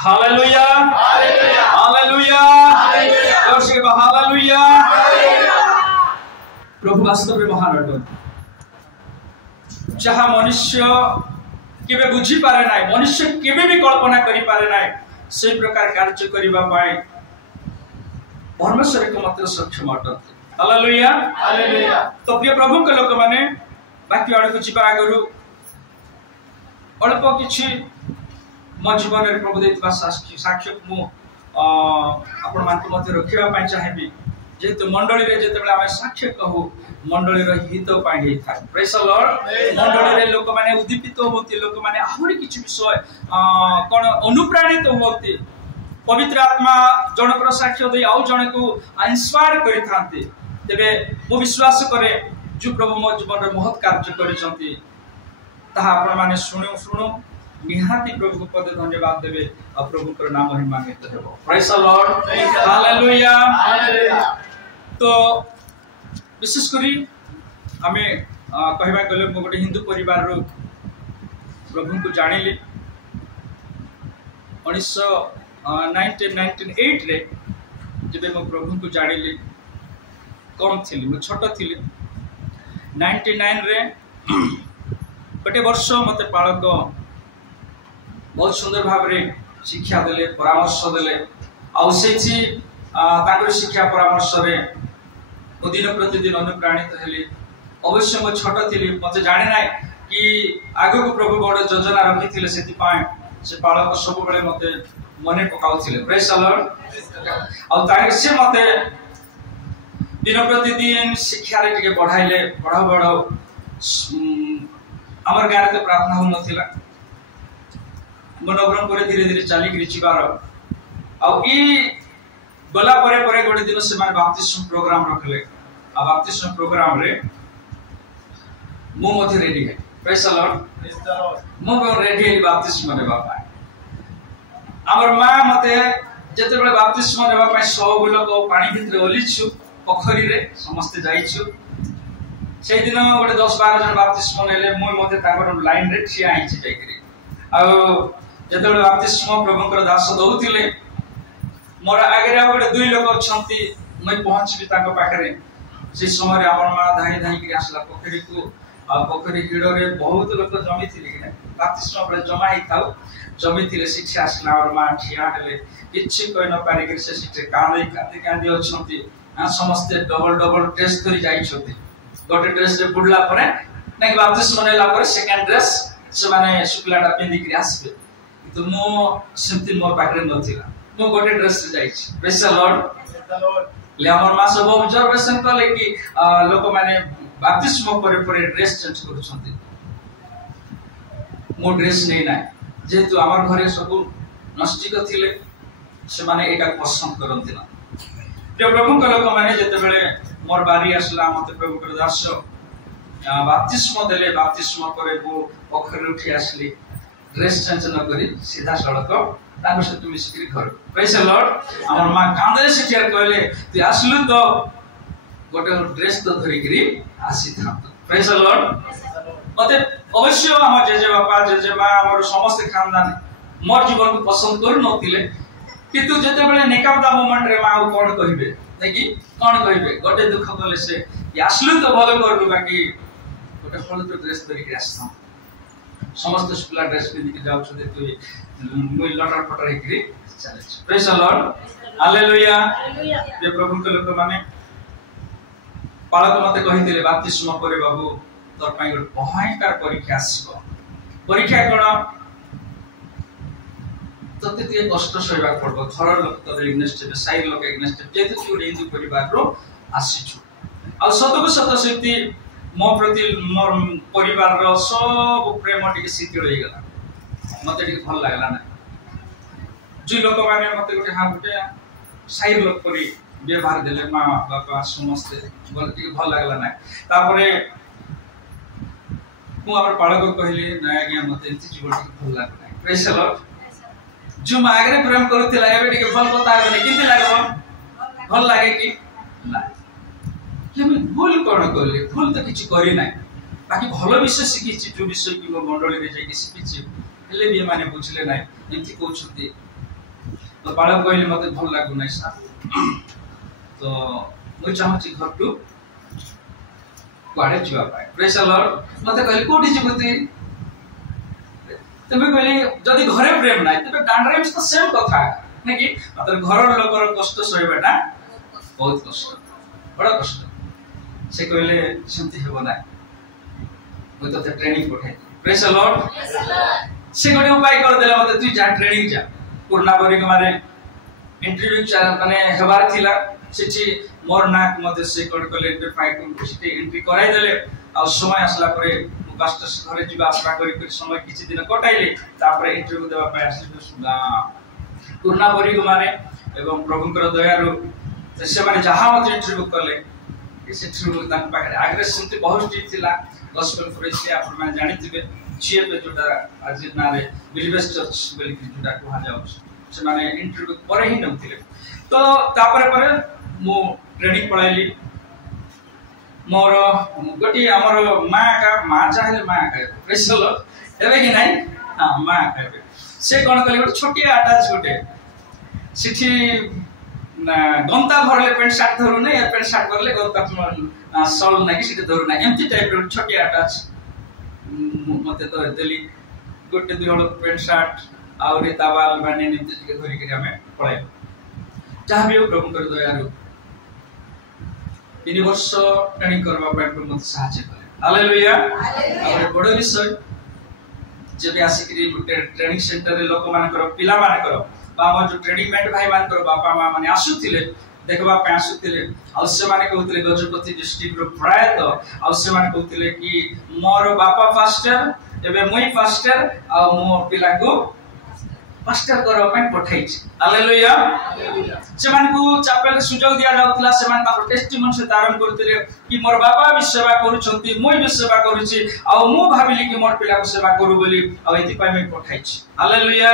Hallelujah hallelujah hallelujah. प्रभु वास्तव में महान अटन जहाँ मनुष्य केबे बुझी पारे ना, मनुष्य केबे भी कल्पना करि पारे ना, से प्रकार कार्य करिबा पाए परमेश्वर को मात्र सक्षम अटंती। Hallelujah hallelujah. तो प्रिय प्रभु के लोक माने बाकी आड़ को जीवा आगरु अल्प किछि मो जीवन रे प्रभु देतिबा साक्ष्य मु आपण मान को मध्य रखिबा पाई चाहेबी। जेतु मंडली रे जेतेबेला आमे साक्ष्य कहू मंडली रो हित पाई हे था। Praise the Lord. मंडली रे लोक माने उद्दीपित होती, लोक माने आहुरी किछि विषय कोन अनुप्राणित होती, पवित्र आत्मा जनकर साक्ष्य दे आउ जने को इंस्पायर करि थांते। तेबे मो विश्वास करे जो प्रभु मो जीवन रे महत् कार्य करिसंती ताहा आपण माने सुनु निहाती प्रभु को पद धन्यवाद देबे और प्रभु को नाम महिमा गीत हेबो। Praise the Lord hallelujah hallelujah. तो विशेष करी हमें कहबा गले मो गोटे हिंदू परिवार रो प्रभु को जानिली 1998 रे जब मो प्रभु को जानिली कम थिली, मो छोट थिली। 99 रे गोटे वर्ष मते पालक बहुत सुंदर भाव रे शिक्षा देले, परामर्श देले आउ सेछि ताकर शिक्षा परामर्श रे दिन प्रतिदिन अनुप्राणित हेली। अवश्य मो छोट थिली, मते जाने ना कि आगो को प्रभु बड़ योजना रखी थिले, सेति पाए से पालक सब बेले मते मने पकाउथिले। Praise the Lord. आउ ताके से मते दिन प्रतिदिन शिक्षा रे टिके बढ़ाइले, बढ़ाओ हमर गारे तो प्रार्थना हो नथिला, मनोग्रम करे धीरे धीरे चाली गिरी चिबार आउ ई गला परे गोटे दिन से माने बाप्तिस्म प्रोग्राम रखले। आ बाप्तिस्म प्रोग्राम रे मो मथे रेडी है। Praise the Lord. मो रेडी है बाप्तिस्म नेबा पाए। हमर मां मते जते बेले बाप्तिस्म नेबा पाए सब लोग पानी भितर ओलिछु, पोखरी रे समस्त जाइछु। से दिन गोटे 10-12 जन बाप्तिस्म नेले, मो मते ताकर लाइन रे ठिया आइछि जाइकरी। आ जते बेले बाप्तिस्म प्रभुकर दास दउतिले, मोर आगे गोटे 2 लोग अछंती, मैं पहुंचबी ताको पाखरे। से समय हमर मां धाई धाई के आसला पोखरी को। आ पोखरी गिड़ रे बहुत लोग जमी थिले कि बाप्तिस्म रे जमा ही थाउ, जमी थिले। शिक्षा आसला और मां ठिया हेले, किछि कहि न पारे कि से सिटे कांदी अछंती। आ समस्त डबल ड्रेस धरि जाई छथि। गोटे ड्रेस रे बुडला परे नै बाप्तिस्म नेला परे सेकंड ड्रेस से माने शुक्लाटा पिंदी के आसबे। तो मो सेमति मोर पाखरे नथिला, मो गोटे ड्रेस रे जाईछि। Praise the Lord. ले हमर मा सब ऑब्जर्वेशन कले कि लोक माने बाप्तिस्म परे ड्रेस चेंज करूछंती। मो ड्रेस नै ना, जेतु हमर घरे सब नष्टिक थिले, से माने एटा पसंद करंती ना। जे प्रभु के लोक माने जते बेले मोर बारी आसला, मते प्रभु के दास बाप्तिस्म देले। बाप्तिस्म करे वो पोखरी उठी आसली, ड्रेस चेंज न करी सीधा सड़क ताको से तुम सिकरी घर। Praise the Lord. हमर मां कांदे से केयर कहले तू आसलु तो गोटे ड्रेस तो धरि करी आसी था। Praise the Lord. मते अवश्य हमर जेजे बापा जेजे मां हमर समस्त खानदान मोर जीवन को पसंद कर नथिले, किंतु जते बेले नेकाबदा मोमेंट रे मां कोन कहिबे नै कि कोन कहिबे गोटे दुख कले से आसलु तो भलो करलु, बाकी गोटे हलद ड्रेस धरि के आसता समस्त स्कूल ड्रेस पिंदी के जाउ छथि। तू मुई लटर पटर हेकरी चले। Praise the Lord hallelujah. जे प्रभु के लोक माने पालक मते कहिथिले बाप्तिस्म परे बाबू तोर पाई गोटे भयंकर परीक्षा आसीबो। परीक्षा कोन तते ते कष्ट सहिबा पड़बो। घर लोक तो एग्नेस्ट बे साइड लोक एग्नेस्ट जेतु तू हिंदू परिवार रो आसीछु। आ सतको सत सेति मो प्रति मोर परिवार रो सब प्रेम टिके शीतल हो गला, मते टिके भल लागला ना। जे लोक माने मते गोटे हां गोटे साइड लोक परि व्यवहार देले, मां बापा समस्त बोल टिके भल लागला ना। तापरे मु हमर पालक कहले ना आज्ञा मते इति जीवन टिके भल लागला। Praise the Lord. जो मां आगे प्रेम करथिला एबे टिके भल कथा हेबे किति लागबो, भल लागे कि ना कि हम भूल कोन करले, भूल तो किछि करी नाही, बाकी भलो विषय शिखिछि, जो विषय कि मंडली रे जे कि शिखिछि हेले भी माने बुझले नाही। एंती कहउछथि तो बालक कहले मते भल लागु नै सा तो मुई चाहछि घर टू कुआडे जीवा पाए प्रेज द लॉर्ड मते कहले कोठी जीवती तबे कहले जदि घरे प्रेम नाही तबे दांडरे तो सेम कथा है कि मतलब घर लोकर कष्ट सहिबाटा बहुत कष्ट बड़ा कष्ट से कहले सेमति हेबो ना मुई तो ट्रेनिंग पठाई प्रेज द लॉर्ड से गोटे उपाय कर देला मते तू जा ट्रेनिंग जा पूर्णा बरिक माने इंटरव्यू माने हेबार थिला सेठी मोर नाक मते से कोड कले इंटरफाइट यूनिवर्सिटी एंट्री कराई देले आ समय आसला परे मास्टर घरे जीवा आशा करी समय किछि दिन कटाइले तापर इंटरव्यू देबा पाए आसले पूर्णा बरिक माने एवं प्रभुकर दयारु से माने जहां मते इंटरव्यू कले सेठी तान पाखे आग्रे सेमति बहुत स्ट्रिक्ट थिला गॉस्पेल फॉरेस्ट आप माने जानिथिबे जीएफ जोटा आज नारे बिलीवर्स चर्च बोली जोटा कहा जाउ से माने इंटरव्यू पर ही नथिले तो तापर पर मु ट्रेनिंग पळाइली मोर गोटी हमर माँ चाहे माँ का प्रेसल एबे कि नाही हां माँ कहबे से कोन कले गोटे छोटी अटैच गोटे सिठी गंता भरले पेंट शर्ट धरु नै या पेंट शर्ट भरले गंता सॉल नै कि सिटी धरु नै एम्ति टाइप रो छोटी अटैच मते तो देली गोटे दुई हळ पेंट शर्ट आउरी तावाल बाने निते के धरि के हमें पळाइ चाहबे प्रभु कर दयारु 3 वर्ष ट्रेनिंग करबा पाए प्रभु मते सहायता करे हालेलुया और बड़ विषय जेबे आसिकरी गोटे ट्रेनिंग सेंटर रे लोक मान कर पिला मान कर बाबा जो ट्रेनिंग मेंट भाई मान कर बापा मां माने आसुथिले देखबा पे आसुथिले आ से माने कहउथिले गजपति डिस्ट्रिक्ट रो प्रायत आ से माने कहउथिले कि मोर बापा फास्टर एबे मुई फास्टर आ मो पिला को फास्टर करो पे पठाई छी हालेलुया से माने को चैपल सुजोग दिया जाउतला से माने ताको टेस्टिमोनी से धारण करथिले कि मोर बापा भी सेवा करूछंती मुई भी सेवा करूछि आ मो भाबिली कि मोर पिला को सेवा करू बोली आ एति पाइ मैं पठाई छी हालेलुया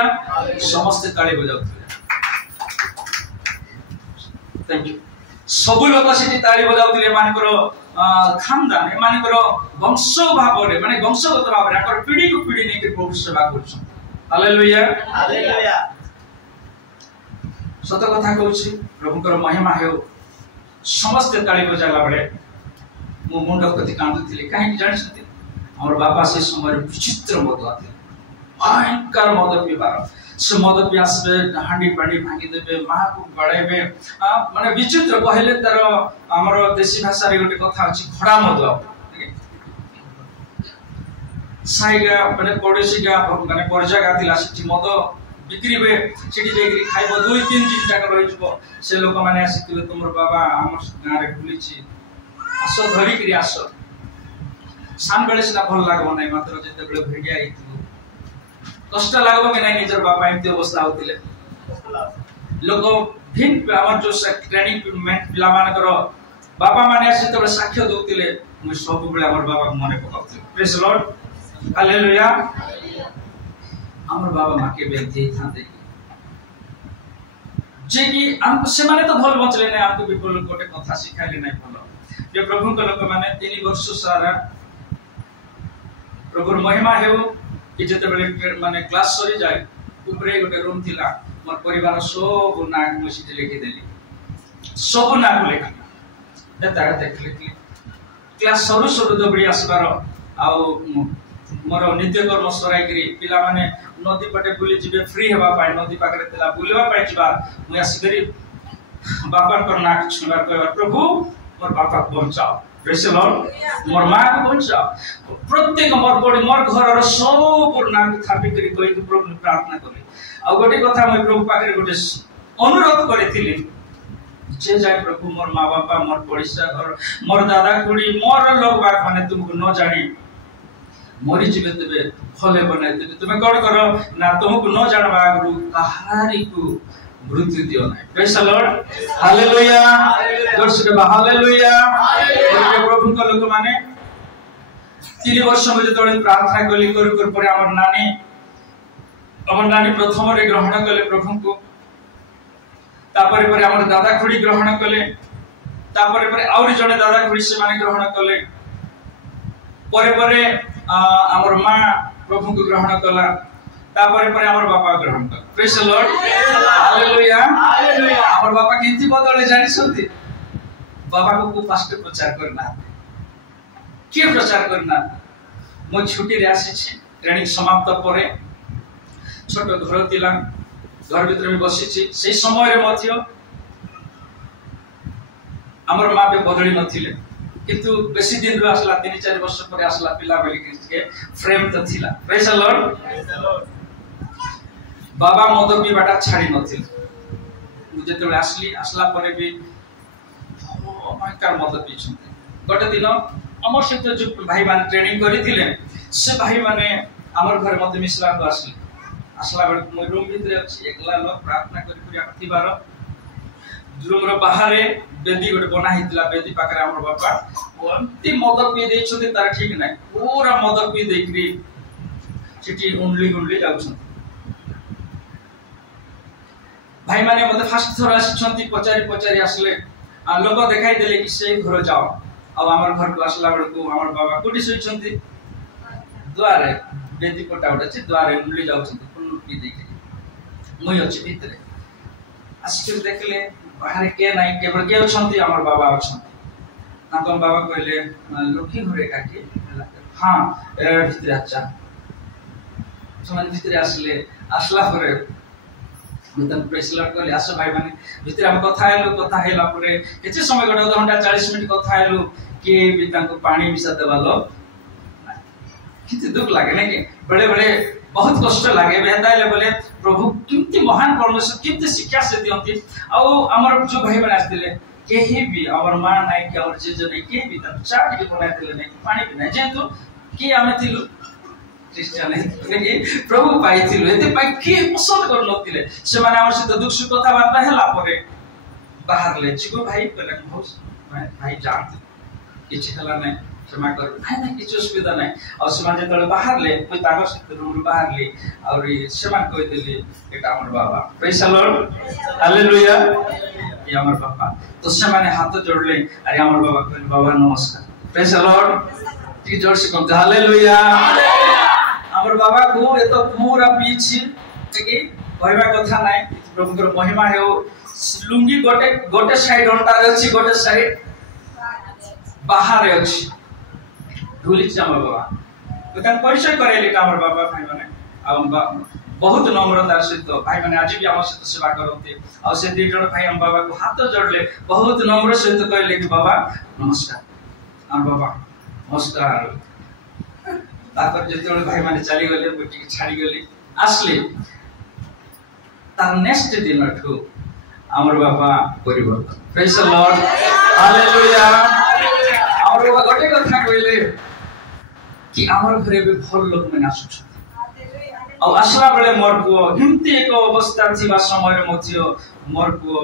समस्त ताली बजाउथिले थैंक यू सब लोग से ताली बजाउथिले मानकर खानदान मानकर वंश भाव रे माने वंशगत भाव रे आकर पीढ़ी को पीढ़ी नै के प्रभु सेवा करछ हालेलुया हालेलुया सत कथा कहूछि प्रभुकर महिमा हेउ समस्त ताली बजाला बडे मो मुंड कति कांदुथिले काहे जानि छथि हमर बापा से समय विचित्र मद आथे भयंकर मद पिबार से मद प्यास में हांडी पानी भांगी देबे मां को गड़ेबे माने विचित्र कहले तार हमर देशी भाषा रे गोटे कथा अछि घोड़ा मद साइगा माने पड़ोसी का माने परजा गातिला सिटी मद बिक्री बे सिटी जेग्री खाइबो 2-3 दिन जाक रहि जबो से लोक माने आसितिले तुमर बाबा हमर गां रे खुलिछि आसो धरि करी आसो सान बेले सिना भल लागबो नै मात्र जते बेले भेगिया आइतु कष्ट लागबो कि नै निजर बापा एमती अवस्था होतिले लोक भिन हमर जो ट्रेनिंग मेंट पिला मानकर बापा माने आसिते बेले साक्ष्य दोतिले मु सब बेले हमर बाबा मने पकाउथिले प्रेज लॉर्ड हालेलुया हमर बाबा मां के बेनती थाते जे कि हम से माने तो भल बचले नै हमको बिल्कुल गोटे कथा सिखाइले नै भल जे प्रभु को लोक माने 3 वर्ष सारा प्रभुर महिमा हेउ कि जते बेले माने क्लास सरी जाय ऊपरे गोटे रूम थिला मोर परिवार सब नाक मुसिते लिखि देली सब नाक लिखि देता देखले कि क्लास सरू दबड़ी आसबार आउ मोर नित्य कर्म सराई करी पिला माने नदी पटे बुली जिबे फ्री हेबा पाए नदी पाकरे तेला बुलवा पाए जिबा मु आसी करी बापा पर नाक छुबार कहबा प्रभु मोर बापा बचाओ प्रेज द लॉर्ड मोर मां को बचाओ प्रत्येक मोर बॉडी मोर घर रो सब नाक थापी करी कोइ प्रभु प्रार्थना करी आ गोटे कथा मैं प्रभु पाकरे गोटे अनुरोध करिथिली जे जाय प्रभु मोर मां बापा मोर पड़ोसा घर मोर दादा कुड़ी मोर लोग बाक माने तुमको न जानी मरी जीवे तबे फले बनाय तबे तुमे कोन करो ना तुमको न जानबा गुरु कहारी को मृत्यु दियो नै प्रेज द लॉर्ड हालेलुया दर्शक बा हालेलुया हालेलुया प्रभु को लोक माने 3 वर्ष में जतोले प्रार्थना कली कर पर हमर नानी प्रथम रे ग्रहण कले प्रभु को तापर पर हमर दादा खुड़ी ग्रहण कले तापर पर और जने दादा खुड़ी से माने ग्रहण कले परे हमर मां प्रभु को ग्रहण कला तापर पर हमर बापा ग्रहण कला praise the Lord hallelujah hallelujah हमर बाबा केंती बदले जानि सुनती बाबा को फास्ट प्रचार करना के प्रचार करना मो छुट्टी रे आसी छी ट्रेनिंग समाप्त परे छोट घर दिला घर भीतर में बसी छी से समय रे मथियो हमर मां पे बदली नथिले किंतु बेसी दिन रो आसला 3-4 वर्ष पर आसला पिला बेली के फ्रेम तो थिला प्रेज द लॉर्ड बाबा मद पीबाटा छाड़ी नथिल मुझे तो आसला परे भी माइकार मद पीछन्ते गोटे दिन हमर सहित जो भाई मान ट्रेनिंग करिथिले से भाई माने हमर घर मते मिसला को आसला बेल रूम भीतर अछि एकला लोग प्रार्थना करि करि आथिबार रूम रो बाहरे बेदी गोटे बना हितला बेदी पाकरे हमर बापा ओंती मद पी देइ छथि तार ठीक नै पूरा मद पी देकरी सिटी उंडली जाउछन भाई माने मते फर्स्ट थोर आछंती पचारी आसले लोग देखाई देले कि से घर जाओ अब हमर घर को आसला बेल को हमर बाबा कोठी सोइछंती द्वारे बेदी कोटा उठा छी द्वारे उंडली जाउछंती पुन पी देकरी मई अछि भीतरे आस्के देखले बाहर के नाही केवल के अछंती हमर बाबा अछंती ताको बाबा कहले लोकी घरे काकी हां ए भीतर अच्छा समान भीतर आसले आसला परे मतलब प्रेसलर कहले आसो भाई माने भीतर हम कथा हेला परे केते समय गडा 2 घंटा 40 मिनिट कथा हेलु के भी ताको पानी मिसा देबालो किते दुख लागे नै के बड़े बहुत कष्ट लागे बेहताइले बोले प्रभु किंती महान परमेश्वर किंती शिक्षा से दियंती आ हमर जो भाई माने आस्तिले केही भी हमर मां नाइ के और जे नै केही भी त चाट के बनाय देले नै पानी भी नै जेतु कि आमे थिलु क्रिश्चियन है प्रभु पाइथिलु एते पाइ के पसंद कर नथिले से माने हमर से दुख सुख कथा बात हैला परे बाहर ले चिको भाई कहले भाई जानत किछ हला नै क्षमा कर भाई ना किछ असुविधा नै और समान जे तळे बाहर ले कोई तागर से रूम बाहर ले और समान कहि देले एटा हमर बाबा प्रेज द लॉर्ड हालेलुया ये हमर बाबा तो समान हाथ जोड़ले अरे हमर बाबा कहले बाबा नमस्कार प्रेज द लॉर्ड ती जोर से कहते हालेलुया हमर बाबा को ए तो पूरा पीछे कि कहबा कथा नै प्रभु को महिमा हेउ लुंगी गोटे साइड अंटा रे अछि गोटे साइड बाहर अछि ढोली हमर बाबा तो तन परिचय करेले का हमर बाबा भाई माने आ बहुत नम्रता से तो भाई माने आज भी हमर से सेवा करते और से दी जण भाई हम बाबा को हाथ जोड़ले बहुत नम्र से तो कहले कि बाबा नमस्कार हम बाबा नमस्कार तापर जेतोले भाई माने चली गेले बेटी के छाड़ी गेले आसले तार नेक्स्ट दिन ठो हमर बाबा परिवर्तन प्रेज द लॉर्ड हालेलुया हमर बाबा गोटे कथा कहले कि हमर घरे भी भल लोक माने आसुछ और आसला बेले मोर को हिमती एक अवस्था थिबा समय रे मथियो मोर को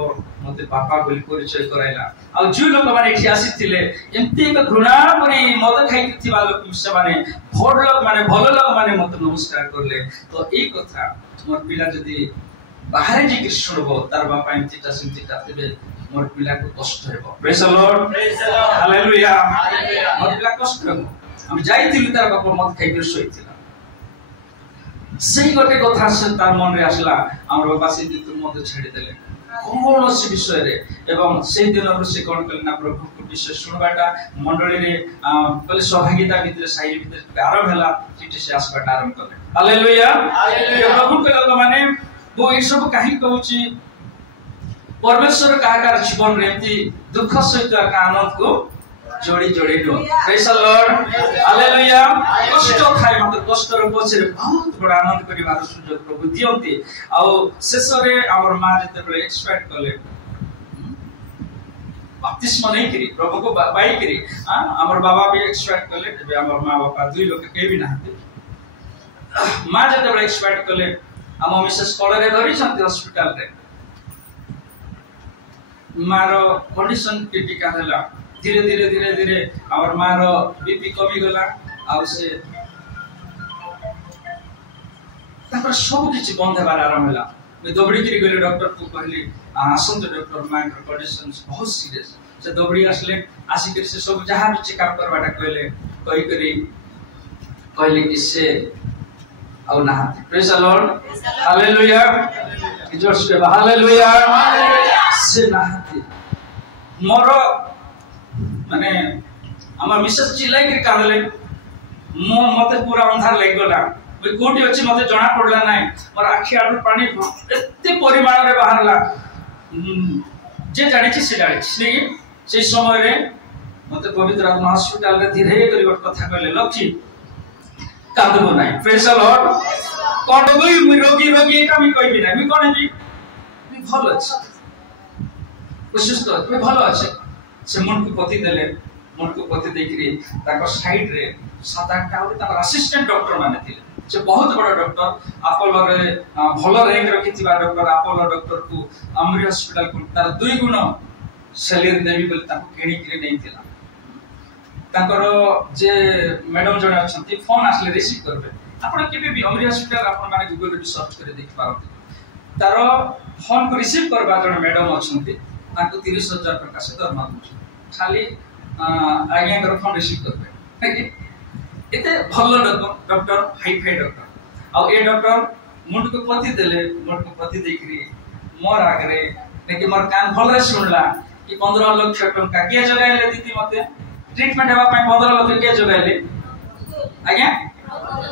मते पापा बोली परिचय कराइला और जो लोक माने एठी आसीथिले हिमती एक घृणा करी मद खाइ थिबा लोक से माने भल लोक माने मते नमस्कार करले तो ए कथा मोर पिला जदी बाहर जे कृष्णबो तार बापा एमतीटा सिमतीटा तबे मोर पिला को कष्ट हेबो प्रेज द लॉर्ड हालेलुया मोर पिला कष्ट हेबो हम जाइथिलु तार बापा मद खाइ के सोइथिला सही गोटे कथा से तार मन रे आसला हमर बाबा से दिन मद छेड़ी देले कोन से विषय रे एवं से दिन रो से कोन कले ना प्रभु को विषय सुनबाटा मंडली रे पले सहभागिता भीतर साई भीतर आरंभ हला चिठी से आसबाटा आरंभ कले हालेलुया हालेलुया प्रभु के लोक माने वो ए सब काहे कहूची परमेश्वर काकार जीवन रे एती दुख सहित आनंद को जोड़ी नो प्रेज द लॉर्ड हालेलुया कष्ट खाइ मत कष्ट रो पछरे बहुत बड़ा आनंद करिवार सुयोग प्रभु दियंती आ शेष रे हमर मां जते बेले एक्सपेक्ट करले बपतिस्मा नहीं करी प्रभु को बाई करी हमर बाबा भी एक्सपेक्ट करले जे हमर मां बाबा दुई लोग के भी नाते मां जते बेले एक्सपेक्ट करले हम मिसेस कॉलर धरि छथि हॉस्पिटल रे मारो कंडीशन क्रिटिकल हला धीरे हमर मां रो बीपी कमी गला आ से तापर सब किछि बंद हेबार आरंभ होला मैं दबड़ी करी गेले डॉक्टर को कहली आसन तो डॉक्टर मां का कंडीशन बहुत सीरियस से दबड़ी आसले आसी कर से सब जहां भी चेकअप करवाटा कहले कहले कि से औ ना प्रेज द लॉर्ड हालेलुया जोश के हालेलुया से नाहती मोर माने हमर मिसेस चिल्लाई के कहले मते पूरा अंधार लाग गला कोटी अछि मते जणा पड़ला नाही मोर आखि आडू पानी एते परिमाण रे बाहरला जे जानि छी से जानि छी से समय रे मते पवित्र आत्मा हॉस्पिटल रे धीरे करी गोट कथा कहले लक्ष्मी कांदबो नाही प्रेज द लॉर्ड कोन गई रोगी एका मी कहबी नाही मी कोन जी मी भल अछि सुस्त मी भल अछि से मन को पति देले मन को पति देखिरे ताको साइड रे 7-8 टा तार असिस्टेंट डॉक्टर माने थिले से बहुत बड़ा डॉक्टर अपोलो रे भल रैंक रखिथिबा डॉक्टर अपोलो डॉक्टर को अमरी हॉस्पिटल को तार 2 गुण सैलरी देबी बोली ताको केणी करे नै थिला ताकर जे मैडम जने अछंती फोन आसले रिसीव करबे आपण केबे भी अमरी हॉस्पिटल आपण माने गूगल रे सर्च करे देखि पारत तार फोन को रिसीव करबा जने मैडम अछंती ताको 30,000 टका से दरमा दउछ खाली आज्ञा कर फोन रिसीव करबे ठीक एते भलो डॉक्टर हाई फाई डॉक्टर आ ए डॉक्टर मुंड को पति देले मुंड को पति देखरी मोर आगरे देखि मोर कान भल रे सुनला कि 15 लाख टका के जगाइले दीदी मते ट्रीटमेंट हेबा पय 15 लाख के जगाइले आज्ञा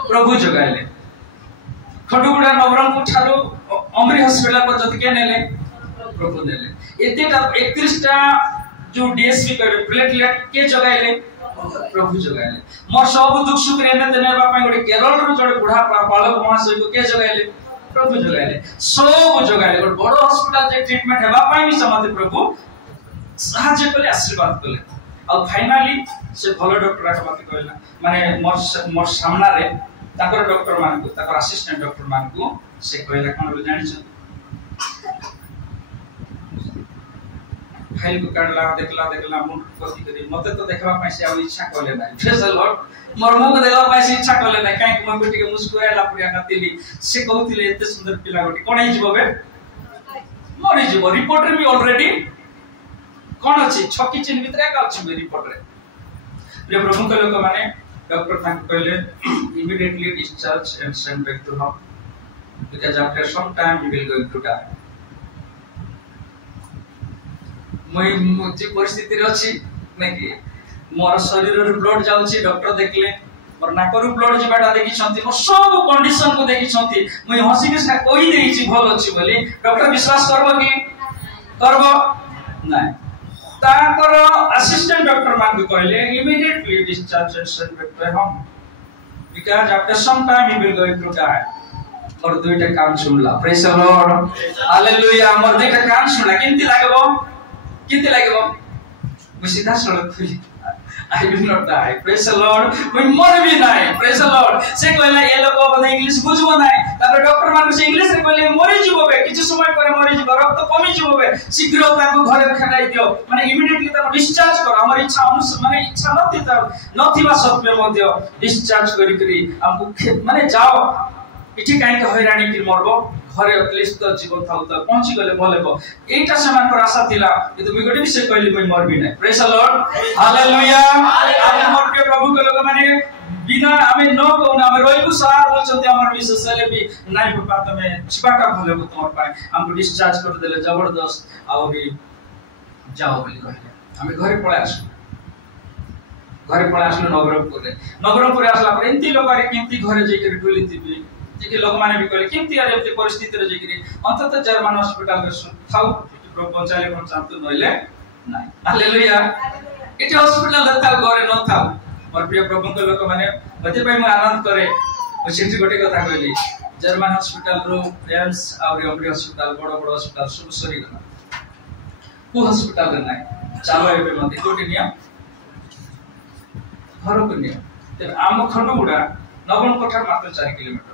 प्रभु जगाइले खडुगुडा नवरंगपुर ठारो अमरी हॉस्पिटल पर जति के नेले प्रभु नेले एतेटा 31 टा जो डीएसपी करे प्लेटलेट के जगाइले प्रभु जगाइले मोर सब दुख सुख रे ने देबा पय गोटे केरल रो जोडे बुढ़ा पालक महाशय को के जगाइले प्रभु जगाइले सब जगाइले गोटे बड़ हॉस्पिटल जे ट्रीटमेंट हेबा पय भी समते प्रभु साहाय्य कले आशीर्वाद कले और फाइनली से भलो डॉक्टर का बात कहला माने मोर सामना रे ताकर डॉक्टर मान को ताकर असिस्टेंट डॉक्टर मान को से कहला कोन जानि छ फाइल को काढला देखला मुंड कथि करी मते तो देखबा पय से आ इच्छा करले नै प्रेज द लॉर्ड मोर मुख देखबा पय से इच्छा करले नै काई मन को टिके मुस्कुरायला पुरिया नतिली से कहउतिले एते सुंदर पिला गोटी कोन हिजबो बे मरि जिवो रिपोर्ट रे भी ऑलरेडी कोन अछि छकी चिन्ह भितरे का अछि रिपोर्ट रे प्रिय प्रभु के लोक माने डॉक्टर थाक कहले immediately discharge and send back to home because after some time you will going to die मैं जे परिस्थिति रे अछि नै कि मोर शरीर रे ब्लड जाउछि डॉक्टर देखले मोर नाकरु ब्लड जिबाटा देखि छथि मोर सब कंडीशन को देखि छथि मैं हसी के सा कहि देइ छि भल अछि बोली डॉक्टर विश्वास करबो कि करबो नै ताकर असिस्टेंट डॉक्टर मान को कहले immediately discharge and send back to home because after some time he will going to die और दुईटा कान सुनला प्रेज द लॉर्ड हालेलुया मोर दुईटा कान सुनला किंती लागबो मैं सीधा सड़क खुली I will not die praise the Lord मैं मर भी नाही praise the Lord से कहला ए लोक बदे इंग्लिश बुझबो नाही तापर डॉक्टर मान से इंग्लिश रे कहले मरि जिवो बे किछ समय पर मरि जिवो रक्त कमी जिवो बे शीघ्र ताको घरे खेडाई दियो माने इमीडिएटली ताको डिस्चार्ज करो हमर इच्छा अनुसार माने इच्छा नथिबा सत्वे मध्य डिस्चार्ज करी करी हमको माने जाओ इठी काई के हैरानी कि मरबो घरे एटलिस्ट तो जीवन थाउ त पहुंची गले भलेबो एटा समान पर आशा थिला किंतु बिगडी विषय कहली कोई मर भी नै प्रेज द लॉर्ड हालेलुया आमे मोर के प्रभु के लोग माने बिना आमे न कहू आमे रोइबु सार बोलछते हमर विशेष से भी नाइ पापा तमे छिपाटा भलेबो तोर पाए हमको डिस्चार्ज कर देले जबरदस्त और जाओ बोली कहले आमे घरे पळे आसलो नगरपुर आसला पर एंती लोक रे केंती घरे जाई के डुली थिबी जे लोक माने भी कहले केंती आरे एते परिस्थिति रे जेकरी अंततः जर्मन हॉस्पिटल के थाउ प्रभु बचाले कोन चाहतो नइले नाही हालेलुया इटे हॉस्पिटल दता घरे न थाउ और प्रिय प्रभु के लोक माने बते पय म आनंद करे ओ सिटी गोटे कथा कहली जर्मन हॉस्पिटल रो एम्स और अमरी हॉस्पिटल बड़ हॉस्पिटल सब सरी गला को हॉस्पिटल रे नाही चालो एबे मते कोटी नियम घर को नियम ते आम खंडुगुडा नवन कोठा मात्र 4 किलोमीटर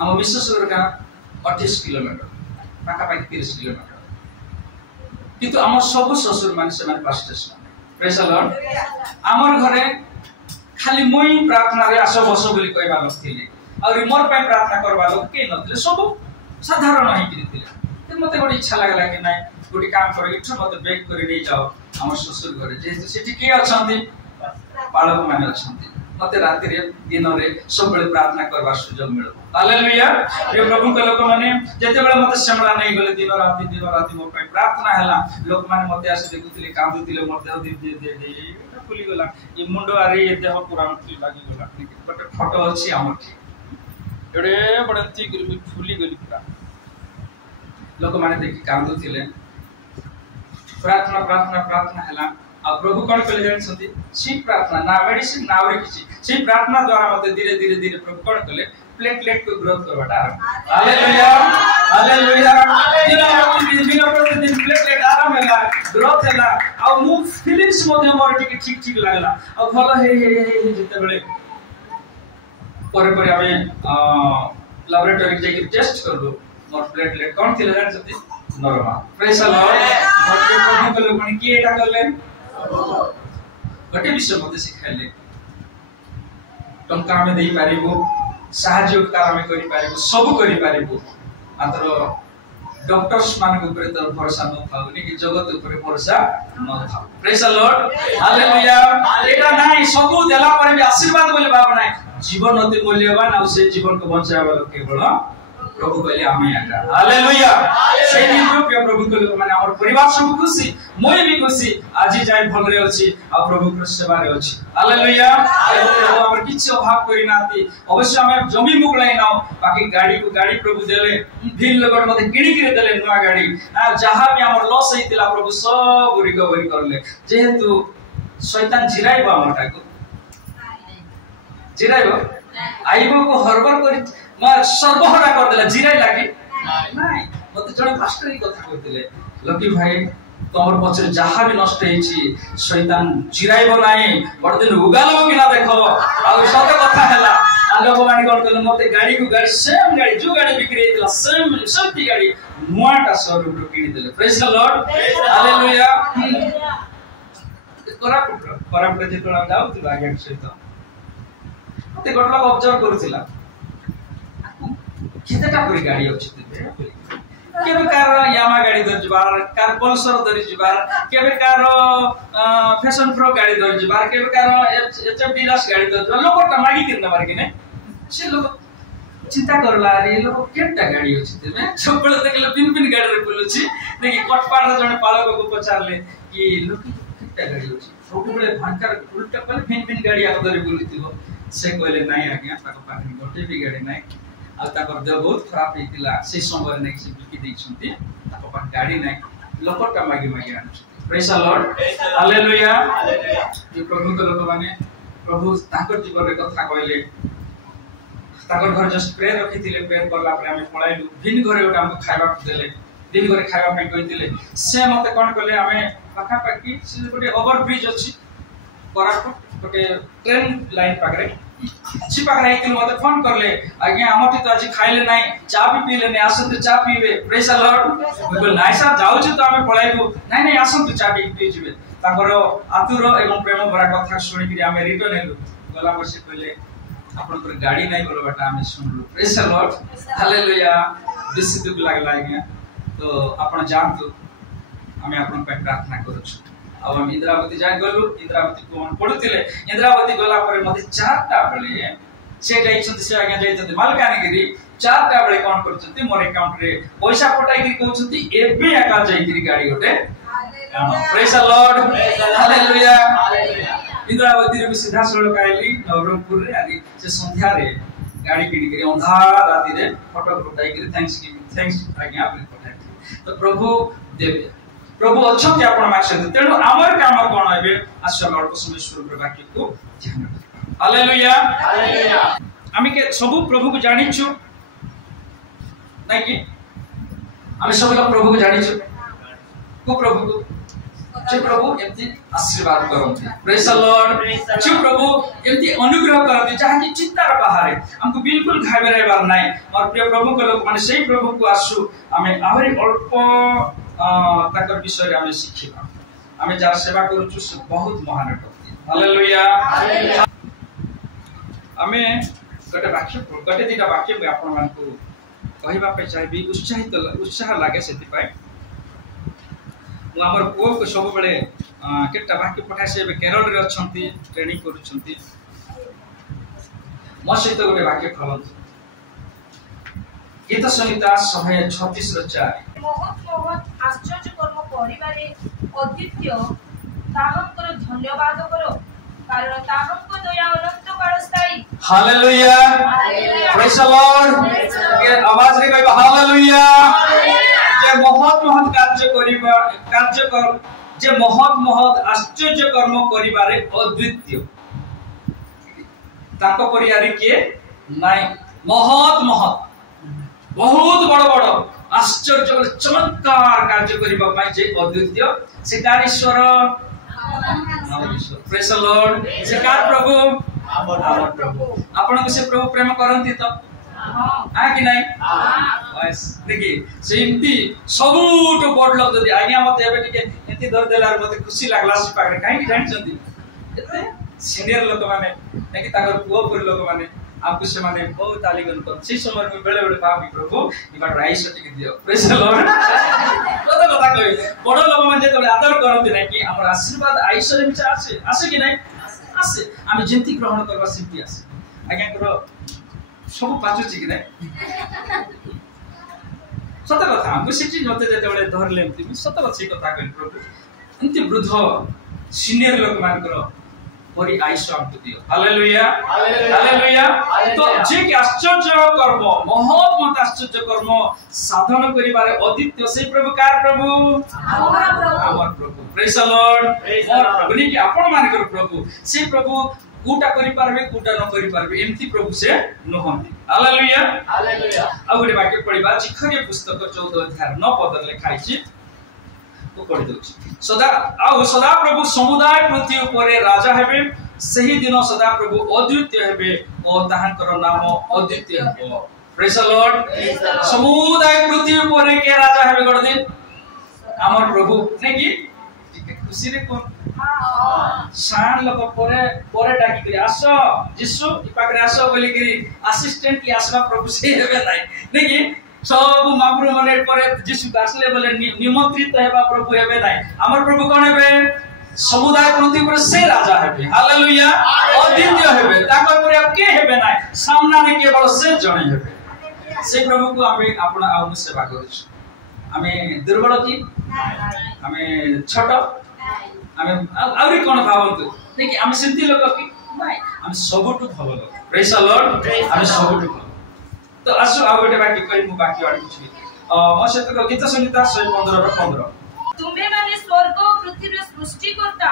हम विश्वेश्वर का 28 किलोमीटर पाका पाकी 30 किलोमीटर किंतु हम सब ससुर मान से मान पास स्टेशन प्रेज द लॉर्ड हमर घरे खाली मोई प्रार्थना रे आसो बसो बोली कहबा नथिले और मोर पय प्रार्थना करबा लोग के नथिले सब साधारण ही किथिले ते मते बड़ी इच्छा लागला कि नै गोटी काम करो इठो मते बैक करि नै जाओ हमर ससुर घरे जे सेठी के अछंती पालक माने अछंती मते राति रे दिन रे सब बेले प्रार्थना करबा सुयोग मिलो हालेलुया प्रिय प्रभु के लोक माने जते बेले मते समला नहीं गले दिन राति मो पे प्रार्थना हला लोक माने मते आसी देखुतिले कांदुतिले मो देह दे एटा फुली गला ई मुंडो आरी ए देह पूरा लागी गला बट फोटो अछि हमर एडे बडंती गिरबी फुली गली पूरा लोक माने देखि कांदुतिले प्रार्थना हला आ प्रभु कौन कले जानछथि सी प्रार्थना ना मेडिसिन ना और किछि सी प्रार्थना द्वारा मते धीरे प्रभु कौन कले प्लेटलेट को ग्रोथ करवाटा हालेलुया दिन प्रतिदिन प्लेटलेट आराम होला ग्रोथ होला आ मु फीलिंग्स मध्ये मोर ठीक लागला आ भलो हे जते बेले परे आमे लैबोरेटरी जे टेस्ट करलो मोर प्लेटलेट कौन थिले जानछथि नॉर्मल प्रेज द लॉर्ड मोर प्रभु के लोक माने की एटा करले गोटे विषय मते सिखाइले टंका में देई पारिबो साहाय्य उपकार में करि पारिबो सब करि पारिबो मात्र डॉक्टर्स मान के ऊपर तो भरोसा न थाउनी कि जगत ऊपर भरोसा न थाउ प्रेज द लॉर्ड हालेलुया एटा नाही सब देला पर भी आशीर्वाद बोले बाबा नाही जीवन अति मूल्यवान आ से जीवन को बचावा केवल प्रभु कहले आमे आका हालेलुया से दिन प्रिय प्रभु के लोक माने हमर परिवार सब खुशी मोय भी खुशी आज जाय भल रे अछि आ प्रभु के सेवा रे अछि हालेलुया प्रभु हमर किछ अभाव करि नाती अवश्य हम जमी मुकलाई नाओ बाकी गाड़ी प्रभु देले भील लगड मते किणी किरे देले नवा गाड़ी आ जहां भी हमर लॉस हेतिला प्रभु सब रिकवरी करले जेहेतु शैतान जिराइबा हमटा को जिराइबो आइबो को हरबर करि म सर्वहरा कर देला जिराई लागी नाही मते जणे मास्टर ही कथा कहतिले लकी भाई तोर पछरे जहां भी नष्ट हेछि शैतान जिराइबो नाही बडदिन उगालो कि ना देखो आ सत कथा हैला आ लोक माने कोन कहले मते गाड़ी को गाड़ी सेम गाड़ी जो गाड़ी बिक्री हेतिला सेम सत्य गाड़ी नुआटा स्वरूप रो किनि देले praise the Lord hallelujah Koraput जे तोला जाउ तू आगे सहित मते गोटला ऑब्जर्व करथिला केतेटा पुरी गाड़ी अछि केबे कार यामा गाड़ी धरि जबार कार पल्सर धरि जबार केबे कार फैशन प्रो गाड़ी धरि जबार केबे कार एचएफ डिलक्स गाड़ी धरि जबार लोक त मागी किन मार किने से लोक चिंता करला रे लोक केटा गाड़ी अछि तेमे सबले देखले पिन गाड़ी रे बोलुछि देखि कटपार जने पालक को पचारले कि लोक केटा गाड़ी अछि सबले भांकर उल्टा पले पिन गाड़ी आ धरि बोलुथिबो से कहले नाही आज्ञा ताको पाखि गोटे भी गाड़ी नाही आ ताकर देह बहुत खराब हेतिला से समय नै से बिकी दै छथि ताको पाखि गाड़ी नाही लोकटा मागी आन प्रेज द लॉर्ड हालेलुया जे प्रभु के लोक माने प्रभु ताकर जीवन रे कथा कहले ताकर घर जस्ट प्रेयर रखिथिले प्रेयर करला पर हमें पळाइलु दिन घरे ओटा हम खाइबा देले दिन घरे खाइबा पे कहिथिले से मते कोन कहले हमें पाखा पाखी से गोटे ओवर ब्रिज अछि कोरापुट गोटे ट्रेन लाइन पाखरे छि पाखरे आइतिल मते फोन करले आज्ञा हमटी तो आज खाइले नाही चा भी पीले नै आसन तो चा पीबे प्रेज द लॉर्ड बोल नाइ सा जाउ छु तो हमें पळाइबो नाही आसन तो चा पी जिबे ताकर आतुर एवं प्रेम भरा कथा सुनि कि हमें रिटर्न हेलु गला बसी कहले अपन पर गाड़ी नाही बोलो बेटा हमें सुनलु प्रेज द लॉर्ड हालेलुया दिस दुख लागला आज्ञा तो आपण जानतु हमें अपन पे प्रार्थना करू छु अब हम इंद्रावती जाय गलु इंद्रावती को हम पढुतिले इंद्रावती गला पर मते 4टा बेले से जाइछथि से आगे जाइछथि मालकानगिरी 4टा बेले काउंट करछथि मोर अकाउंट रे पैसा पटाई कि कहछथि एबे आका जाइकरी गाड़ी गोटे praise the Lord hallelujah Indravati रे सीधा सड़क आइली नवरंगपुर रे आली से संध्या रे गाड़ी किनी करी अंधार राती रे फोटो पटाई कि थैंक्स आज्ञा आपने पठाई तो प्रभु देव प्रभु अच्छे आपण माछते तेणु आमर काम कोन हेबे आशा लॉर्ड परमेश्वर वाक्य को ध्यान हालेलुया हालेलुया आमी के सब प्रभु को जानिछु नै कि आमी सब लोग प्रभु को जानिछु को प्रभु को जे प्रभु एमती आशीर्वाद करंती प्रेज द लॉर्ड जे प्रभु एमती अनुग्रह करंती जहा कि चित्तार बाहर हमको बिल्कुल खाइबे रहबार नै और प्रिय प्रभु को लोग माने सही प्रभु को आसु आमे आहुरी अल्प ताकर विषय हमें शिखिबा हमें जार सेवा करूछु से बहुत महान व्यक्ति हालेलुया हमें गटे दिटा वाक्य में आपण मान को कहिबा पे चाहबी उत्साह लागे सेति पाए मु हमर को सब बेले केटा वाक्य पठासे केरल रे अछंती ट्रेनिंग करूछंती ମୋ ସହିତ ଗୋଟେ ବାକ୍ୟ ଖୋଲନ୍ତୁ। ଗୀତ ସଂହିତା 136:4। ମହତ୍ ଆଶ୍ଚର୍ଯ୍ୟ କର୍ମ କରିବାରେ ଅଦ୍ୱିତୀୟ ତାହାଙ୍କର ଧନ୍ୟବାଦ କର, କାରଣ ତାହାଙ୍କ ଦୟା ଅନନ୍ତ କାଳ ସ୍ଥାୟୀ। ହାଲେଲୁୟା, ପ୍ରେଜ୍ ଦ ଲର୍ଡ। ଏ ଆୱାଜ ରେ କହିବା ହାଲେଲୁୟା। ଯେ ମହତ୍ କାର୍ଯ୍ୟ ଯେ ମହତ୍ ଆଶ୍ଚର୍ଯ୍ୟ କର୍ମ କରିବାରେ ଅଦ୍ୱିତୀୟ, ତାଙ୍କ ପରିବାରରେ କିଏ ନାଇଁ। ମହତ୍ ବହୁତ ବଡ଼ ବଡ଼ ଆଶ୍ଚର୍ଯ୍ୟ ଚମତ୍କାର କାର୍ଯ୍ୟ କରିବା ପାଇଁ ଯେ ଅଦ୍ୱିତୀୟ, ସେ କାର ଈଶ୍ୱର? ପ୍ରେଜ୍ ଦ ଲର୍ଡ। ସେ କାର ପ୍ରଭୁ? ଆମର ପ୍ରଭୁ। ଆପଣଙ୍କୁ ସେ ପ୍ରଭୁ ପ୍ରେମ କରନ୍ତି ତ? ହଁ କି ନାଇଁ? ଦେଖି ସେମିତି ସବୁଠୁ ବଡ଼ ଲୋକ ଯଦି ଆଜ୍ଞା ମତେ ଏବେ ଟିକେ ଏମିତି ଧରିଦେଲା ମତେ ଖୁସି ଲାଗଲା ସେ ପାଖରେ। କାହିଁକି ଜାଣିଛନ୍ତି? ଏତେ ସିନିୟର ଲୋକମାନେ ନାକି ତାଙ୍କର ପୁଅ ପରି ଲୋକମାନେ ଆମକୁ ସେମାନେ ବହୁତ ତାଲିଗନ କରନ୍ତି। ସେଇ ସମୟରେ ମୁଁ ବେଳେ ବେଳେ ଭାବି ପ୍ରଭୁ ଏবার ରାଇସ ଟିକେ ଦିଅ। ପ୍ରେଜ୍ ଦ ଲର୍ଡ। କଥା କହିବି ବଡ଼ ଲୋକମାନେ ଯେତେବେଳେ ଆଦର କରନ୍ତି ନାଇଁ କି ଆମର ଆଶୀର୍ବାଦ ଆଇଶ୍ୱର୍ଯ୍ୟ ମିଶା ଆସେ କି ନାଇଁ? ଆସେ। ଆମେ ଯେମିତି ଗ୍ରହଣ କରିବା ସେମିତି ଆସେ। ଆଜ୍ଞାଙ୍କର ସବୁ ପାଚୁଛି କି ନାଇଁ? ସତ କଥା ଆମକୁ ସେଠି ମତେ ଯେତେବେଳେ ଧରିଲେ ଏମିତି ସତ କଥା ସେଇ କଥା କହିଲି ପ୍ରଭୁ ଏମିତି ବୃଦ୍ଧ ସିନିୟର ଲୋକମାନଙ୍କର পরি আইসো আমକୁ দিও। Hallelujah hallelujah. তো যে কি আশ্চর্য কর্ম মহৎ আশ্চর্য কর্ম সাধন করিবারে অদ্বিতীয় সেই প্রভু কার প্রভু? আমার প্রভু। Praise the Lord. মোর প্রভু নি কি আপন মানकर প্রভু। সেই প্রভু কোটা করি পারবে কোটা ন করি পারবে এমতি প্রভু সে নহନ୍ତି। Hallelujah hallelujah. ଆଉ ଗୋଟେ ବାକ୍ୟ ପଢିବା ଜିଖରୀୟ ପୁସ୍ତକ 14 ଅଧ୍ୟାୟ 9 ପଦରେ ଲେଖା ହେଇଛି। पढ़ी दउछि सदा प्रभु समुदाय पृथ्वी ऊपर राजा हेबे। सही दिन सदा प्रभु अद्वितीय हेबे और ताहांकर नाम अद्वितीय हेबो। Praise the Lord. समुदाय पृथ्वी ऊपर के राजा हेबे गड दिन हमर प्रभु नै कि खुशी रे कोन शान लोक परे डाकी करी आसो जिसु इ पाकरे आसो बोली करी असिस्टेंट की आसवा प्रभु से हेबे नै कि सब महाप्रभु मने परे जिसु आसले बोले निमंत्रित हेबा प्रभु हेबे नै। हमर प्रभु कोन हेबे? समुदाय पृथ्वी पर से राजा हेबे। हालेलुया। अद्वितीय हेबे। ताकर पर अब के हेबे नै सामना ने केवल से जणे हेबे। से प्रभु को हमें अपना आउ सेवा करू। हमें दुर्बल की हमें छोट हमें आउरी कोन भावंतु देखि हम सिंती लोक की नै हम सबटु भलो लोक। Praise the Lord. हम सबटु भलो। तो आसु आ गोटे बाकी कहि मु बाकी आडी कुछ म सहित गीत संहिता 115 रो 15। तुमे माने स्वर्ग और पृथ्वी रे सृष्टि करता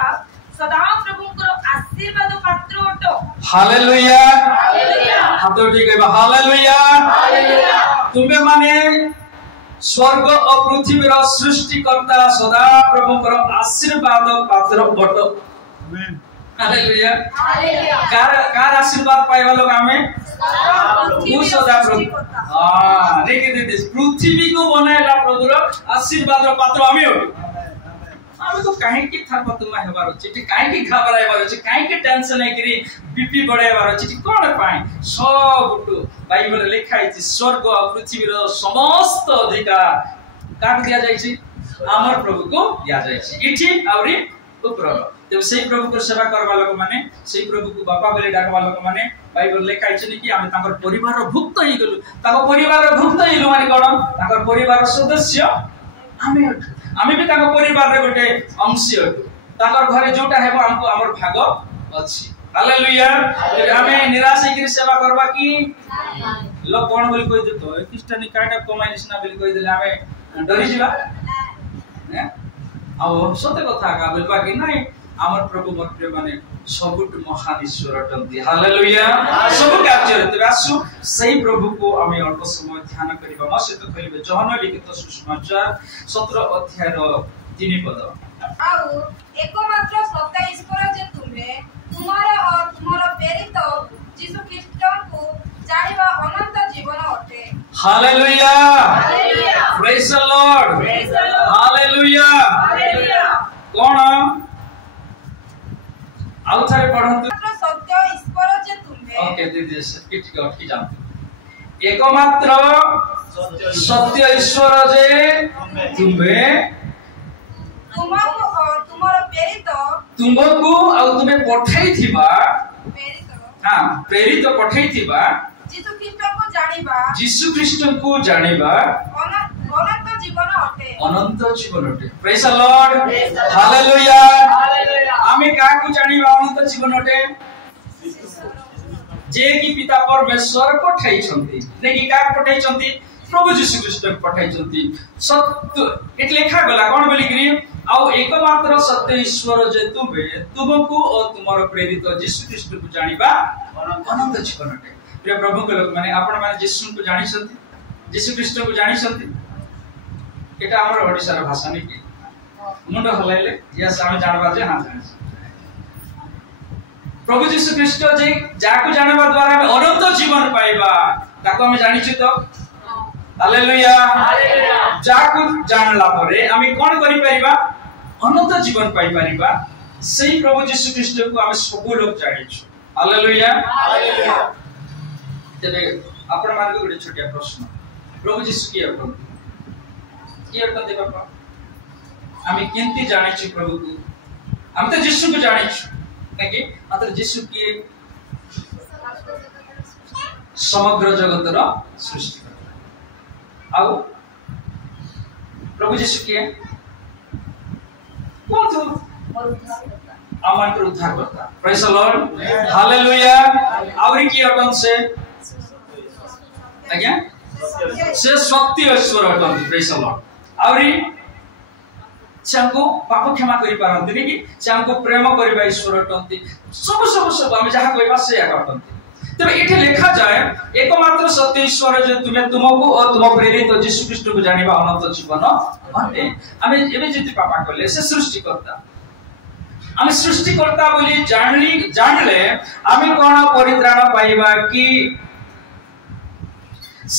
सदा प्रभुଙ୍କର आशीर्वाद पात्र अटो। Hallelujah hallelujah. हाथ उठी कहबा हालेलुया हालेलुया। तुमे माने स्वर्ग और पृथ्वी रो सृष्टि करता सदा प्रभुଙ୍କର आशीर्वाद पात्र अटो। आमेन। Hallelujah hallelujah. कार आशीर्वाद पाइबा लोग हमें सदा प्रभु। हां देखि दे पृथ्वी को बनायला प्रभुर आशीर्वाद रो पात्र हमें हो। हम तो काहे की थाप तुमा हेबार अछि टी काहे की घबराइबार अछि काहे की टेंशन है करी बीपी बढ़ाइबार अछि टी कोन पाए सबटु बाइबल लिखा अछि स्वर्ग और पृथ्वी रो समस्त अधिकार काट दिया जाय छी हमर प्रभु को दिया जाय छी इठी आउरी ऊपर। जब सही प्रभु को सेवा करबा लोक माने सही प्रभु को बापा बोले डाकबा लोक माने बाइबल लिखा अछि कि हम ताकर परिवार रो भुक्त ही गेलु। ताकर परिवार रो भुक्त हिलु माने कोन ताकर परिवार रो सदस्य आमे भी ताकर परिवार रे गोटे अंश हटु। ताकर घरे जोटा हेबो हमको हमर भाग अछि। हालेलुया। आमे निराश हे कि सेवा करबा की लोक कोन बोली कहि देतो क्रिश्चियन काटा कमाइलिस ना बोली कहि देले आमे डरी जिबा ने आ सत्य कथा का बोलबा कि नै हमर प्रभु मत माने सबुट महान ईश्वर अटंती। हालेलुया। सब कार्य रे आसु सही प्रभु को हमें अल्प समय ध्यान करिबा। म से तो कहबे यूहन्ना लिखित सुसमाचार 17 अध्याय रो 3 पद। आउ एकमात्र सत्य ईश्वर जे तुमे तुम्हारा और तुम्हारा प्रेरित यीशु ख्रीस्ट को जानिबा अनंत जीवन अटे। Hallelujah hallelujah. Praise the Lord. Praise the Lord. Hallelujah hallelujah. कोन आउ थारे पढंतु सत्य ईश्वर जे तुमे। ओके दीदी ठीक अटकी जानतु एकमात्र सत्य ईश्वर जे तुमे तुमको और तुम्हारा प्रेरित तुमको आ तुमे पठाई थिबा प्रेरित हां प्रेरित पठैथिबा जीसु ख्रीष्ट को जानिबा जीसु ख्रीष्ट को जानिबा अनंत जीवन अटे अनंत जीवन अटे प्रेज द लॉर्ड हालेलुया आमे का को जानिबा अनंत जीवन अटे जे की पिता परमेश्वर पठाई छंती ने की का पठाई छंती प्रभु जीसु ख्रीष्ट पठाई छंती सत्य एट लिखा गला कोन बोली करी आउ एकमात्र सत्य ईश्वर जे तुमको और तुमरो प्रेरित जीसु ख्रीष्ट को जानिबा अनंत जीवन अटे प्रिय प्रभु के लोक माने आपण माने जीसु को जानि छंती जीसु ख्रीष्ट को जानि छंती एटा हमर ओडिसा रा भाषा नै की मुंड हलाइले यस हम जानबा जे हां जानि प्रभु जीसु ख्रीष्ट जे जाको जानबा द्वारा हम अनंत जीवन पाइबा ताको हम जानि छि तो हालेलुया हालेलुया जाको जानला परे हम कोन करि परिबा अनंत जीवन पाइ परिबा सेही प्रभु जीसु ख्रीष्ट को हम सब लोग जानि छु हालेलुया हालेलुया तेरे आपण मान को गोटे छोटिया प्रश्न प्रभु जीसु की अपन बापा हम केंती जानि छु प्रभु को हम तो जीसु को जानि छु कि मात्र जीसु की समग्र जगत रा सृष्टि आउ प्रभु जीसु की कौन तो अमर उद्धार करता प्रेज द लॉर्ड हालेलुया और की अटन से आज्ञा से शक्ति ईश्वर अटन प्रेज द लॉर्ड और चांको पाप क्षमा करि पारंती कि चांको प्रेम करिबा ईश्वर अटंती सब हम जहा कहबा से करतंती तबे एठे लिखा जाय एकमात्र सत्य ईश्वर जे तुमको और तुम प्रेरित जीसु ख्रीष्ट को जानिबा अनंत जीवन अटे आमे एबे जेति पापा करले से सृष्टि करता आमे सृष्टि करता बोली जानले आमे कोन परित्राण पाइबा कि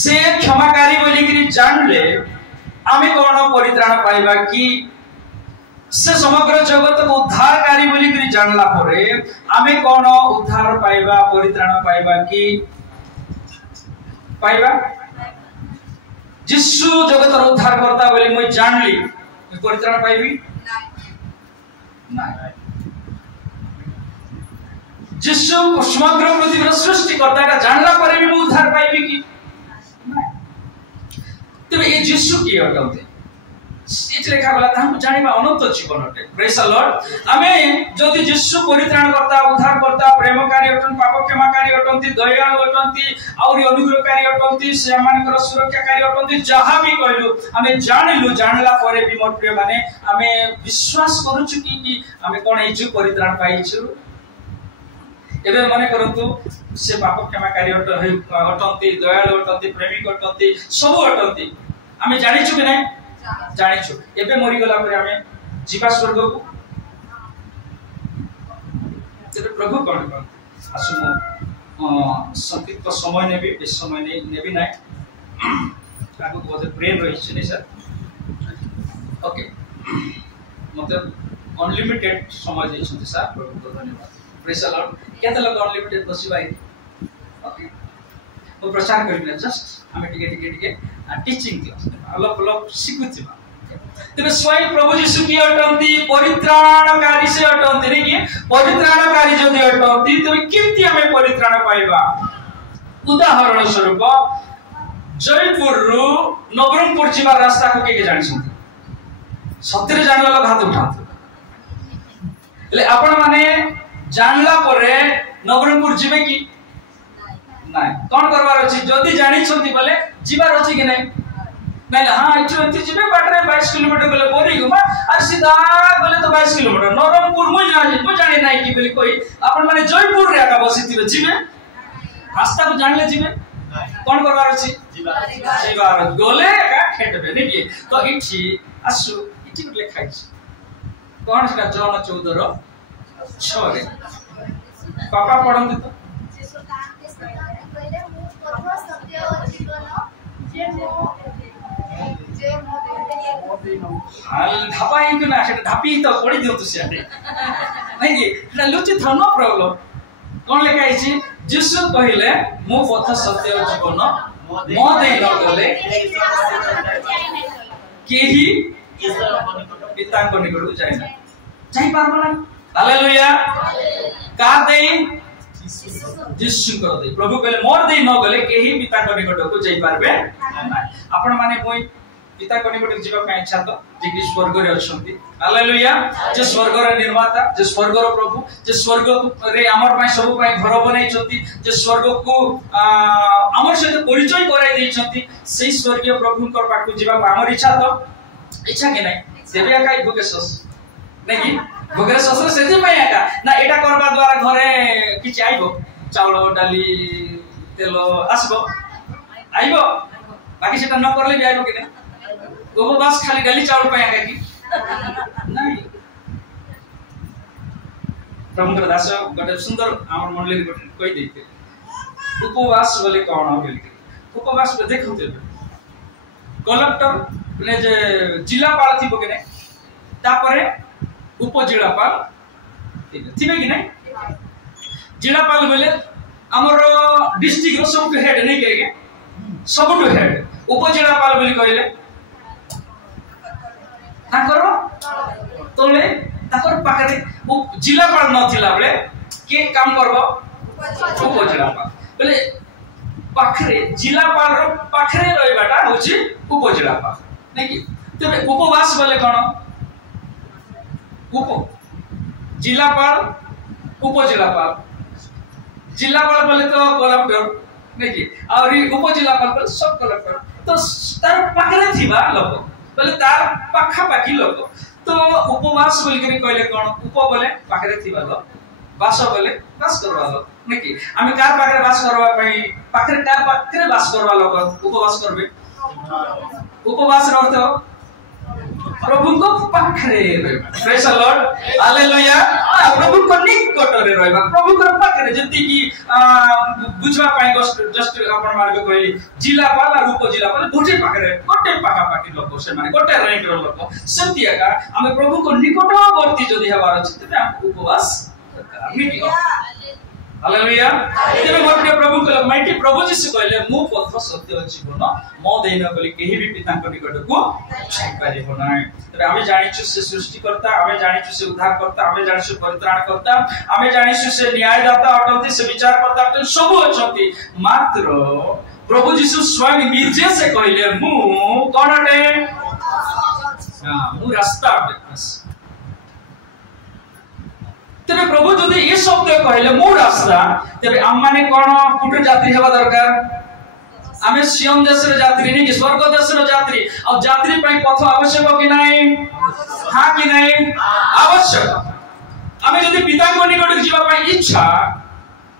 से क्षमाकारी बोली कि जानले आमे कोन परित्राण पाइबा कि से समग्र जगत को उद्धारकारी बोली कि जानला परे आमे कोन उद्धार पाइबा परित्राण पाइबा कि पाइबा जीसु जगत रो उद्धार करता बोली मैं जानली परित्राण पाइबी नहीं जीसु समग्र पृथ्वी रो सृष्टि करता का जानला परे भी मैं उद्धार पाइबी कि नहीं तबे ए जीसु की अटते इच लेखा गला हम जानिबा अनंत जीवन अटे प्रेज द लॉर्ड हमें जदि जीसु परित्राण करता उद्धार करता प्रेमकारी अटन पाप क्षमाकारी अटंती दयालु अटंती और अनुग्रहकारी अटंती से मानकर सुरक्षाकारी अटंती जहा भी कहलु हमें जानिलु जानला परे भी मोर प्रिय माने हमें विश्वास करूछु कि हमें कोन हिजु परित्राण पाइछु एबे माने करंतु से पाप क्षमाकारी अटंती दयालु अटंती प्रेमिक अटंती सब अटंती हमें जानिछु कि नहीं जानिछु एबे मरि गला परे हमें जीवा स्वर्ग को तेरे प्रभु कोन आसु संक्षिप्त समय नेबी इस समय नेबी नाही आगु बहुत प्रेम रही छै सर ओके मतलब अनलिमिटेड समय दे छै सर प्रभु को धन्यवाद प्रेज द लॉर्ड केते लोग अनलिमिटेड बसिबाई ओके वो प्रचार करिना जस्ट हमें टिके टीचिंग क्लास अलग शिखुथिबा तबे स्वयं प्रभु यीशु की अटंती परित्राणकारी से अटंती रे कि परित्राणकारी जदि अटंती तबे केति हमें परित्राण पाइबा उदाहरण स्वरूप जयपुर रु नवरंगपुर जीवा रास्ता को के जानि छथि सत्य जानला लोग हाथ उठाते ले आपण माने जानला परे नवरंगपुर जीवे की नहीं कौन करवार अछि जदि जानि छथि बोले जीवार अछि कि नहीं नहीं हां इचो जीवे बाटरे 22 किलोमीटर गले बोरी गुमा और सीधा गले तो 22 किलोमीटर नवरंगपुर मु जानि नहीं कि बोली कोई आपण माने जयपुर रे आका बसिथिबे जीवे रास्ता को जानले जीवे कौन करवार अछि जीवार गले का खेटबे नै कि तो इठी आसु इठी लिखा अछि कौन सेटा जॉन 14 रो 6 रे पापा पढंती तो हाल धापा इन ना सेटा धापी तो पड़ी दियो तुसे नहीं कि एटा लुचि था नो प्रॉब्लम कोन लेखा आइछि यीशु कहिले मो पथ सत्य और जीवन मो देई न गले केही पिता को निकट जाय ना जाई पारबो ना हालेलुया का देई यीशुଙ୍କର ଦେଇ ପ୍ରଭୁ କହିଲେ ମୋର ଦେଇ ନ ଗଲେ କେହି ପିତାଙ୍କ ନିକଟକୁ ଯାଇ ପାରବେ ନାହିଁ। ଆପଣ ମାନେ ମୁଁ ପିତାଙ୍କ ନିକଟକୁ ଯିବା ପାଇଁ ଇଚ୍ଛା ତ ଯେ କି ସ୍ୱର୍ଗରେ ଅଛନ୍ତି। ହାଲେଲୁୟା। ଯେ ସ୍ୱର୍ଗର ନିର୍ମାତା, ଯେ ସ୍ୱର୍ଗର ପ୍ରଭୁ, ଯେ ସ୍ୱର୍ଗରେ ଆମର ପାଇଁ ସବୁ ପାଇଁ ଘର ବନେଇଛନ୍ତି, ଯେ ସ୍ୱର୍ଗକୁ ଆମର ସହିତ ପରିଚୟ କରାଇ ଦେଇଛନ୍ତି, ସେଇ ସ୍ୱର୍ଗୀୟ ପ୍ରଭୁଙ୍କର ପାଖକୁ ଯିବା ଆମର ଇଚ୍ଛା ତ ଇଚ୍ଛା କି ନାହିଁ? ତେବେ ଏକା ଭୋଗେଶସ୍ ନାଇଁ କି ଭୋଗେଶସ୍ ସେଥିପାଇଁ ଏକା ନା ଏଟା କରିବା ଦ୍ୱାରା ଘରେ କିଛି ଆଇବ, ଚାଉଳ ଡାଲି ତେଲ ଆସିବ ଆଇବ, ବାକି ସେଟା ନ କରିଲେ ବି ଆଇବ କି ନା? ଉପବାସ ଖାଲି ଡାଲି ଚାଉଳ ପାଇଁ ଏକା କି ନାଇଁ। ପ୍ରଭୁଙ୍କର ଦାସ ଗୋଟେ ସୁନ୍ଦର ଆମର ମଣ୍ଡଳୀରେ ଗୋଟେ କହି ଦେଇଥିଲେ ଉପବାସ ବୋଲେ କଣ ବୋଲିକି। ଉପବାସ ଦେଖନ୍ତୁ କଲେକ୍ଟର ମାନେ ଯେ ଜିଲ୍ଲାପାଳ ଥିବ କି ନାଇଁ, ତାପରେ ଉପଜିଲ୍ଲାପାଳ ଥିବେ କି ନାଇଁ। ଜିଲ୍ଲାପାଳ ବୋଲେ ଆମର डिस्ट्रिक्ट रो सब हेड नहीं के सबटु हेड। उपजिल्लापाल बोली कहले ताकर तोले ताकर पाखरे जिल्लापाल नथिला बेले के काम करबो उपजिल्लापाल बोले पाखरे जिल्लापाल रो पाखरे रहबाटा होची उपजिल्लापाल नहीं कि। तबे उपवास बोले कोन उप जिल्लापाल उपजिल्लापाल जिल्लापाल बोले तो कलेक्टर नहीं कि और उपजिल्लापाल बोले सब कलेक्टर तो तार पाखरे थिबा लोक बोले तार पाखा पाखी लोक तो उपवास बोल के कहले कोन उप बोले पाखरे थिबा लोक वास बोले वास करवा लोक नहीं कि आमे कार पाखरे वास करवा पई पाखरे कार पाखरे वास करवा लोक उपवास करबे। उपवास रो अर्थ प्रभु को पाखरे प्रेज द लॉर्ड हालेलुया। प्रभु को निकट रे रहबा प्रभु को पाखरे जति की बुझवा पाई जस्ट अपन मार्ग कहली जिल्लापाल और उपजिल्लापाल गोटे पाखरे गोटे पाखा पाखी लोक से माने गोटे रैंक रो लोक सेतियाका हमें प्रभु को निकटवर्ती जदि हेबार अछि तबे हम उपवास करबी। हालेलुया। तेरे मोटे प्रभु को माइटी प्रभु जीसु कहले मु पथ सत्य जीवन मो देन बोली केही भी पिता को निकट को जाई परिबो नाही। तबे आमे जानिछु से सृष्टिकर्ता, आमे जानिछु से उद्धारकर्ता, आमे जानिछु परित्राणकर्ता, आमे जानिछु से न्यायदाता अटंती से विचारकर्ता अटंती सब अछंती। मात्र प्रभु जीसु स्वयं निजे से कहले मु कोनटे मु रास्ता बस। तबे प्रभु जदि ये शब्द कहले मो रास्ता तबे हम माने कोन कुट यात्री हेबा दरकार। आमे सियम देश रे यात्री नहीं कि स्वर्ग देश रे यात्री और यात्री पई पथ आवश्यक कि नहीं? हां कि नहीं आवश्यक। आमे जदि पिता को निकट जीवा पई इच्छा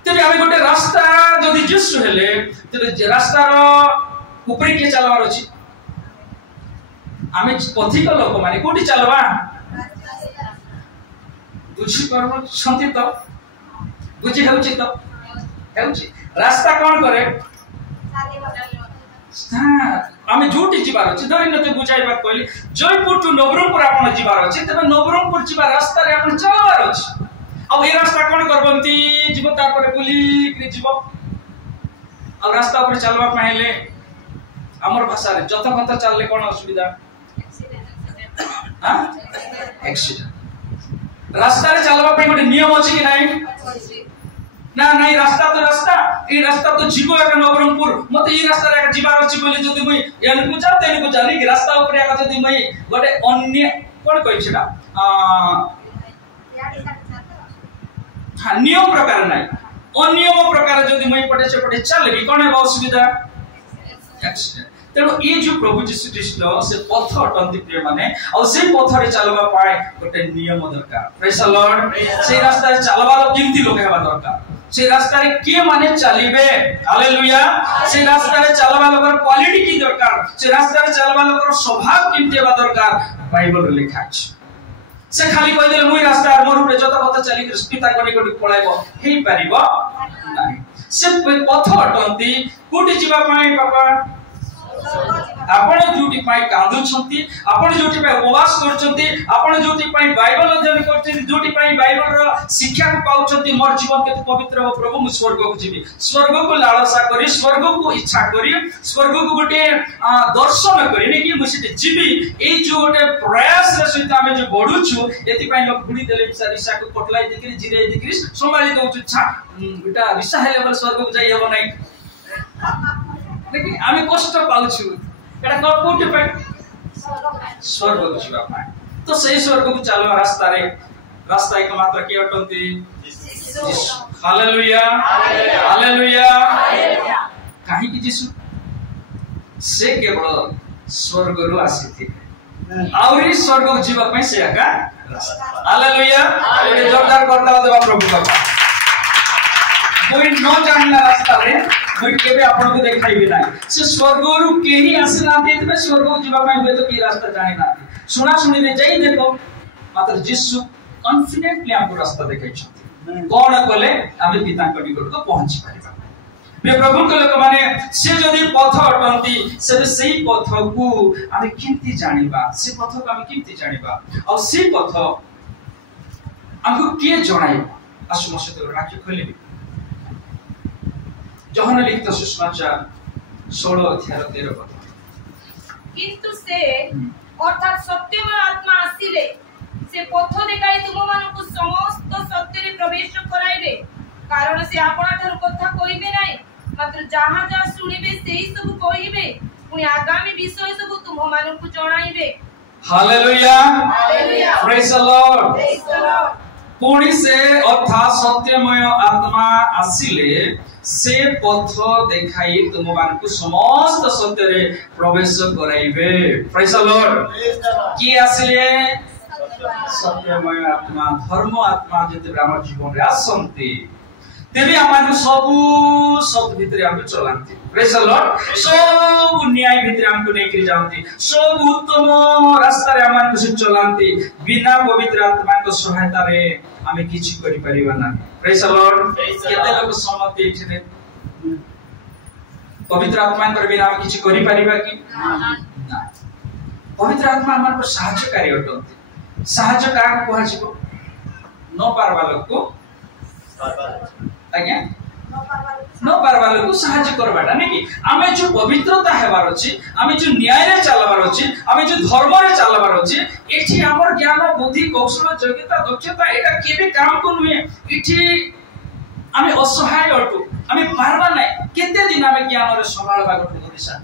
तबे आमे गोटे रास्ता जदि जिसु हेले तबे रास्ता रो ऊपर के चलवार अछि। आमे पथिक लोक माने कोठी चलवा बुझी परम छंती तो बुझी हेउची तो हेउची रास्ता कोन करे हां आमे जोटी जीवार अछि धरि नते बुझाइबा कहली जयपुर टू नवरंगपुर आपण जीवार अछि तबे नवरंगपुर जीवा रास्ता रे आपण चलवार अछि। अब ए रास्ता कोन करबंती जीव तार पर बुली कि जीव अब रास्ता ऊपर चलवा पहिले हमर भाषा रे जत कत चलले कोन असुविधा हां एक्सीडेंट। रास्ता रे चलवा पे गोटे नियम अछि कि नहीं ना नहीं रास्ता तो रास्ता ए रास्ता तो जीव एक नवरंगपुर मते ई रास्ता रे जीवार अछि बोली जदि मई एनको जा तेनको जानी कि रास्ता ऊपर आका जदि मई गोटे अन्य कोन कहै छिडा हां नियम प्रकार नहीं अनियम प्रकार जदि मई पटे से पटे चलबी कोन है असुविधा एक्सीडेंट। तेणु ये जो प्रभु जीसु ख्रीष्ट से पथ अटंती प्रिय माने और से पथ रे चलबा पाए गोटे नियम दरकार। Praise the Lord. से रास्ता रे चलबा केमती लोक हेबा दरकार, से रास्ता रे के माने चलीबे हालेलुया। से रास्ता रे चलबा लोकर क्वालिटी की दरकार, से रास्ता रे चलबा लोकर स्वभाव केमती हेबा दरकार बाइबल रे लिखा अछि। से खाली कहि देले मुई रास्ता मोर रे जत पथ चली पिता को निकट पळाइबो हेई परिबो नाही। से पथ अटंती कोठी जीवा पाए पापा आपण जोटी पाई कांदुछंती आपण जोटी पाई उपवास करछंती आपण जोटी पाई बाइबल अध्ययन करछंती जोटी पाई बाइबल रो शिक्षा को पाउछंती मोर जीवन केते पवित्र हो प्रभु मु स्वर्ग को जीवी स्वर्ग को लालसा करी स्वर्ग को इच्छा करी स्वर्ग को गोटे दर्शन करी ने कि मु सिते जीवी ए जो गोटे प्रयास रे सहित आमे जो बढ़ुछु एति पाई लोक गुडी देले रिसा को पटलाई देखि जिरे देखि संभाली दउछु छा बेटा रिसा हे लेवल स्वर्ग को जाई हेबो नै लेकिन आमे कष्ट पाउछु एटा कोटे पाई स्वर्ग को जीवा पाई तो सही स्वर्ग को चलवा रास्ता एकमात्र के अटंती हालेलुया हालेलुया काहे कि यीशु से केवल स्वर्ग रु आसीथिले आउरी स्वर्ग को जीवा पई से आका हालेलुया ए जोरदार करता देबा प्रभु का कोई न जानना रास्ता रे कोई केबे आपन को देखाइबे ना से स्वर्ग रु केही आसना देतबे स्वर्ग को जीवा पई तो की रास्ता जानि ना सुना सुनी रे जाई देखो मात्र यीशु कॉन्फिडेंटली हमको रास्ता देखाइ छथि कोन कले आमे पिता को निकट को पहुंची परिबा प्रिय प्रभु के लोक माने से जदी पथ अटंती से सही पथ को आमे किंती जानिबा से पथ को आमे किंती जानिबा और से पथ हमको के जणाई आसु मसे तो राखी खोलिबे यूहन्ना लिखित सुसमाचार 16 अध्याय 13 पद किंतु से अर्थात सत्यमय आत्मा आसीले से पथ देखाई तुम मानकु समस्त सत्य रे प्रवेश कराइबे कारण से आपना ठर कथा कहिबे नै मात्र जहां जहां सुनिबे सेही सब कहिबे पुनी आगामी विषय सब तुम मानकु जणाइबे hallelujah hallelujah praise the Lord पुनी से अर्थात सत्यमय आत्मा आसीले से पथ देखाई तुम मानकु समस्त सत्य रे प्रवेश कराइबे प्रेज द लॉर्ड की आसीले सत्यमय आत्मा धर्म आत्मा जते हमर जीवन रे आसंती तेबे हमर सब भीतर हम चलांती प्रेज द लॉर्ड सब न्याय भीतर हमको नेकरी जांती सब उत्तम रास्ता रे हमर को चलांती बिना पवित्र आत्मा को सहायता रे हमें किछि करि परिबा ना प्रेज द लॉर्ड केते लोग समते इठे पवित्र आत्मा कर बिना हम किछि करि परिबा कि ना पवित्र आत्मा हमर को सहायकारी अटंती साहाଯ୍ୟ काक कहजिबो न पारबा लोक को आज्ञा न पारबा लोक को साहाଯ୍য करबाटा नै कि आमे जो पवित्रता हेबार अछि आमे जो न्याय रे चलबार अछि आमे जो धर्म रे चलबार अछि एठी हमर ज्ञान बुद्धि कौशल योग्यता दक्षता एटा केबे काम को नुए एठी आमे असहाय अटु आमे पारबा नै केते दिन आमे ज्ञान रे संभाळबा गठो दिशा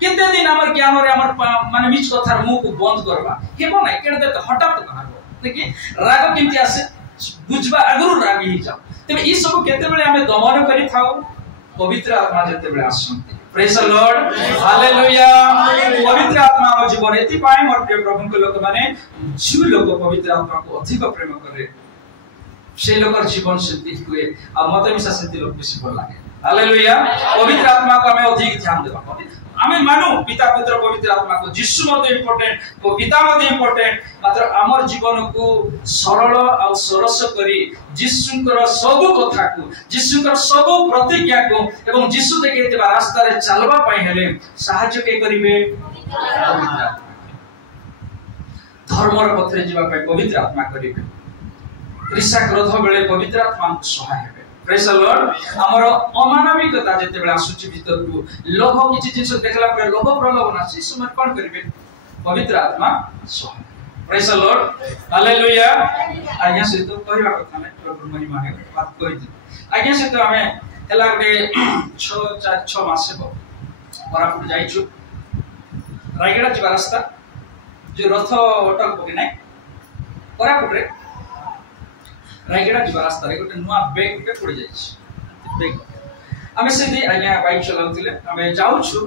केते दिन हमर ज्ञान रे हमर माने मिछ कथार मुंह को बंद करबा हेबो नै केते हठात कहबो देखि राग केमति आसे बुझबा अगरु रागी ही जाओ तबे ई सब केते बेले हमें दमन करि थाओ पवित्र आत्मा जते बेले आसंती प्रेज द लॉर्ड हालेलुया पवित्र आत्मा हमर जीवन एति पाए मोर प्रिय प्रभु के लोक माने जो लोक पवित्र आत्मा को अधिक प्रेम करे से लोकर जीवन सिद्धि हुए आ मते मिसा सिद्धि लोक बेसी भल लागे हालेलुया पवित्र आत्मा को हमें अधिक ध्यान देबा हमें मानो पिता पुत्र पवित्र आत्मा को यीशु मते इंपोर्टेंट को पिता मते इंपोर्टेंट मात्र हमर जीवन को सरल और सरस करी यीशुकर सब कथा को यीशुकर सब प्रतिज्ञा को एवं यीशु देखेतिबा रास्ता रे चलबा पई हेले सहाय्य के करिवे धर्मर पथरे जीवा पई पवित्र आत्मा करिवे ऋषा क्रोध बेले पवित्र आत्मा को सहाय प्रेज द लॉर्ड हमर अमानविकता जते बेला सूची भीतर को लोभ किछि जिंस देखला पर लोभ प्रलोभन आसी समय कोन करिवे पवित्र आत्मा सहाय प्रेज द लॉर्ड हालेलुया आज्ञा से तो कहबा कथा नै प्रभु महिमा हे बात कहि दे आज्ञा से तो हमें एला गटे 6 मास हो परापुर जाइछु रायगड़ा जिबा रास्ता जो रथ अटक पके नै परापुर रे रायगड़ा जिबा रास्ता रे गोटे नुआ बैग गोटे पड़ी जाइछ बैग हमें से दे आज्ञा बाइक चलाउतिले हमें जाउछु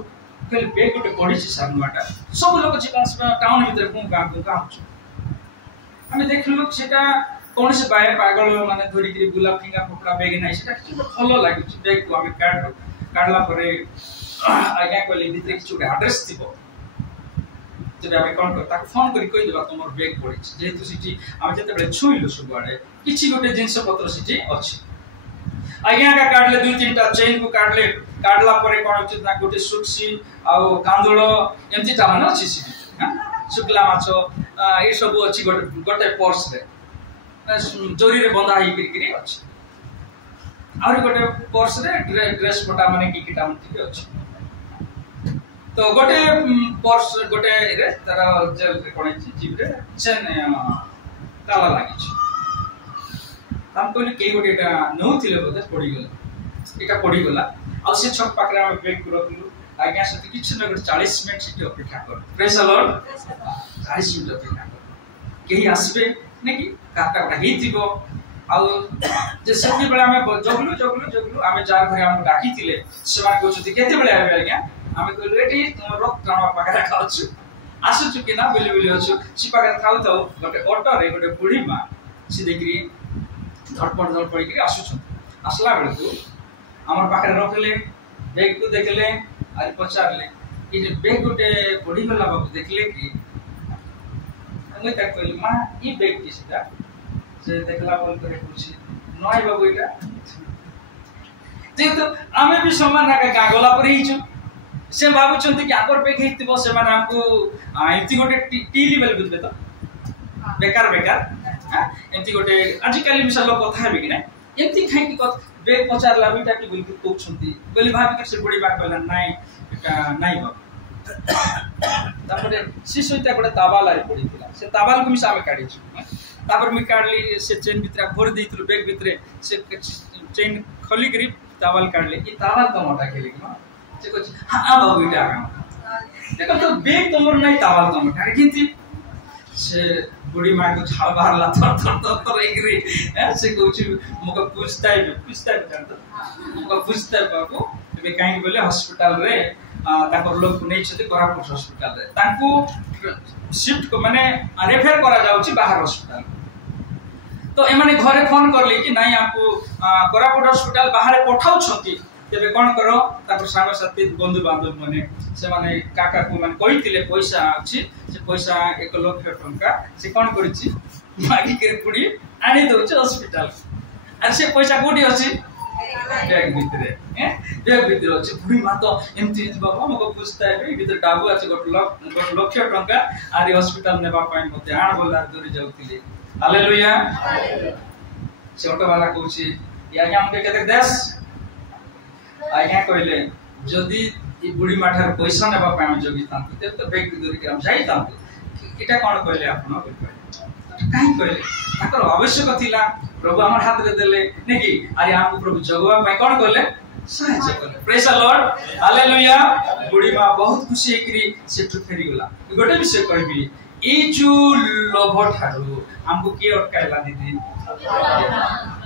कल बैग गोटे पड़ी छ सामनाटा सब लोग जीवन टाउन भीतर को गाम छु हमें देखलु सेटा कोन से बाय पागल माने धरि के गुलाब फिंगा पकड़ा बैग नै सेटा कि भलो लागु छ बैग को हमें काढला परे आज्ञा कोली भीतर किछु एड्रेस थिबो जब हमें कोन करता फोन करी कहि देबा तमर बैग पड़ी छ जेतु सिटी हम जते बेले छुइलु सब आडे किछि गोटे जिंस पत्र सिटी अछि आज्ञा का काटले 2-3टा चेन को काटले काढला परे कोन अछि ना गोटे सुक्सी आ कांदुळ एमती ता मन अछि सी शुक्ला माछो ए सब अछि गोटे पर्स रे जोरी रे बंधा ही करी अछि और गोटे पर्स रे ड्रेस पटा माने की किटा मति अछि तो गोटे पर्स गोटे रे तार जेल रे कोन अछि जीव रे चेन ताला लागि छी हम कहले के गोटे का नौ थिले बोले पड़ी गेल एटा पड़ी गेला आ से छक पाकरा में बैग रखलु आज्ञा सती किछ न 40 मिनिट सिटी अपेक्षा कर प्रेज द लॉर्ड 40 मिनिट अपेक्षा कर केही आसबे नेकी काटा बडा हेतिबो आ जे सती बेला में जगलु आमे जार घरे हम डाकी थिले सेवा कोछती केते बेला आबे आज्ञा आमे कहलु एटी रक कामा पाकरा खाउछु आसु चुकी ना बेले बेले अछु सिपाका खाउ त गोटे ऑटो रे गोटे बुढी मा सी देखि धड़पड़ के आसु छ असला बेले को हमर पाखरे रखले बैग को देखले आरि पचारले कि जे बैग गोटे बड़ी गला बाबू देखले कि हमें का कहली मां ई बैग की सीधा से देखला बोल करे पूछी नय बाबू एटा जे तो आमे भी समान का गागला पर ही छु से बाबू चंती कि आकर बैग हेतिबो से माने हमको एती गोटे टी लेवल बुझबे तो बेकार एती गोटे आज काली मिसा लोग कथा हेबे कि ना एती खाइ कि बैग पचार लाबिटा कि बोल के कोछंती बोली भाभी के से बड़ी बात कहला नाही एटा नाही बाबू तापरे सिसोइता गोटे ताबाल आरि पड़ीतिला से ताबाल को मिसा में काढी छु तापर मी काढली से चेन भितरा भर देइतलु बैग भितरे से चेन खोली करी ताबाल काढले ई ताबाल त मोटा खेले कि से कहछ हां बाबू एटा देखो तो बैग तमर नाही ताबाल तमर काढी किंती से बुढ़ी मां को झाड़ बाहर ला थर एग्री से कहछ मको पूछता जानत मको पूछता बाबू तबे काई बोले हॉस्पिटल रे ताकर लोग नै छथि कोरापुट हॉस्पिटल रे तांको शिफ्ट को माने रेफर करा जाउची बाहर हॉस्पिटल तो ए माने घरे फोन करले कि नाही आपको कोरापुट हॉस्पिटल बाहर पठाउ छथि तेबे कोन करो ताकर संग साथी बंधु बांधव माने से माने काका को माने कहितिले पैसा अछि से पैसा 1 लाख टका से कोन करिछि मागी के पुडी आनी दोछ हॉस्पिटल आ से पैसा कोडी अछि बैग भितरे बैग भितरे अछि पुडी मा तो एमती बाबा मको पूछता है भितर डाबू अछि 1 लाख टका आरी हॉस्पिटल नेबा पाई मते आण बोला दूरी जाउतिले हालेलुया से ऑटो वाला कहछि या हम के केते देश आज्ञा कहले जदि ई बुढ़ी माठार पैसा नेबा पाए जोगी तांत ते तो बैग दूरी के हम जाई तांत एटा कोन कहले आपन काई कहले ताकर आवश्यक थिला प्रभु हमर हाथ रे देले नेकी अरे आपको प्रभु जगवा पाए कोन कहले सहायता करले प्रेज द लॉर्ड हालेलुया बुढ़ी मां बहुत खुशी एकरी से फेरी गेला गोटे विषय कहबी ए जो लोभ ठारू हमको के अटकायला दीदी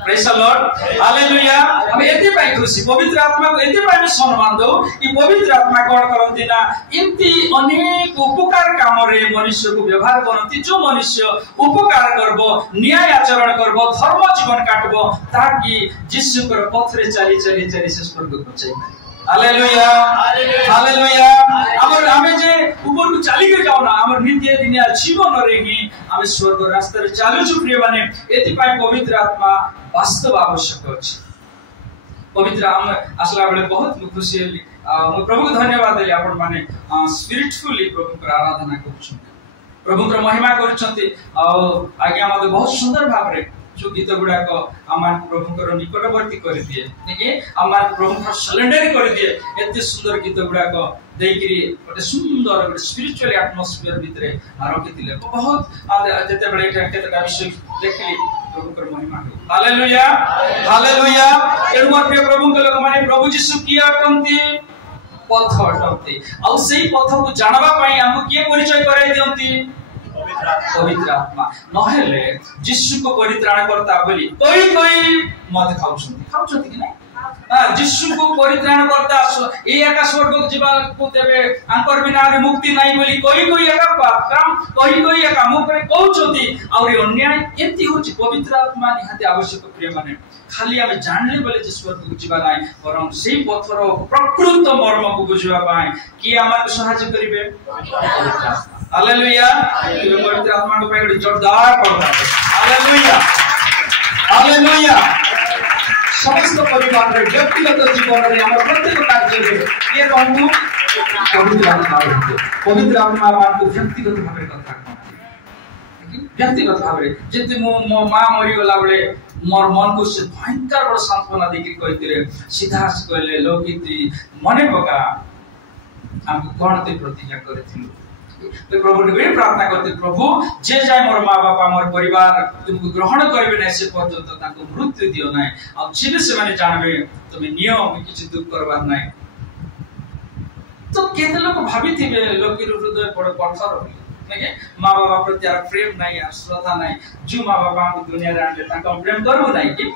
प्रेज द लॉर्ड हालेलुया हम एते पाई खुशी पवित्र आत्मा को एते पाई सम्मान दो कि पवित्र आत्मा कोन करंती ना एंती अनेक उपकार काम रे मनुष्य को व्यवहार करंती जो मनुष्य उपकार करबो न्याय आचरण करबो धर्म जीवन काटबो ताकि यीशु कर पथ रे चली से स्वर्ग को चाहिए हालेलुया हालेलुया हमर हमें जे ऊपर को चली के जाओ ना हमर नित्य दिनिया जीवन रे ही हमें स्वर्ग रास्ता रे चालू छु प्रिय माने एति पाई पवित्र आत्मा वास्तव आवश्यक अछि पवित्र आत्मा असला बेले बहुत खुशी हेली म प्रभु को धन्यवाद देली आपण माने स्पिरिटफुली प्रभु को आराधना करू प्रभु को महिमा करू आज्ञा मते बहुत सुंदर भाव रे जो गीत गुडा को आमान प्रभु को निकटवर्ती कर दिए नेके आमान प्रभु को सरेंडर कर दिए एते सुंदर गीत गुडा को देकरी ओटे सुंदर ओटे स्पिरिचुअल एटमॉस्फियर भितरे रखितिले बहुत जते बेले केतटा विषय देखली प्रभु को महिमा हालेलुया हालेलुया एडमर प्रिय प्रभु को लोक माने प्रभु यीशु की अटंती पथ अटंती आ सेही पथ को जानबा पई हमको के परिचय कराई दियंती पवित्र आत्मा नहेले यीशु को परित्राण करता बोली कोई मद खाउछंती कि नहीं यीशु को परित्राण करता ए एका स्वर्ग जीवा को देबे अंकर बिना मुक्ति नहीं बोली कोई एका पाप काम कोई एका मुख रे कहउछंती और अन्याय एति होछि पवित्र आत्मा निहाते आवश्यक प्रिय माने खाली हमें जानले बोले जे स्वर्ग को जीवा नाही परम सेही पथर प्रकृत मर्म को बुझिबा पाए कि हमर सहायता करिवे हालेलुया पवित्र आत्मा को पाए जोरदार पड़ता हालेलुया हालेलुया समस्त परिवार रे व्यक्तिगत जीवन रे हम प्रत्येक कार्य रे ये कहू पवित्र आत्मा मान को व्यक्तिगत भाव रे कथा व्यक्तिगत भाव रे जति मो मां मरि गला बेले मोर मन को से भयंकर बड़ सांत्वना देके कहतिले सीधा से कहले लोकिति मने पका हमको कोन ते प्रतिज्ञा करथिलु तो प्रभु ने प्रार्थना करते प्रभु जे जाय मोर मां बापा मोर परिवार तुमको ग्रहण करबे नै से पर्यंत ताको मृत्यु दियो नै आ जिने से माने जानबे तुमे नियम किछि दुख करबार नै तो केते लोग भाबी थिबे लोक के हृदय बड़ पत्थर होई नेके मां बाबा प्रति प्रेम नै आ श्रद्धा नै जो मां बाबा हम दुनिया रे आनले ताको प्रेम करबो नै कि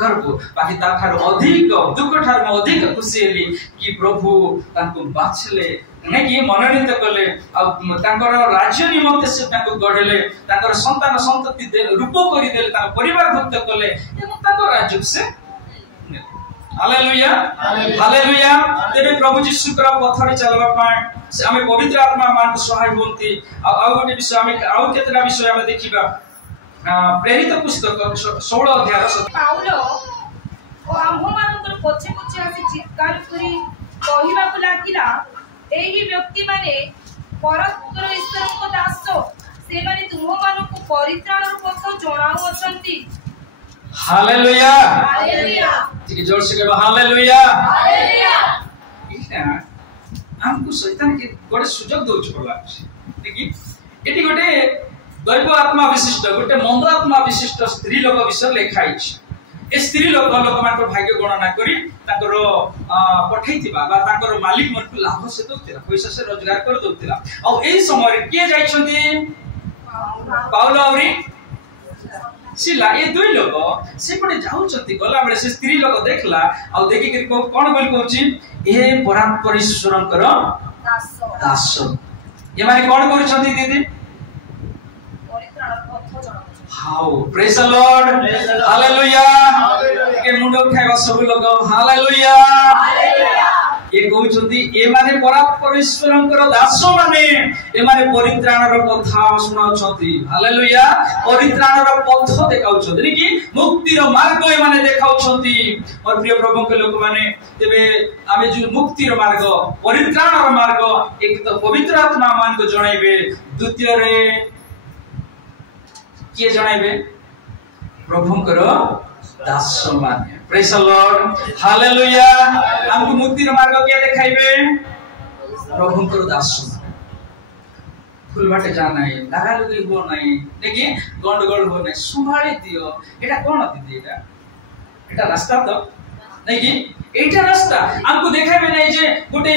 करबो बाकी ता थार अधिक दुख ठार में अधिक खुशी हेली कि प्रभु ताको बाछले नै कि मनोनीत कले आ ताकर राज्य निमंते से ताको गढले ताकर संतान संतति रूप करि देले ता परिवार भक्त कले एवं ताको राज्य से हालेलुया हालेलुया तेरे प्रभु यीशु कर पथरे चलबा पाए से हमें पवित्र आत्मा मान को सहाय होंती आ गोटे विषय हमें आउ केतरा विषय हम देखिबा प्रेरित पुस्तक 16 अध्याय पाउलो ओ आम्भ मानकर पछे पछे आसी चित्कार करी कहिबा को लागिला एही व्यक्ति माने परस्पर ईश्वर को दास से माने तुम मानु को परित्राण पथ जणाउ अछंती हालेलुया हालेलुया ठीक जोर से कहबा हालेलुया हालेलुया इटा हमको शैतान के बड़े सुजग दोछ पड़ला ठीक एटी गोटे दैव आत्मा विशिष्ट गोटे मंद आत्मा विशिष्ट स्त्री लोक विषय लेखाई ए स्त्री लोक मान भाग्य गणना करी ताकर पठैतिबा बा ताकर मालिक मन को लाभ से दोतिला पैसा से रोजगार कर दोतिला आ एई समय के जाय छथि पाउलो औरी सिला ए दुई लोक से पटे जाउ छथि गला बेले से स्त्री लोक देखला आ देखि के कोन बोल कहउची ए परात्पर ईश्वरकर दास ये माने कोन करू छथि दीदी how praise the Lord hallelujah के मुंड उठाइबा सब लोग हालेलुया हालेलुया ये कहउ छथि ए माने परात्पर ईश्वरकर दास माने ए माने परित्राणर कथा सुनाउ छथि हालेलुया परित्राणर पथ देखाउ छथि कि मुक्तिर मार्ग ए माने देखाउ छथि और प्रिय प्रभु के लोक माने तबे आमे जो मुक्तिर मार्ग परित्राणर मार्ग एक तो पवित्र आत्मा मान को जणाइबे द्वितीय रे के जणाइबे प्रभुकर दास माने प्रेज द लॉर्ड हालेलुया हमको मुक्तिर मार्ग के देखाइबे प्रभुकर दास फुल बाटे जाना है लगा लगी हो नहीं देखिए गंडगोल हो नहीं संभाली दियो एटा कोन दीदी एटा रास्ता तो नहीं कि एटा रास्ता हमको देखाइबे नहीं जे गोटे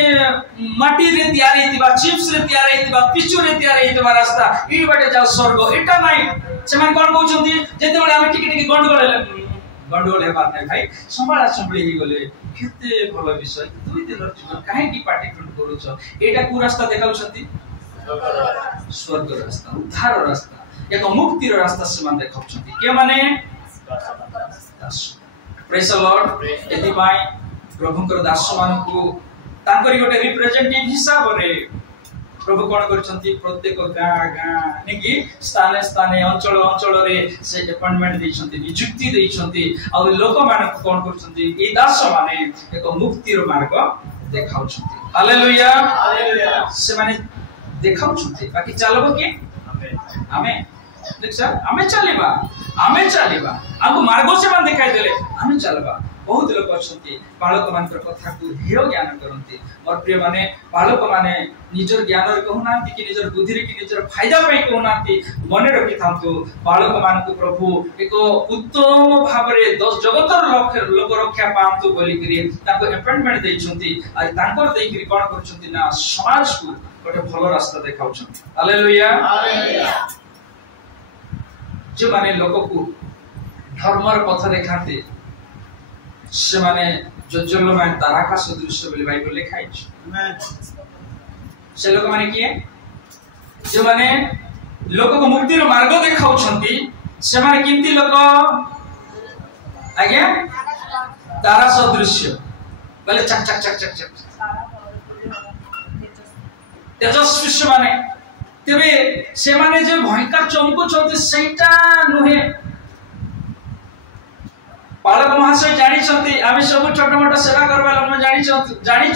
माटी रे तैयार हेतिबा चिप्स रे तैयार हेतिबा पिचु रे तैयार हेतिबा रास्ता ई बाटे जाओ स्वर्ग एटा नहीं सेमान कोन कहउछंती जेते बेले हम टिके टिके गंडगोल हेबार नै भाई संभाला संभली ही गले केते भलो विषय दुई दिन जीवन काहे की पार्टी फ्रंट करूछ एटा को रास्ता देखाउछंती स्वर्ग रास्ता उद्धार रास्ता एक मुक्तिर रास्ता से मान देखाउछंती के माने प्रेज द लॉर्ड यदि भाई प्रभुकर दास मान को तांकरी गोटे रिप्रेजेंटेटिव हिसाब रे प्रभु कोन करछंती प्रत्येक गां नेकी स्थाने स्थाने अंचल अंचल रे से अपॉइंटमेंट दैछंती नियुक्ति दैछंती आ लोक मान को कोन करछंती ए दास माने एक मुक्तिर मार्ग देखाउछंती हालेलुया हालेलुया से माने देखाउछंती बाकी चलबो के आमे देख सर आमे चलेबा हमको मार्ग से मान देखाई देले आमे चलबा बहुत लोग अछंती बालक मानकर कथा को हेय ज्ञान करंती और प्रिय माने बालक माने निजर ज्ञान रे कहनांती कि निजर बुद्धि रे कि निजर फायदा पई कहनांती मने रखि थांतु बालक मान को प्रभु एक उत्तम भाव रे जगतर लोक रक्षा पांतु बोली करी ताको अपॉइंटमेंट दैछंती आ तांकर देई करी कोन करछंती ना समाज को गोटे भलो रास्ता देखाउछंती हालेलुया हालेलुया जो माने लोक को धर्मर पथ देखाते से माने जोजोलमान ताराका सदृश बोली बाइबल लिखाई छै से लोक माने किए जो माने लोक को मुक्तिर मार्ग देखाउछंती से माने किंती लोक आज्ञा तारा सदृश बोले चक चक चक चक चक तेजस्वी माने तबे से माने जे भयंकर चमको छथि सेटा नुहे पालक महाशय जानी आम सब छोट मोट सेवा करवा लोक जानी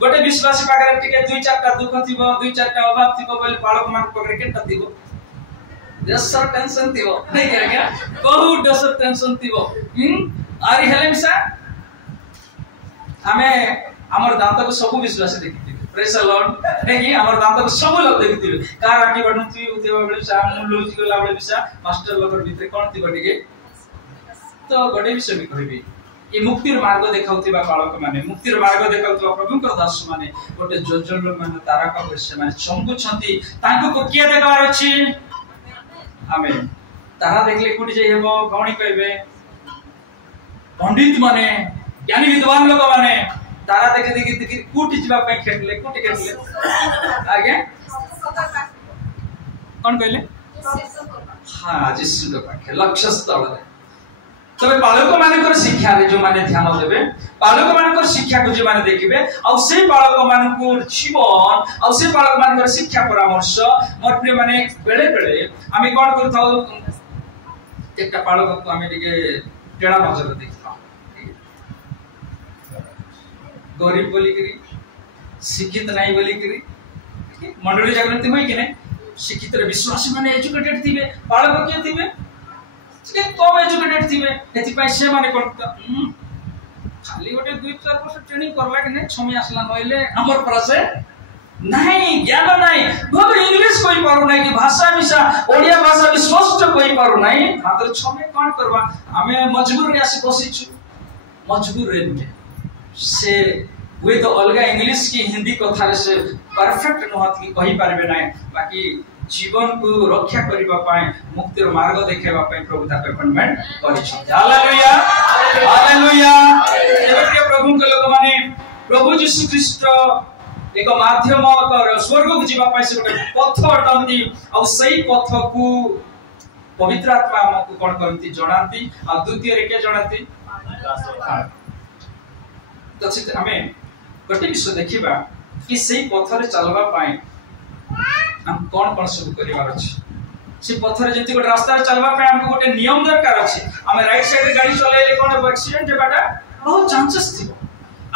गोटे विश्वासी पाखे टिके 2-4टा दुख थिबो 2-4टा अभाव थिबो बोले पालक मान पकड़े केटा थिबो देशर टेंशन थिबो नहीं करे क्या बहुत देशर टेंशन थिबो आरी हेले मिसा हमें हमर दांत को सब विश्वासी देखि प्रेज द लॉर्ड नहीं हमर दांत को सब लोग देखि कार आकी बडुती उतेवा बेले सा मुलुजी गला बेले मिसा मास्टर लोकर भीतर कोन थिबो टिके तो गोटे विषय भी कहबी ये मुक्तिर मार्ग देखाउथिबा बालक माने मुक्तिर मार्ग देखाउथिबा प्रभुकर दास माने गोटे जोजल माने तारका वर्ष माने चंगु छंती तांको को किया देखार अछि आमेन तारा देखले कुटी जे हेबो गौणी कहबे पंडित माने ज्ञानी विद्वान लोक माने तारा देखि देखि कुटी जिबा पे खेटले आगे कोन कहले हां जिसु पाखे लक्ष्य स्थल तबे बालक मानकर शिक्षा रे जो माने ध्यान देबे बालक मानकर शिक्षा को जो माने देखिबे और से बालक मानकर जीवन और से बालक मानकर शिक्षा परामर्श मोर प्रिय माने बेले बेले आमी कोन करथाउ एकटा बालक को आमी टिके टेड़ा नजर देखथाउ गरीब बोली करी शिक्षित नहीं बोली करी मंडली जागृति होई कि नहीं शिक्षित रे विश्वासी माने एजुकेटेड थिबे बालक के थिबे से कम एजुकेटेड थिबे एति पय से माने कोन खाली गोटे 2-4 वर्ष ट्रेनिंग करला कि नहीं समय आसला नइले हमर परसे नहीं ज्ञान नहीं भव इंग्लिश कोई पारो नहीं कि भाषा मिसा ओडिया भाषा भी स्पष्ट कोई पारो नहीं हातर समय कोन करबा हमें मजबूर रे आसी बसी छु मजबूर रे से वे तो अलगा इंग्लिश की हिंदी कथा से परफेक्ट नहत की कहि पारबे नहीं बाकी जीवन को रक्षा करिबा पाए मुक्तिर मार्ग देखेबा पाए प्रभु ताके अपॉइंटमेंट करिछि हालेलुया हालेलुया प्रिय प्रभु के लोक माने प्रभु यीशु ख्रीष्ट एक माध्यम कर स्वर्ग को जीवा पाए से पथ अटंती और सही पथ को पवित्र आत्मा हमको कोन करती जणाती और द्वितीय रे के जणाती तो से हमें गोटे विषय देखिबा कि सही पथ रे चलबा पाए हम कौन सब करिवार अछि से पथरे जति गोटे रास्ता रे चलबा पे हमको गोटे नियम दरकार अछि हमें राइट साइड रे गाड़ी चलाइले कोन एक्सीडेंट हेबाटा बहुत चांसेस थिबो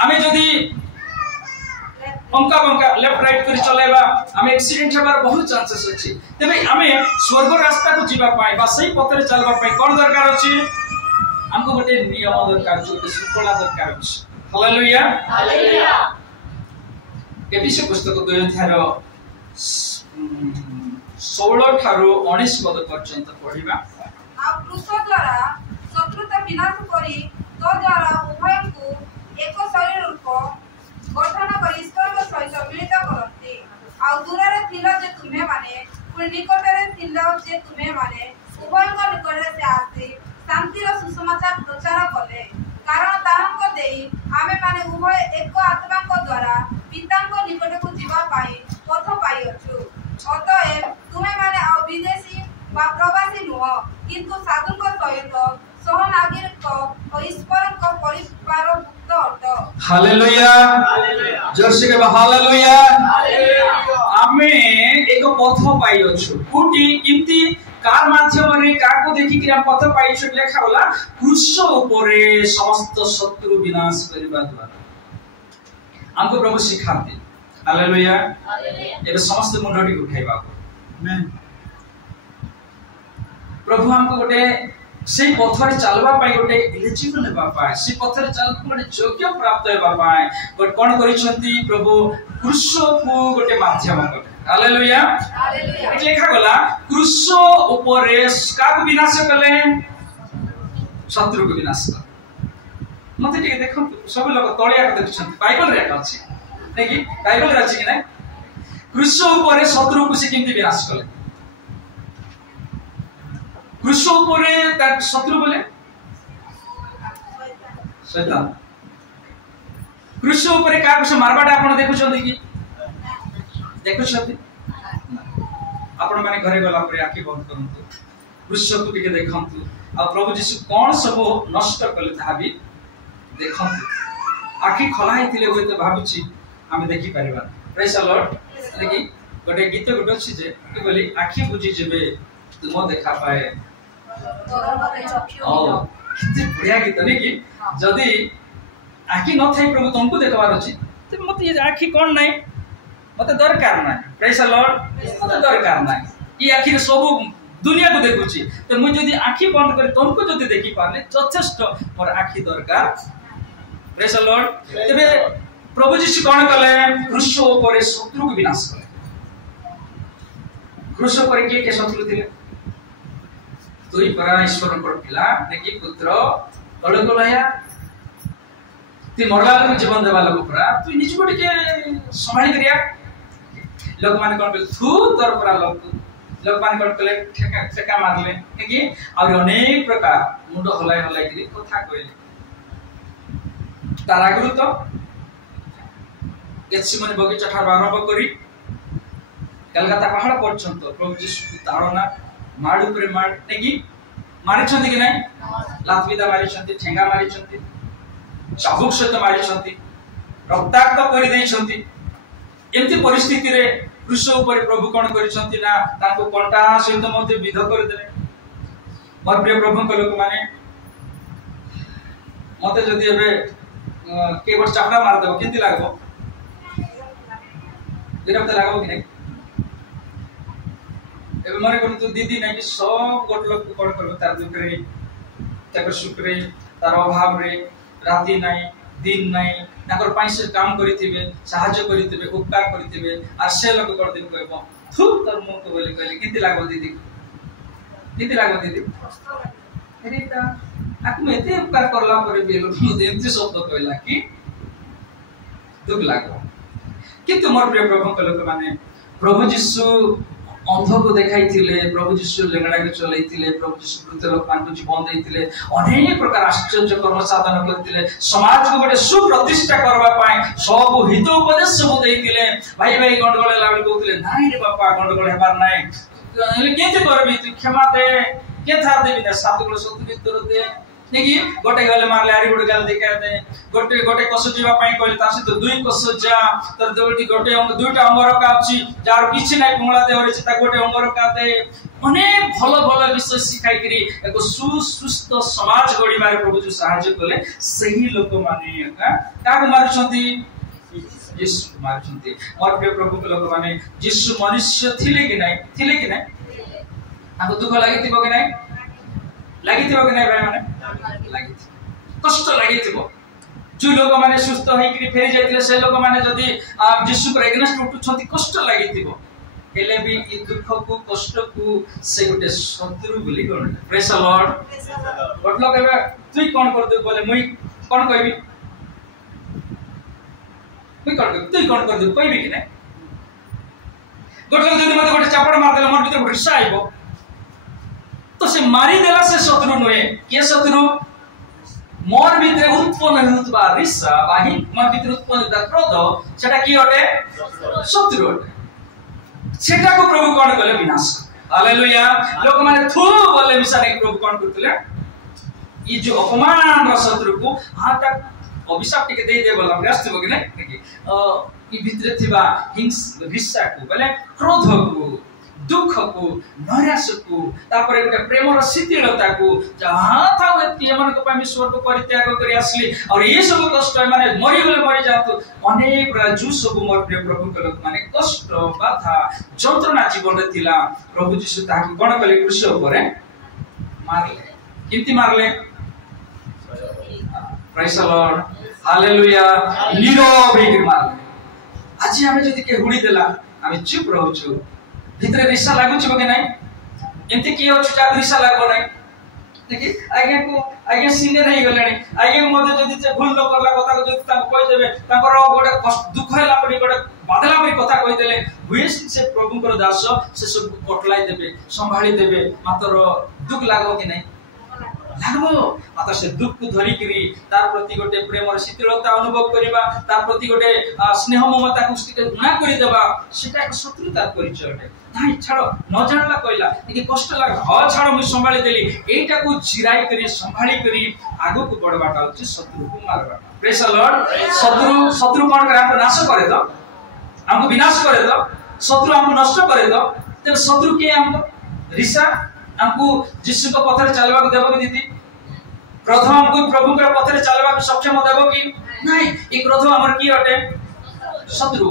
हमें जदी बंका लेफ्ट राइट करी चलाइबा हमें एक्सीडेंट हेबार बहुत चांसेस अछि तबे हमें स्वर्ग रास्ता को जीवा पाए बा सही पथरे चलबा पे कोन दरकार अछि हमको गोटे नियम दरकार अछि गोटे शृंखला दरकार अछि हालेलुया हालेलुया एफिसी पुस्तक 2 अध्याय 16 ठारो 19 पद पर्यंत पढिबा आ क्रूस द्वारा शत्रुता विनाश करी तो द्वारा उभय को एक शरीर रूप गठन करी ईश्वर को सहित मिलित करते आ दूर रे थिलो जे तुम्हे माने पुनि निकट रे थिलो जे तुम्हे माने उभय को निकट से आसी शांति रो सुसमाचार प्रचार कले कारण ताहंको देई आमे माने उभय एक आत्मा को द्वारा पिता को निकट को जीवा पाई पथ पाई अछु अतएव तुम्हें माने आ विदेशी बा प्रवासी नुह किंतु साधु को सहित सहनागरिक और ईश्वर को परिवार भुक्त अट हालेलुया हालेलुया जोर से कहबा हालेलुया हालेलुया आमे एक पथ पाई अछु कुटी किंती कार माध्यम रे का को देखि कि हम पथ पाई छु लेखा होला क्रूस ऊपरे समस्त शत्रु विनाश करिबा द्वारा हमको प्रभु सिखाते हालेलुया हालेलुया एबे समस्त मुंडटी उठाइबा आमेन प्रभु हमको गोटे से पथरे चलबा पाई गोटे एलिजिबल हेबा पाए से पथरे चल गोटे योग्य प्राप्त हेबा पाए बट कोन करिसंती प्रभु क्रूस को गोटे माध्यम कर हालेलुया हालेलुया लेखा गला क्रूस ऊपरे का को विनाश कले शत्रु को विनाश कर मते ठीक देखो सब लोग तळिया को देखछन बाइबल रे अछि नहीं कि बाइबल रे अछि कि नै क्रूस ऊपरे शत्रु को से किंती विनाश कले क्रूस ऊपरे ता शत्रु बोले शैतान क्रूस ऊपरे का को मारबाटा आपण देखुछन कि देखुछन आपण माने घरे गला परे आखि बंद करंतु क्रूस को टिके देखंतु आ प्रभु यीशु कोन सब नष्ट कले ता भी देखंतु आखि खलाई थिले होय तो भाबुची हमें देखि परिबा प्रेज द लॉर्ड देखि गोटे गीत गुड अछि जे कि बोली आखि बुझी जेबे तुम देखा पाए कितने बढ़िया गीत नहीं कि जदि आखि न थाई प्रभु तुमको देखबार अछि तो मत ये आखि कोन नहीं मत दरकार नहीं प्रेज द लॉर्ड मत दरकार नहीं ये आखि सब दुनिया को देखुची तो मुझे जदि आखि बंद कर तुमको जदि देखि पारले यथेष्ट मोर आखि दरकार प्रेज द लॉर्ड तबे प्रभु जीशु कोन कले क्रूस ऊपर शत्रु को विनाश कले क्रूस ऊपर के शत्रु थिले तुई परा ईश्वर को पिला नेकी पुत्र तळे कोलाया ती मरला को जीवन देवा लोग परा तू निज को के संभाली करिया लोग माने कोन थू तोर परा लोग माने कोन कले ठेका मारले कि और अनेक प्रकार मुंडो हलाई हलाई करी कथा कहले तार आगु तो गेत्सेमाने बगीचा ठार आरंभ करी कलकत्ता पहाड़ पर्यंत प्रभु जीशु ताड़ना माड़ ऊपर माड़ नेकी मारी छंती कि नहीं लातविदा मारी छंती ठेंगा मारी छंती चाबुक सहित मारी छंती रक्ताक्त कर दे छंती एमती परिस्थिति रे क्रूस ऊपर प्रभु कोन करि छंती ना ताको कंटा सहित मध्ये विध कर देले मोर प्रिय प्रभु को लोक माने मते जदि एबे के गोट चापड़ा मार देबो केंती लागबो विरक्त लागबो कि नहीं एबे माने कोन तो दीदी नहीं कि सब गोट लोग को कोन करबो तार दुख रे ताकर सुख रे तार अभाव रे राति नहीं दिन नहीं ताकर पैसे काम करिथिबे सहायता करिथिबे उपकार करिथिबे आ से लोग कर दिन कहबो थू तोर मुंह को बोली कहले किति लागबो दीदी अरे ता आक में एते उपकार करला परे भी लोग एमती शब्द कहला कि दुख लागबो किंतु मोर प्रिय प्रभु को लोक माने प्रभु जीशु अंध को देखाई थिले प्रभु जीशु लेंगड़ा के चलाई थिले प्रभु जीशु मृत लोक मान को जीवन देई थिले अनेक प्रकार आश्चर्य कर्म साधन करथिले समाज को गोटे सुप्रतिष्ठा करबा पाए सब हित उपदेश सब देई थिले भाई भाई गंडगोल लाबे कहथिले नाही रे बापा गंडगोल हेबार नाही ले केते करबी तू क्षमा दे के था देबी ना सात गुण सत्य उत्तर दे नेकी गोटे गले मारले आरी गोटे गले देखा दे गोटे कस जीवा पाई कहले तासे तो दुई कस जा तर जोटी गोटे दुईटा अंगर का अछि जार किछि नै कुमला दे होरे ता गोटे अंगर का दे अनेक भलो भलो विषय सिखाई करी एक सुस्थ समाज गढिबारे प्रभु जो सहायता कले सही लोक माने काको मारुछंती यीशु मारुछंती और प्रिय प्रभु के लोक माने यीशु मनुष्य थिले कि नै आको दुख लागितिबो कि नै लागितिबो कि नै भाई माने लागिति कष्ट लागितिबो जो लोक माने सुस्थ होई कि फेरी जाइतिले से लोक माने जदी यीशु को एगेंस्ट उठुछंती कष्ट लागितिबो हेले भी ई दुख को कष्ट को से गोटे शत्रु बोली गण प्रेज द लॉर्ड गोट लोक एबे तुई कोन कर दे बोले मुई कोन कहबी मुई कोन कहबी तुई कोन कर दे कहबी कि नै गोट लोक जदी मते गोटे चापड़ मार देला मोर भीतर गुस्सा आइबो तो से मारी देला से शत्रु नहे के शत्रु मोर भीतर उत्पन्न होतबा रिसा बाही मोर भीतर उत्पन्न होता क्रोध सेटा की होटे शत्रु होटे सेटा को प्रभु कोन कले विनाश हालेलुया लोक माने थू बोले मिसाने प्रभु कोन करतले ई जो अपमान र शत्रु को हां तक अभिशाप टिके दे दे बोला व्यस्त हो कि नहीं ई भीतर थिबा हिंसा को बोले क्रोध को दुख को नैराश को तापर एक प्रेम र शीतलता को जहां था ये मन को परमेश्वर को परित्याग करी असली और ये सब कष्ट माने मरि गले मरि जातो अनेक जो सब मोर प्रिय प्रभु के लोक माने कष्ट बाधा जंत्रणा जीवन रे थिला प्रभु जीशु ताकि कोन कले क्रूस ऊपर मारले किंती मारले praise the Lord hallelujah Nirav मारले आज हमें जदी के हुडी देला हमें चुप रहउछु भीतर रिसा लागुछ कि नहीं एमती की हो छुटा रिसा लागो नहीं देखि आगे सीनियर रही गलेनी आगे मते जदी से भूल न करला कथा को जदी ताको कहि देबे ताकर गोटे दुख हैला पड़ी गोटे बादला पड़ी कथा कहि देले हुए से प्रभु को दास से सब कटलाई देबे संभाली देबे मात्र दुख लागो कि नहीं लागबो मात्र से दुख को धरि करी तार प्रति गोटे प्रेम और शीतलता अनुभव करिबा तार प्रति गोटे स्नेह ममता को स्थिति गुणा करि देबा सेटा एक शत्रुता परिचय है नाही छाड़ो न जानला कहला कि कष्ट लाग ह छाड़ो मु संभाली देली एटा को जिराई करी संभाली करी आगो को बढ़बाटा होची शत्रु को मारबा प्रेज द लॉर्ड शत्रु कोन करे हमको नाश करे दो हमको विनाश करे दो शत्रु हमको नष्ट करे दो तब शत्रु के हमको रिसा हमको यीशु को पथर चलवा को देबो दीदी क्रोध हमको प्रभु के पथ रे चलबा के सक्षम देबो कि नहीं ई क्रोध हमर की अटे शत्रु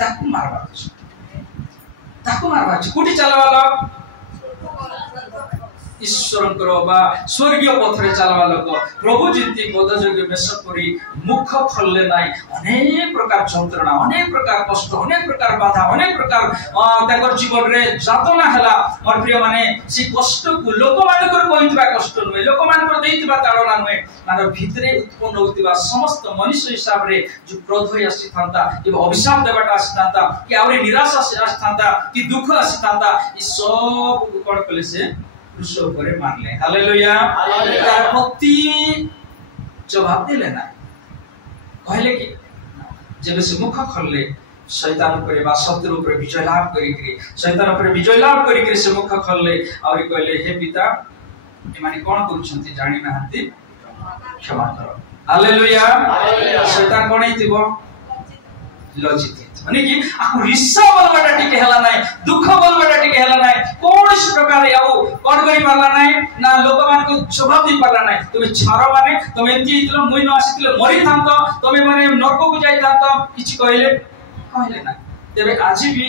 ताकू मारबा कुटी चलवाला ईश्वर स्वर्गीय पथरे चलवा लोक प्रभु जीती पदयोग्य बेश करी मुख खोलले नाई अनेक प्रकार जंत्रणा अनेक प्रकार कष्ट अनेक प्रकार बाधा अनेक प्रकार ताकर जीवन रे जातना हला मोर प्रिय माने सी कष्ट को लोक मानकर कहितबा कष्ट नुहे लोक मानकर देइतबा ताड़ना नुहे मानव भितरे उत्पन्न होतिबा समस्त मनुष्य हिसाब रे जो क्रोध होय आसी थांता कि अभिशाप देबाटा आसी थांता कि आउरी निराशा आसी थांता कि दुख आसी थांता ई सब को कोन कले से क्रूस ऊपर मारले हालेलुया तार प्रति जवाब देले ना कहले कि जब से मुख खोलले शैतान ऊपर बा शत्रु ऊपर विजय लाभ करी के शैतान ऊपर विजय लाभ करी के से मुख खोलले और कहले हे पिता ए माने कोन करूछंती जानि नाहंती क्षमा करो हालेलुया शैतान कोन हितिबो लज्जित माने कि आकु रिसा बोलबाटा टिके हला नाही दुख बोलबाटा टिके हला नाही कोनस प्रकार याउ कोन करि पारला नाही ना लोक मान को जवाब दे पारला नाही तुमे छारो माने तुमे एंती इतलो मुई न आसितले मरि थांतो तुमे माने नरक को जाई थांतो किछि कहले ना तेबे आजि भी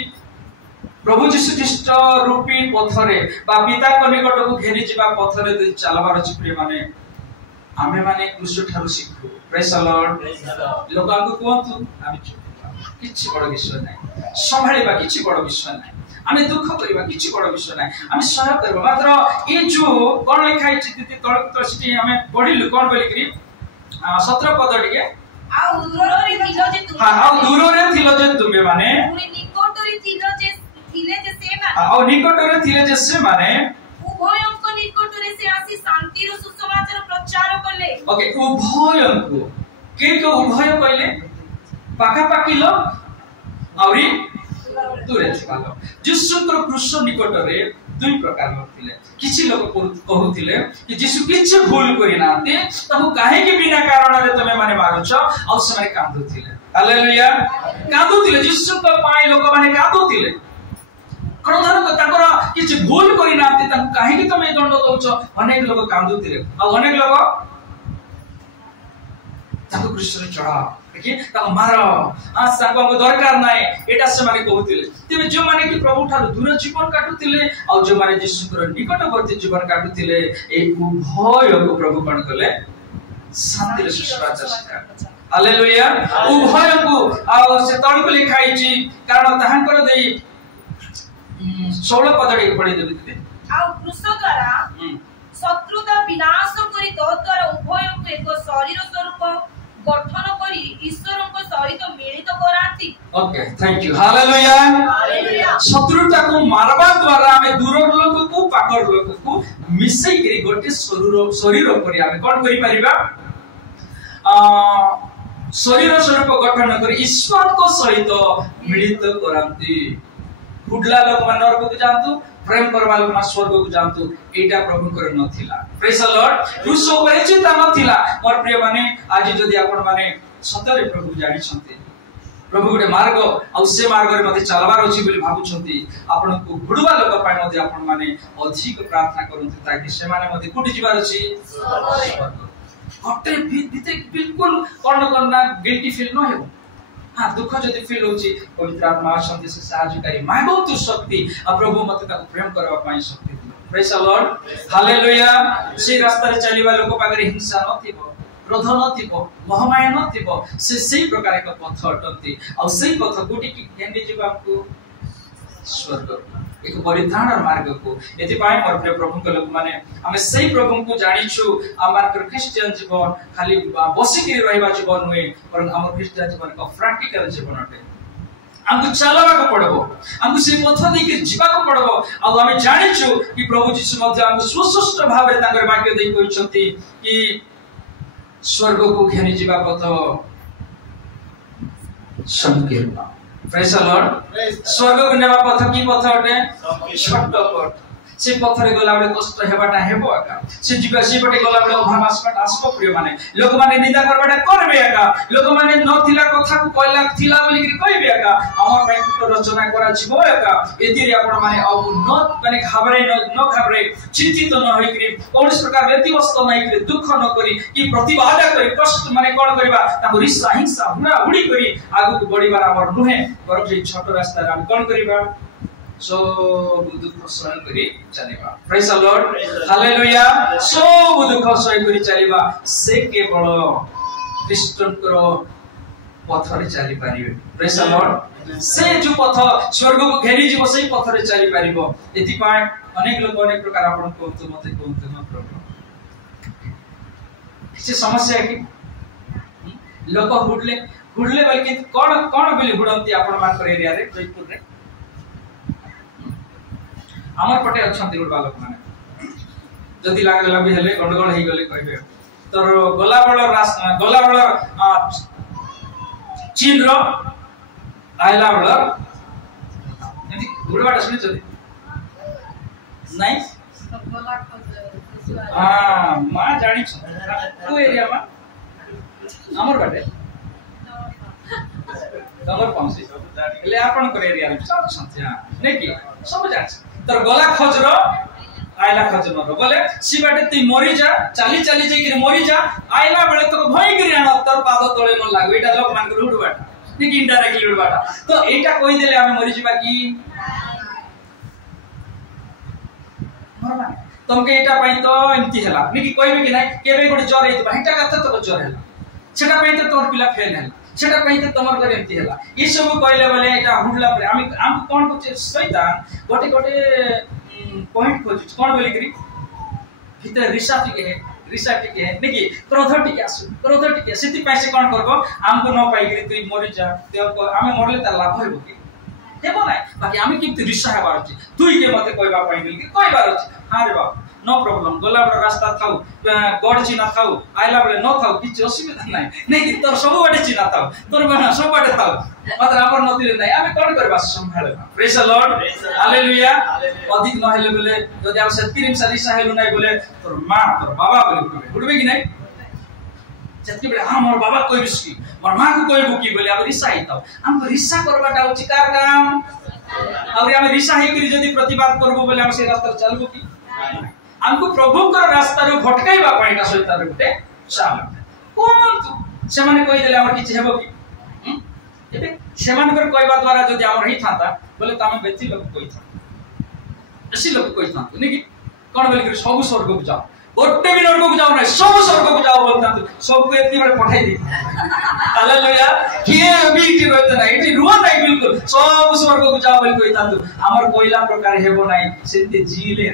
प्रभु यीशु ख्रीष्ट रूपी पथरे बा पिता को निकट को घेरि जिबा पथरे चलबार अछि प्रिय माने आमे माने क्रूस ठारू शिखु प्रेज द लॉर्ड लोक आगु कोंतु आमे किछि बड़ विषय नाही संभाळिबा किछि बड़ विषय नाही आमे दुख करिबा किछि बड़ विषय नाही आमे सहय करबा मात्र ए जो कोन लिखाइ छि तिति तळक तळसिटी आमे पढिलु कोन बोली करी 17 पद टिके आ दूररे थिलो जे तुमे हां आ दूररे थिलो जे तुमे माने पुनी निकटरे थिलो जे थिले जे से माने आ निकटरे थिले जे से माने उभयंक निकटरे से आसी शांतिर सुसमाचार प्रचार करले ओके उभयंक के उभय कहले पाखा पाखी लोग औरी दूरे छिपा लोग यीशु को क्रूस निकट रे दुई प्रकार लोग थिले किछि लोग कहउथिले कि यीशु किछि भूल करि नाते तबु काहे कि बिना कारण रे तमे माने मारुछ और से माने कांदुथिले हालेलुया कांदुथिले यीशु को पाई लोक माने कांदुथिले क्रोधन को ताकर किछि भूल करि नाते त काहे कि तमे दंड दउछ अनेक लोग कांदुथिले और अनेक लोग ताको क्रूस रे चढ़ा कि ताको मारो आ साको को दरकार नाही एटा से माने कहउथिले तेबे जो माने कि प्रभु ठार दूर जीवन काटुथिले और जो माने यीशु को निकटवर्ती जीवन काटुथिले ए उभय को प्रभु कोन कले शांति रे सुसमाचार शिखा हालेलुया उभय को आ से तळ को लिखाई छी कारण ताहांकर देई 16 पदडी पढि देबे आ क्रूस द्वारा शत्रुता विनाश करी तो द्वारा उभय को एक शरीर स्वरूप गठन करी ईश्वर को सहित मिलित कराती ओके थैंक यू हालेलुया शत्रुता को मारबा द्वारा हमें दूर लोक को पाकर लोक को मिसई करी गोटे शरीर पर हमें कोन करि परिबा शरीर स्वरूप गठन करी ईश्वर को सहित मिलित कराती बुडला लोक मन नरक को जानतु प्रेम करवा लोक मा स्वर्ग को जानतु एटा प्रभु कर नथिला प्रेज द लॉर्ड क्रूस ऊपर चिंता नथिला और प्रिय माने आज जदी आपण माने सतरे प्रभु जानि छथि प्रभु गुटे मार्ग आ से मार्ग रे मते चलबार अछि बोली भाबु छथि आपण को गुडवा लोक पाइ मते आपण माने अधिक प्रार्थना करंतु ताकि से माने मते कुटी जिबार अछि गोटे बीते बिल्कुल कोन करना गिल्टी फील न हेबो हां दुख जदी फील होची पवित्र आत्मा शांति से सहायकारी मांगो तू शक्ति आ प्रभु मते ताको प्रेम करबा पाई शक्ति दे प्रेज द लॉर्ड हालेलुया से रास्ता रे चलीबा लोक पागरे हिंसा नथिबो क्रोध नथिबो मोहमाया नथिबो से सही प्रकार का पथ अटंती आ सही पथ गोटी की केंदी जीवाको स्वर्ग एक परित्राण मार्ग को एति पाए मोर प्रिय प्रभु के लोक माने हमें सही प्रभु को जानिछु आमार क्रिश्चियन जीवन खाली बसी के रहबा जीवन होए पर हमर क्रिश्चियन जीवन का प्रैक्टिकल जीवन अटे हमको चलबा को पड़बो हमको से पथ दे के जीवा को पड़बो आ हमें जानिछु कि प्रभु यीशु मध्ये हमको सुस्पष्ट भाव रे तांकर वाक्य दे कहिसंती कि स्वर्ग को घेनि जीवा पथ संकीर्ण प्रेज द लॉर्ड स्वर्ग को नेबा पथ की पथ अटे छटपट से पथरे गला बेले कष्ट हेबाटा हेबो एका से जीवा से पटे गला बेले अभाव आसबाटा आसबो प्रिय माने लोक माने निंदा करबाटा करबे एका लोक माने नथिला कथा को कहला थिला बोली कि कहबे एका हमर ପାଇଁ पुत्र रचना करा जीवो एका एतिरे आपण माने अब न माने घबराई न घबराई चिंतित न होई कि कौन प्रकार व्यतिवस्त नै कि दुख न करी कि प्रतिबाधा करी कष्ट माने कोन करबा ताको रिसा हिंसा हुरा हुडी करी आगु को बढीबार हमर नुहे पर जे छोट रास्ता हम कोन करबा सो दुख सहन करी चलेबा प्रेज द लॉर्ड हालेलुया सो दुख सहन करी चलेबा से केवल क्रिश्चियन करो पथरे चली पारिबे प्रेज द लॉर्ड से जो पथ स्वर्ग को घेरी जीव सही पथरे चली पारिबो एति पाय अनेक लोक अनेक प्रकार आपण को तो मते को न प्रॉब्लम किसी समस्या कि लोक हुडले बल्कि कोन बोली हुडंती आपण मान कर एरिया रे जयपुर रे हमर पटे अछंती गोड बालक माने जदी लागला भी हेले गडगड हेई गले कहबे तर गला बळ चीन रो आइला बळ एति गुडबाट सुनि चली नहीं मा जानि छ को एरिया मा हमर बाटे तमर पहुंची ले आपण को एरिया रे सब छथि हां नै कि सब जानि तर गला खजरो आइला खजरो रो बोले सी बाटे ती मरि जा चाली चाली जे कि मरि जा आइला बेले तो भई गिरी आन तर पाद तळे न लागो एटा लोक मान को रुड बाटा नि कि इनडायरेक्टली रुड बाटा तो एटा कहि देले आमे मरि जिबा कि मरना तमके एटा पई तो एमती हला नि कि कहबे कि नै केबे गोटे जर हेत भाईटा कत तो जर हला सेटा पई तो तोर पिला फेल हला सेटा पई तो तमर घर एमती हला ई सब कहले बोले एटा हुडला पर हम कोन को शैतान गोटे पॉइंट खोज कोन बोली करी भीतर रिसा टिके है नेकी क्रोध टिके सिति पैसे कोन करबो हमको न पाई करी तू मरि जा ते हमें मरले त लाभ होइबो कि हेबो नै बाकी हमें कित रिसा हेबार अछि तुई के मते कहबा पाई मिल कि कहबार अछि हां रे बाप नो प्रॉब्लम गला बड़ रास्ता थाउ गड चिना थाउ आइला बेले न थाउ किछ असुविधा नै नै कि तोर सब बाटे चिना थाउ तोर बना सब बाटे थाउ मात्र हमर नतिर नै आमे कोन करबा संभाळबा प्रेज द लॉर्ड हालेलुया अधिक न हेले बेले जदि हम सत्किरिम सदिसा हेलु नै बोले तोर मां तोर बाबा बोले गुडबे कि नै जति बेले हां मोर बाबा कोइ बिस्की मोर मां को कोइ बुकी बोले अब रिसा हिताउ हम रिसा करबाटा उची कार काम और हम रिसा हे करी जदि प्रतिवाद करबो बोले हम से रास्ता चलबो कि हमको प्रभु का रास्ता रो भटकाइबा पाइटा शैतान गुटे चाल कोन तू से माने कहि देले हमर किछ हेबो कि एबे से मानकर कहबा द्वारा जदि हमर ही थाता बोले त हम बेची लोग कहि था ऐसी लोग कहि था नि कि कोन बोले कि सब स्वर्ग को जाओ गोटे भी नरक को जाओ ना सब स्वर्ग को जाओ बोलता तू सब को एती बड़े पठाई दी हालेलुया किए अभी की बात नहीं इटी रुआ नहीं बिल्कुल सब स्वर्ग को जाओ बोल कहि था तू हमर कोइला प्रकार हेबो नाही सेते जीले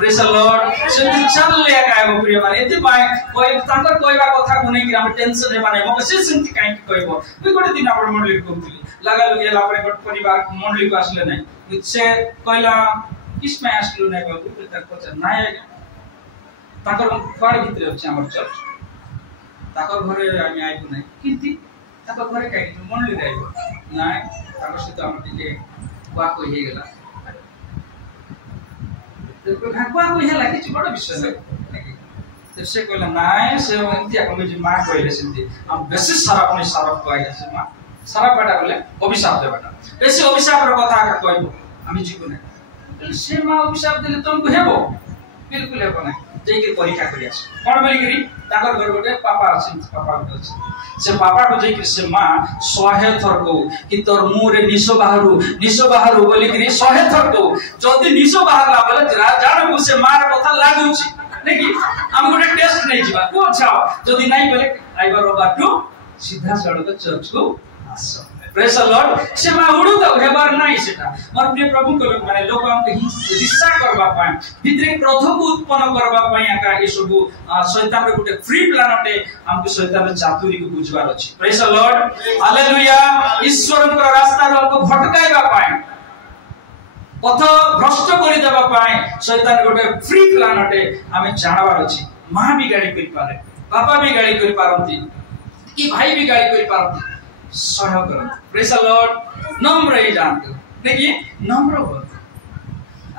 प्रेज द लॉर्ड सेते चलले कायबो प्रिय माने एते पाए कोइ ताकर कोइबा कथा को नै कि हम टेंशन हे माने मके से सेंति काई कहबो कोइ गोटे दिन आपण मंडली को कहली लगालो गेला पर गोट परिवार मंडली को आसले नै से कहला किसमें आसलो नै बाबू तो तक पछ नाय ताकर घर भितर अछि हमर चर्च ताकर घरे आमी आइबो नै किंति ताकर घरे काई मंडली रे आइबो नाय ताकर से हम टिके बाको हे गेला तो घाकुआ को हेला किछ बड़ विषय नै तो से कहला नाय से एंती हम जे मां कहले सेंती हम बेसी सारा अपने सारा कहै छै मां सारा बाटा बोले अभिशाप देबाटा बेसी अभिशाप रो कथा का कहबो आमी जीको नै से मां अभिशाप देले तुमको हेबो बिल्कुल हेबो नै जे के परीक्षा करिया कोन बोली करी ताकर घर गोटे पापा अछि पापा गोटे से पापा को जे कि से मां 100 थर को कि तोर मुंह रे निसो बाहरु बोली करी 100 थर को जदी निसो बाहरला बोले जानो को से मार कथा लागु छी नेकी हम गोटे टेस्ट नै जीवा को छाओ जदी नै बोले आइबर बाटू सीधा सड़क चर्च को आसो प्रेज द लॉर्ड से मा उडु त हेबार नै सेटा मोर प्रिय प्रभु को लोग माने लोक हम रिसा करबा पाए भितरे क्रोध को उत्पन्न करबा पाए का ए सब शैतान रे गुटे फ्री प्लानटे हमको शैतान रे चातुरी को बुझबार अछि प्रेज द लॉर्ड हालेलुया ईश्वर को रास्ता रो हमको भटकाइबा पाए पथ भ्रष्ट करि देबा पाए शैतान गुटे फ्री प्लानटे हमें जानबार अछि मां भी गाड़ी करि पारे पापा भी गाड़ी करि पारंती कि भाई भी गाड़ी करि पारंती सहयोग करो प्रेज द लॉर्ड नम्र ही जानते देखिए नम्र हो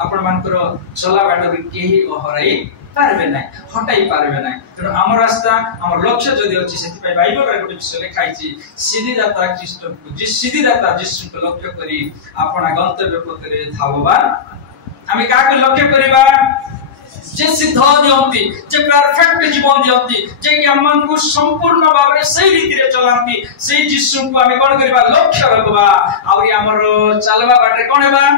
आपण मानकर चला बाटर केही हराई पारबे ना हटाई पारबे ना तेणु आम रास्ता आम लक्ष्य जदि अच्छी से बाइबल रे गोटे विषय लिखाई सीधी दाता ख्रीष्ट सीधी दाता जीशु को लक्ष्य करी अपना गंतव्य पथरे धावबान आम क्या लक्ष्य करवा जे सिद्ध दियंती जे परफेक्ट जीवन दियंती जे कि हमन संपूर्ण भाव में सही रीति रे चलांती से जीशु को आम कोन करबा लक्ष्य रखबा और हमर चलबा बाटे कोन हेबा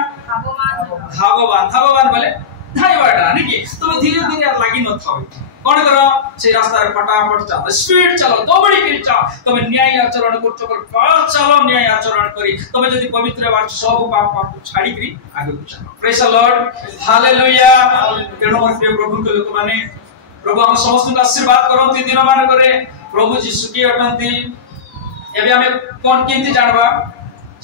धावबान बोले धाइबाटा नहीं कि तुम धीरे धीरे लागी न थाओ कोन करो से रास्ता रे फटाफट चलो स्पीड चलो दौड़ी के चलो तुम न्याय आचरण करछो कर चलो न्याय आचरण करी तुम जदी पवित्र बात सब पाप छाड़ी करी आगे चलो प्रेज द लॉर्ड हालेलुया तेणु मोर प्रिय प्रभु के लोक माने प्रभु हम समस्त को आशीर्वाद करंती दिन मान करे प्रभु जीसु की अटंती एबे हमें कोन केंति जानबा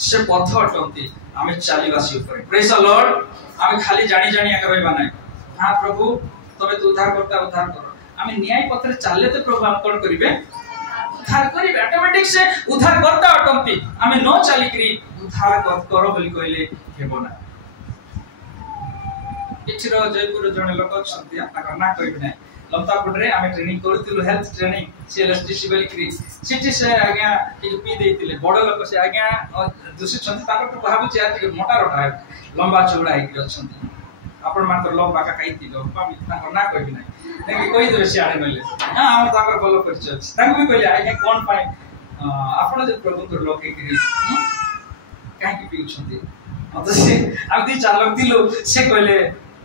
से पथ अटंती हमें चालीवासी ऊपर प्रेज द लॉर्ड हमें खाली जानी जानी आकर रहबा नै हां प्रभु तबे तो उद्धार करो हमें न्याय पत्र चलले तो प्रभु हम कोन करिवे उद्धार करिवे ऑटोमेटिक से उद्धार करता अटंती हमें न चली करी उद्धार करो बोली कहले हेबो ना इचरो जयपुर जने लोक छथि आपका ना कहिबे नै लमतापुर रे हमें ट्रेनिंग करथिलु हेल्थ ट्रेनिंग सीएलएसटीसी बोली करी सिटी से आज्ञा पी देतिले बड़ लोक से आज्ञा दूसरी छथि ताको तो भाबु छै आति मोटा रोटा लंबा चौड़ा है छथि आपण मात्र लंबा का कहि दिलो हम ताको ना कहिबे नै नेकी कहि देबे से आडे नले हां हम ताकर बोलो परिचय अछि ताको भी कहले आज्ञा कोन पाए आपण जे प्रभु को लोक करी काहे की पिउ छथि तो से अब दी चार लोग दिलो से कहले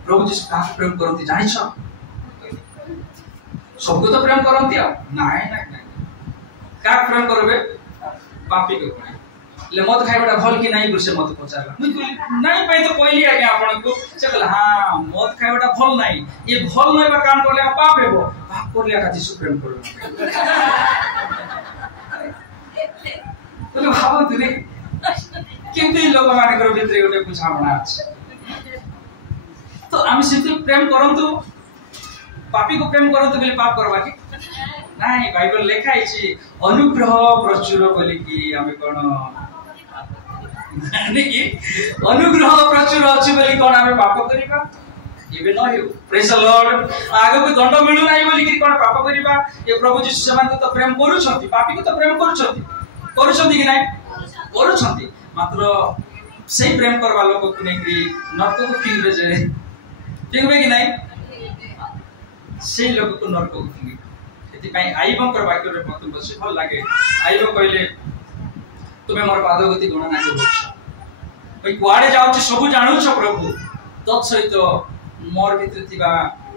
प्रभु जी का प्रेम करती जानि छ सबको तो प्रेम करती नाई ना का प्रेम करबे पापी को ले मत खाइबा भल कि नहीं से मत पचारला मुई कहली नहीं पाई तो कहली आगे आपन को से कहला हां मत खाइबा भल नहीं ये भल नहीं बा काम करले पाप हेबो पाप करले का जीसु प्रेम करबे तो भाव तुरे केते लोक माने कर भितरे गोटे बुझामणा अछि तो हम सिर्फ प्रेम करंतु पापी को प्रेम करंतु बोली पाप करबा कि नहीं बाइबल लिखा है अनुग्रह प्रचुर बोली कि हमें कोन नहीं कि अनुग्रह प्रचुर अछि बोली कोन हमें पाप करिबा एबे न हो प्रेज द लॉर्ड आगे को दंड मिलु नाही बोली कि कोन पाप करिबा ये प्रभु जी समान को तो प्रेम करू छथि पापी को तो प्रेम करू छथि कि नहीं करू छथि मात्र सही प्रेम करवा लोक को नहीं कि नरक को किनबे जे किनबे कि नहीं से लोग को नरक को किनबे एति पई आईबं कर वाक्य रे मत बसे भल लागे आईबं कहले तुमे मोर पादगति गणना करछ भाई कुआडे जाउ छ सब जानु छ प्रभु तत् सहित मोर भितर थिबा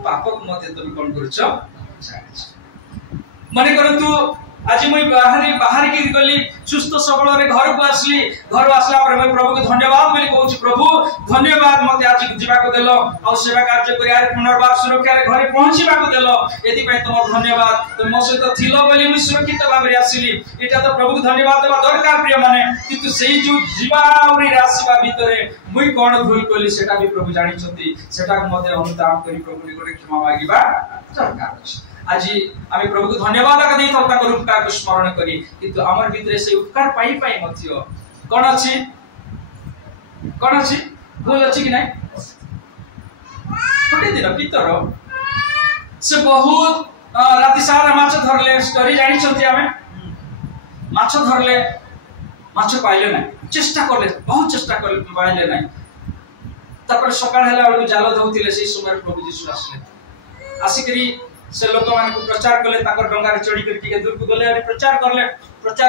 पापक मते तुम कोन करछ माने करंतु आज मुई बाहर के गली सुस्त सबल रे घर को आसली घर आसला पर मैं प्रभु को धन्यवाद बोली कहूँ प्रभु धन्यवाद मते आज जीवा को देलो और सेवा कार्य करिया पुनर्बार सुरक्षा रे घरे पहुंचीबा को देलो एति पय तुम धन्यवाद तुम मो सहित थिलो बोली मुई सुरक्षित भाव रे आसली एटा तो प्रभु को धन्यवाद देबा दरकार प्रिय माने किंतु सेही जो जीवा और राशिबा भितरे मुई कोन भूल कली सेटा भी प्रभु जानि छथि सेटा को मते अनुताप करी प्रभु ने गोटे क्षमा मागिबा दरकार अछि आज आमे प्रभु को धन्यवाद का देई था उपकार को स्मरण करी किंतु हमर भितरे से उपकार पाई मथियो कोन अछि भूल अछि कि नहीं थोड़ी दिन भीतर से बहुत राति सारा माछ धरले स्टोरी जानि छथि आमे माछ धरले माछ पाइले ना चेष्टा करले बहुत चेष्टा करले पाइले ना तापर सकाळ हला बेलु जाल धौतिले से समय प्रभु जीसु आसले आसिकरी से लोक मान को प्रचार करले ताकर डंगा रे चढ़ी कर टिके दूर को गले और प्रचार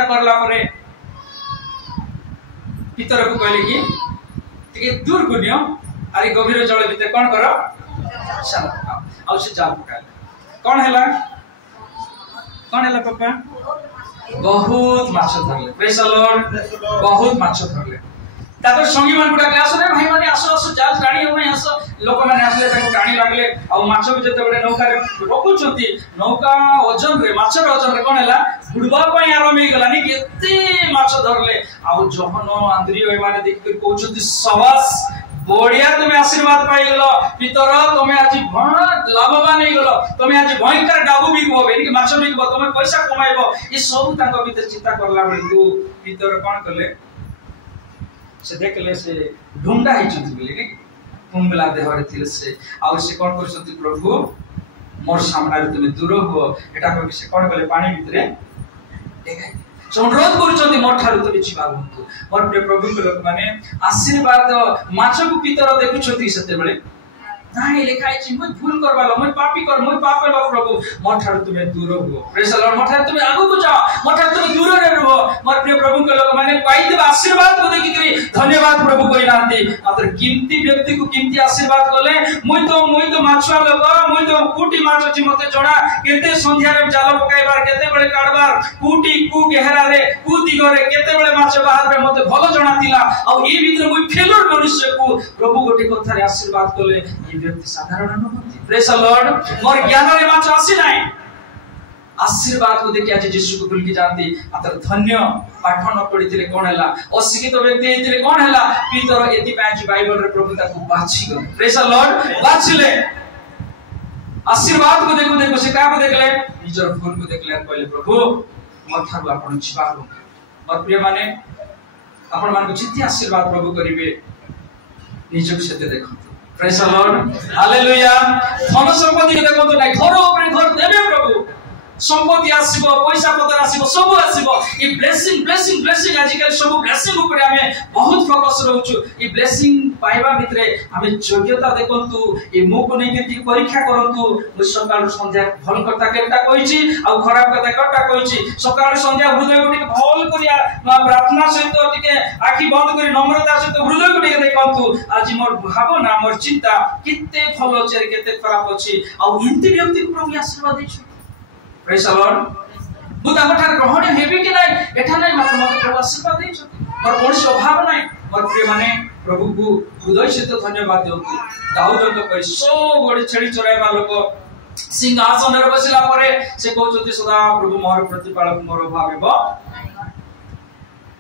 करला परे भीतर को कहले कि टिके दूर को नियो अरे गभीर जल भीतर कोन करो शांत आ से जाल पकाले कोन हैला पापा बहुत माछ धरले प्रेज द लॉर्ड बहुत माछ धरले तापर संगी मान गुडा क्लास रे भाई माने आसो जाल टाणी हो नहीं आसो लोक माने आसले ताको टाणी लागले आ माछ भी जते बडे नौका रे रखु छथि नौका वजन रे माछ रे वजन रे कोन हैला बुडबा पई आरंभ हे गलानी केते माछ धरले आ जहन आंद्री ओय माने देख के कहउछथि सवास बढ़िया तुम्हें आशीर्वाद पाई गलो भीतर तुम्हें आज बहुत लाभवान हे गलो तुम्हें आज भयंकर डाबू बिकबो बेनी माछ बिकबो तुम्हें पैसा कमाइबो ई सब ताको भीतर चिंता करला बेलु भीतर कोन करले से देखले से ढूंढा ही चुत बोले कि कुंबला देहरे थिले से आ से कोन करछथि प्रभु मोर सामने तुम दूर हो एटा को से कोन गले पानी भितरे देखाई अनुरोध करुछथि मोर ठारु तुम छिबा हुंतु मोर प्रिय प्रभु को लोक माने आशीर्वाद माछो को पितर देखुछथि सेते बेले नाही लेखाई छि মই भूल करबालो মই पापी कर মই पाप करबा प्रभु मोर ठारु तुम दूर हो प्रेज द लॉर्ड मोर ठारु तुम आगु को जाओ मोर ठारु तुम दूर रे रहो मोर प्रिय प्रभु को लोक माने पाइते आशीर्वाद को देखि करी धन्यवाद प्रभु कहि नांती मात्र कीमती व्यक्ति को कीमती आशीर्वाद कले মই तो माछुआ लोक মই तो कोटी माछ छि मते जणा केते संध्या रे जाल पकाइबार केते बेले काडबार कोटी कु गेहरा रे कु दिगरे केते बेले माछ बाहर रे मते भलो जणा थिला आ ई भीतर মই फेलर मनुष्य को प्रभु गोटे कथा रे आशीर्वाद कले व्यक्ति साधारण नहति प्रेज द लॉर्ड मोर ज्ञान रे माछ आसी नाही आशीर्वाद को देखि आज यीशु को भूल के जानती मात्र धन्य पाठ न पढ़िथिले कोन हला अशिक्षित व्यक्ति हेतिले कोन हला पितर एति पांच बाइबल रे प्रभु ताको बाछि गले प्रेज द लॉर्ड बाछिले आशीर्वाद को देखो से का को देखले निजर भूल को देखले कहले प्रभु मोर थारु आपण छिबा हो और प्रिय माने आपण मान को जिति आशीर्वाद प्रभु करिवे निजक सेते देखो प्रेज द लॉर्ड हालेलुया धन संपत्ति के देखो तो नाही घर ऊपर घर देबे प्रभु संपत्ति आसीबो पैसा पत्र आसीबो सब आसीबो ई ब्लेसिंग आजिकल सब ब्लेसिंग ऊपर हमें बहुत फोकस रहउछु ई ब्लेसिंग पाइबा भितरे हमें योग्यता देखंतु ई मो को नै केति परीक्षा करंतु मु सकाळ संध्या भल करता केटा कहिछि आ खराब कथा कटा कहिछि सकाळ संध्या हृदय को टिके भल करिया प्रार्थना सहित टिके आखि बंद करी नम्रता सहित हृदय को टिके देखंतु आज मोर भावना मोर चिंता किते भल अछि केते खराब अछि आ हिंदी व्यक्ति को प्रभु आशीर्वाद दैछु प्रेज द लॉर्ड बुता मठार ग्रहण हेबे कि नाही एठा नाही मात्र मते प्रभु आशीर्वाद दैछु और कोन स्वभाव नाही और प्रिय माने प्रभु को हृदय से तो धन्यवाद देउतु दाऊद को कहि सो बडे छेड़ी चराइबा लोक सिंहासन रे बसिला परे से कहउछथि सदा प्रभु मोर प्रतिपालक मोर अभाव हेबो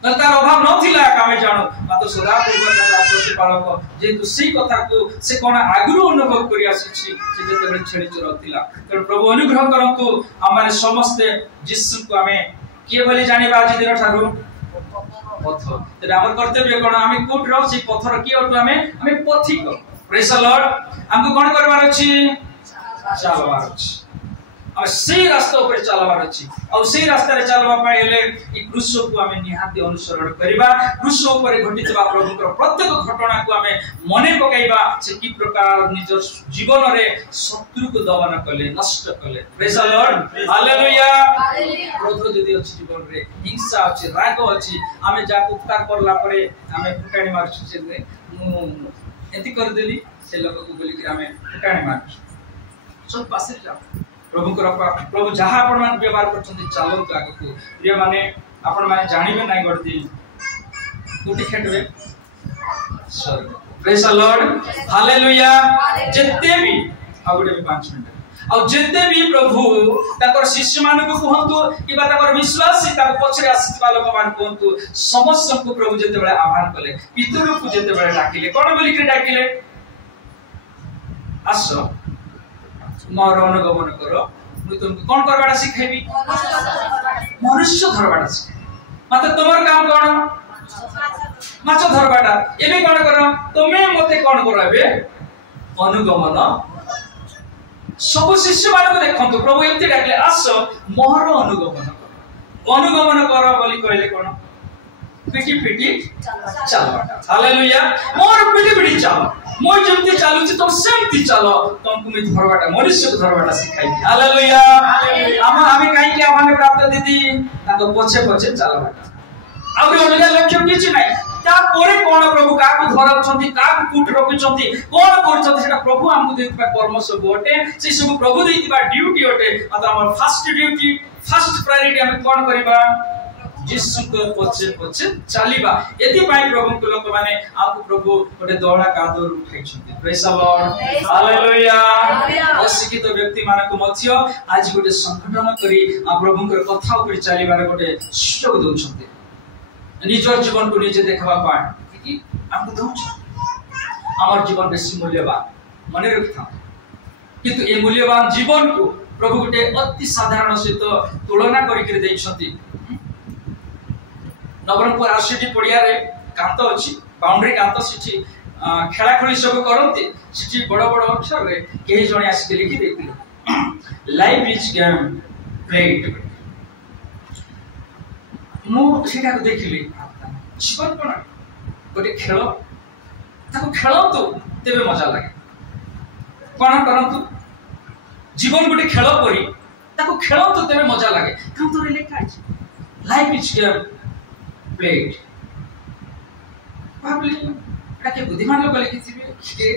तार अभाव नथिला कामे जानो मात्र सदा प्रभु तार प्रतिपालक जेतु सेही कथा को से कोन आगुरु अनुभव करि आसीछि से जते बडे छेड़ी चराउतिला त प्रभु अनुग्रह करंतु आमाने समस्त यीशु को हमें के बोली जानिबा आज दिन ठारू पथ त हमर कर्तव्य कोन हमें कोट रह से पथर की ओट हमें पथिक प्रेज द लॉर्ड हमको कोन करबार अछि चलबार अछि और सही रास्ता ऊपर चलबार अछि और सही रास्ता रे चलबा पाइले ई क्रूस को हमें निहाती अनुसरण करिबा क्रूस ऊपर घटितबा प्रभु को प्रत्येक घटना को हमें मने पकाइबा से की प्रकार निज जीवन रे शत्रु को दमन कले नष्ट कले प्रेज द लॉर्ड हालेलुया क्रोध जदी अछि जीवन रे हिंसा अछि राग अछि हमें जा उपकार करला परे हमें फुटाणी मारछु से एति कर देली से लोग को बोली कि हमें फुटाणी मारछु सब पासे जाओ प्रभु कृपा प्रभु जहां आपण मान व्यवहार करछन्ती चालंतु आगु को प्रिय माने आपण माने जानिबे नै गडदी कोठी खेटबे स्वर्ग प्रेज द लॉर्ड हालेलुया जत्ते भी आगुडे 5 मिनिट और जत्ते भी प्रभु ताकर शिष्य मान को कहंतु कि बा ताकर विश्वासी ताकर पछरे आसीतबा लोक मान कहंतु समस्त को प्रभु जत्ते बेले आह्वान कले पितर को जत्ते बेले डाकिले कोन बोली के डाकिले आसो मोर अनुगमन करो मु तुमको कोन करबाडा सिखाइबी मनुष्य धरबाडा सिखाइ मात्र तोमर काम कोन माछ धरबाडा एबे कोन करो तुमे मते कोन करबे अनुगमन सब शिष्य मान को देखंतु प्रभु एते डाकले आसो मोर अनुगमन करो बोली कहले कोन पिटी चलो हालेलुया मोर पिटी चलो मोर जमती चालू छी तो सेमती चलो तुमको मैं धरबाटा मनुष्य को धरबाटा सिखाई हालेलुया हमें काई के आह्वान प्राप्त दीदी ताको पछे पछे चलबाटा आउ अन्य लक्ष्य किछि नै ता परे कोन प्रभु का को धरछंती का को कुट रखुछंती कोन करछंती सेटा प्रभु हमको देतिबा कर्म सब ओटे से सब प्रभु देतिबा ड्यूटी ओटे अत हमर फर्स्ट ड्यूटी फर्स्ट प्रायोरिटी हम कोन करिबा यीशु को पछे पछे चलीबा एति पाई प्रभु को लोक माने आपको प्रभु गोटे दौड़ा कादर उठाई छथि प्रेज द लॉर्ड हालेलुया अशिक्षित व्यक्ति मान को मध्य आज गोटे संगठन करी आ प्रभु को कथा ऊपर चलीबार गोटे सुयोग दउ छथि निजर जीवन को निजे देखबा पाए कि हमको दउ छ हमर जीवन बेसी मूल्यवान मने रखता किंतु ए मूल्यवान जीवन को प्रभु गोटे अति साधारण सहित तुलना करिके देइ छथि नवरंगपुर आरसीटी पड़िया रे कांत अछि बाउंड्री कांत सिटी खेला खेली सब करती सेठी बड़ बड़ अक्षर रे केही जणे आसी लिखि देथिले लाइफ इज गेम प्लेड मु सेटा को देखिली जीवन कोन गोटे खेल ताको खेलंतु तेबे मजा लागे कोन करंतु जीवन गोटे खेल परी ताको खेलंतु तेबे मजा लागे काम तो लिखा अछि लाइफ इज गेम प्लेड भाबली ताके बुद्धिमान लोग लिखिथिबे के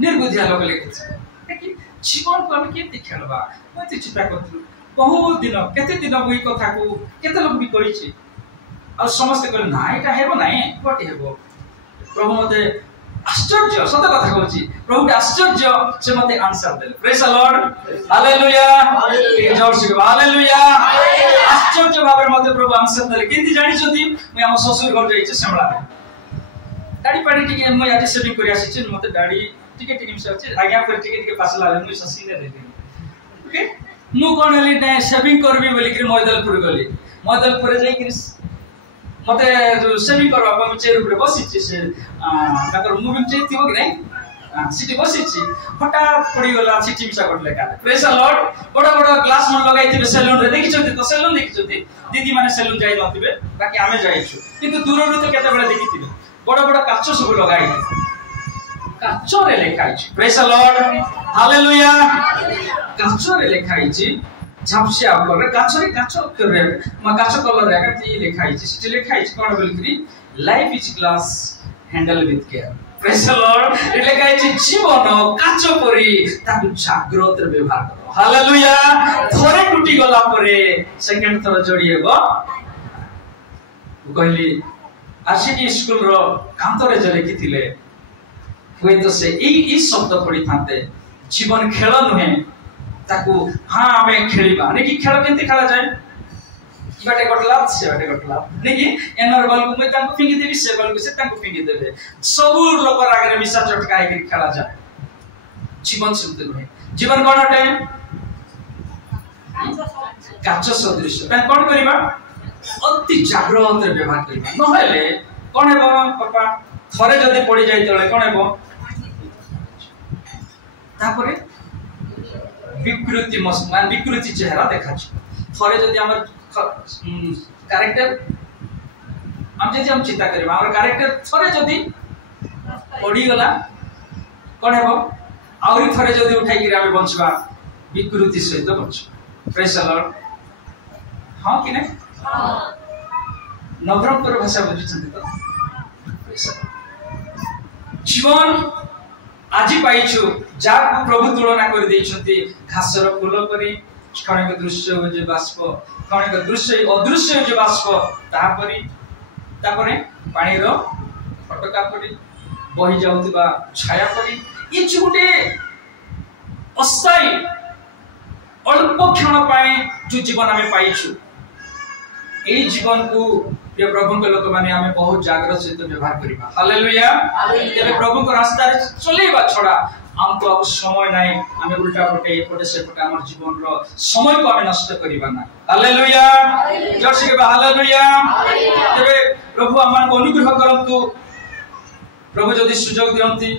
निर्बुद्धिया लोग लिखिथिबे कि जीवन को हम केते खेलबा मते चिंता करथु बहुत दिन केते दिन बुई कथा को केते लोग भी कहिछि आ समस्त कहले ना एटा हेबो नाही कोटी हेबो प्रभु मते आश्चर्य सत कथा कहछि प्रभु आश्चर्य से मते आंसर देले प्रेज द लॉर्ड हालेलुया जोर से हालेलुया आश्चर्य भाबरे मते प्रभु आंसर देले केंति जानि छथि मैं हम ससुर घर जाइछे सेमला दाढ़ी पाड़ी टिके मैं आटी सेविंग करि आसी छ मते दाढ़ी टिके टिके मिस अछि आज्ञा पर टिके टिके पासला ले मैं ससीने दे दे ओके मु कोन हली नै सेविंग करबी बोली कि मैदलपुर गली मैदलपुर जाई कि मते जो सेविंग करबा हम चेयर ऊपर बसी छी से ताकर मूविंग चेयर थिबो कि नै सिटी बसी छी हठात पड़ी गला सिटी मिसा करले का प्रेज द लॉर्ड बड़ा बड़ा ग्लास मन लगाई थिबे सैलून रे देखि छथि तो सैलून देखि छथि दीदी माने सैलून जाई नथिबे बाकी आमे जाई छु किंतु दूर रो तो केते बेले देखि थिबे बड़ा बड़ा काचो सब लगाई काचो रे लेखाई छी प्रेज द लॉर्ड हालेलुया काचो रे लेखाई छी झापसिया कर काचो रे काचो करे म काचो कलर रे काटी लेखाई छी सिटी लेखाई छी कोन बोल करी life is glass handle with care praise the Lord लेखाई छी जीवन काचो परी ताकु जागृत रे व्यवहार करो हालेलुया थोरे टूटी गला परे सेकंड थोर जोड़ी हेबो कहली आशिकी स्कूल रो कांतरे जे लिखिथिले हुए तो से ई शब्द पड़ी थाते जीवन खेल नुहे ताकू हां हमें खेलिबा ने कि खेल केंते खेला जाय ई बाटे गटला से बाटे गटला ने कि एनर बल को मैं तांको फिंगी देबी से बल को से तांको फिंगी देबे सब लोग आगे मिसा चटकाए के खेला जाय जीवन शुद्ध नुहे जीवन कोन हटे काचो सदृश ता कोन करिबा अति जागृत रे व्यवहार करिबा न हेले कोन हेबो पापा थरे जदी पड़ी जाय तळे कोन हेबो तापरे विकृति मान विकृति चेहरा देखा छ थरे जदी हमर कैरेक्टर हम चिंता करबा हमर कैरेक्टर थरे जदी पड़ी गला कोन हेबो आउरी थरे जदी उठाई कि आमे बंचबा विकृति सहित बंचबा प्रेज द लॉर्ड हां कि नै हां नवरंपर भाषा बुझिछथि तो जीवन आजि पाइछु जाको प्रभु तुलना कर दैछथि घासर फूल परि क्षणिक दृश्य हो जे बाष्प क्षणिक दृश्य अदृश्य जे बाष्प तापरे पानी रो फटका परि बहि जाउतिबा छाया परि ई छुटे अस्थायी अल्प क्षण पाए जो जीवन हमें पाइछु ए जीवन को ये प्रभु के लोक माने हमें बहुत जागृत सहित व्यवहार करिबा हालेलुया ये प्रभु को रास्ता रे चलेबा छडा हमको अब समय नाही हमें उल्टा पटे पटे से पटे हमर जीवन रो समय को हमें नष्ट करिबा ना हालेलुया जोर से के हालेलुया तबे प्रभु हमन को अनुग्रह करंतु प्रभु जदि सुयोग दियंती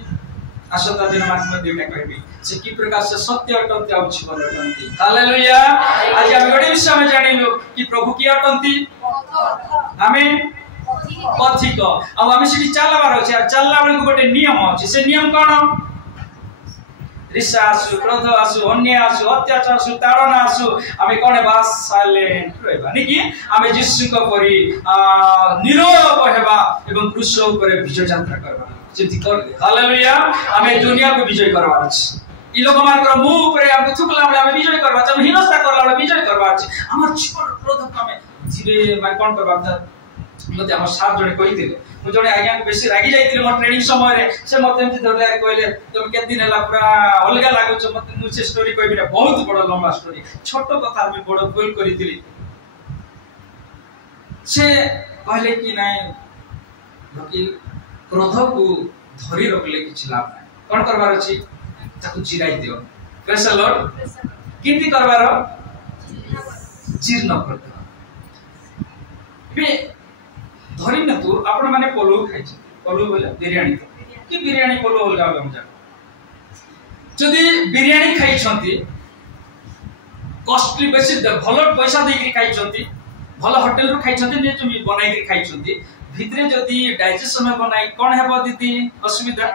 आशता दिन मात्म देना कहबी से की प्रकार से सत्य अटंती आ जीवन अटंती हालेलुया आज हम बड़े विषय में जानिलो कि प्रभु की अटंती हमें पथिक अब हमें सिटी चलबार अछि चलला बेले गोटे नियम अछि से नियम कोन ऋषा आसु क्रोध आसु अन्याय आसु अत्याचार आसु ताड़ना आसु हमें कोन बास साइलेंट रहबा निकि हमें यीशु को परि निरोग हेबा एवं क्रूस ऊपर विजय यात्रा करबा चिंती कर हालेलुया हमें दुनिया को विजय करबार अछि ई लोग मानकर मुंह ऊपर हम थुकला बेले हमें विजय करबा छ हिंसा करला बेले विजय करबार छ हमर जीवन क्रोध हमें धीरे मैं कोन करबा त मते हम सात जने कहि दिले मु जने आज्ञा को बेसी रागी जाइतिले मोर ट्रेनिंग समय रे से मते एमति धरले कहले तुम केत दिन हला पूरा अलगा लागो छ मते मु से स्टोरी कहबी ना बहुत बड़ लंबा स्टोरी छोट कथा में बड़ बोल करि दिली से कहले कि नाही कि क्रोध को धरि रखले किछ लाभ नाही कोन करबार अछि ताकू चिराई दियो प्रेज द लॉर्ड किंती करबार जीर्ण कर दियो बे धरि न तू आपण माने पलू खाइ छ पलू बोले बिरयानी कि बिरयानी बोलो अलग अलग जाक जदि बिरयानी खाई छंती कॉस्टली बेसी भलो पैसा दे के खाई छंती भलो होटल रो खाई छंती ने तुम बनाई के खाई छंती भितरे जदि डाइजेशन में बनाई कोन हेबो दीदी असुविधा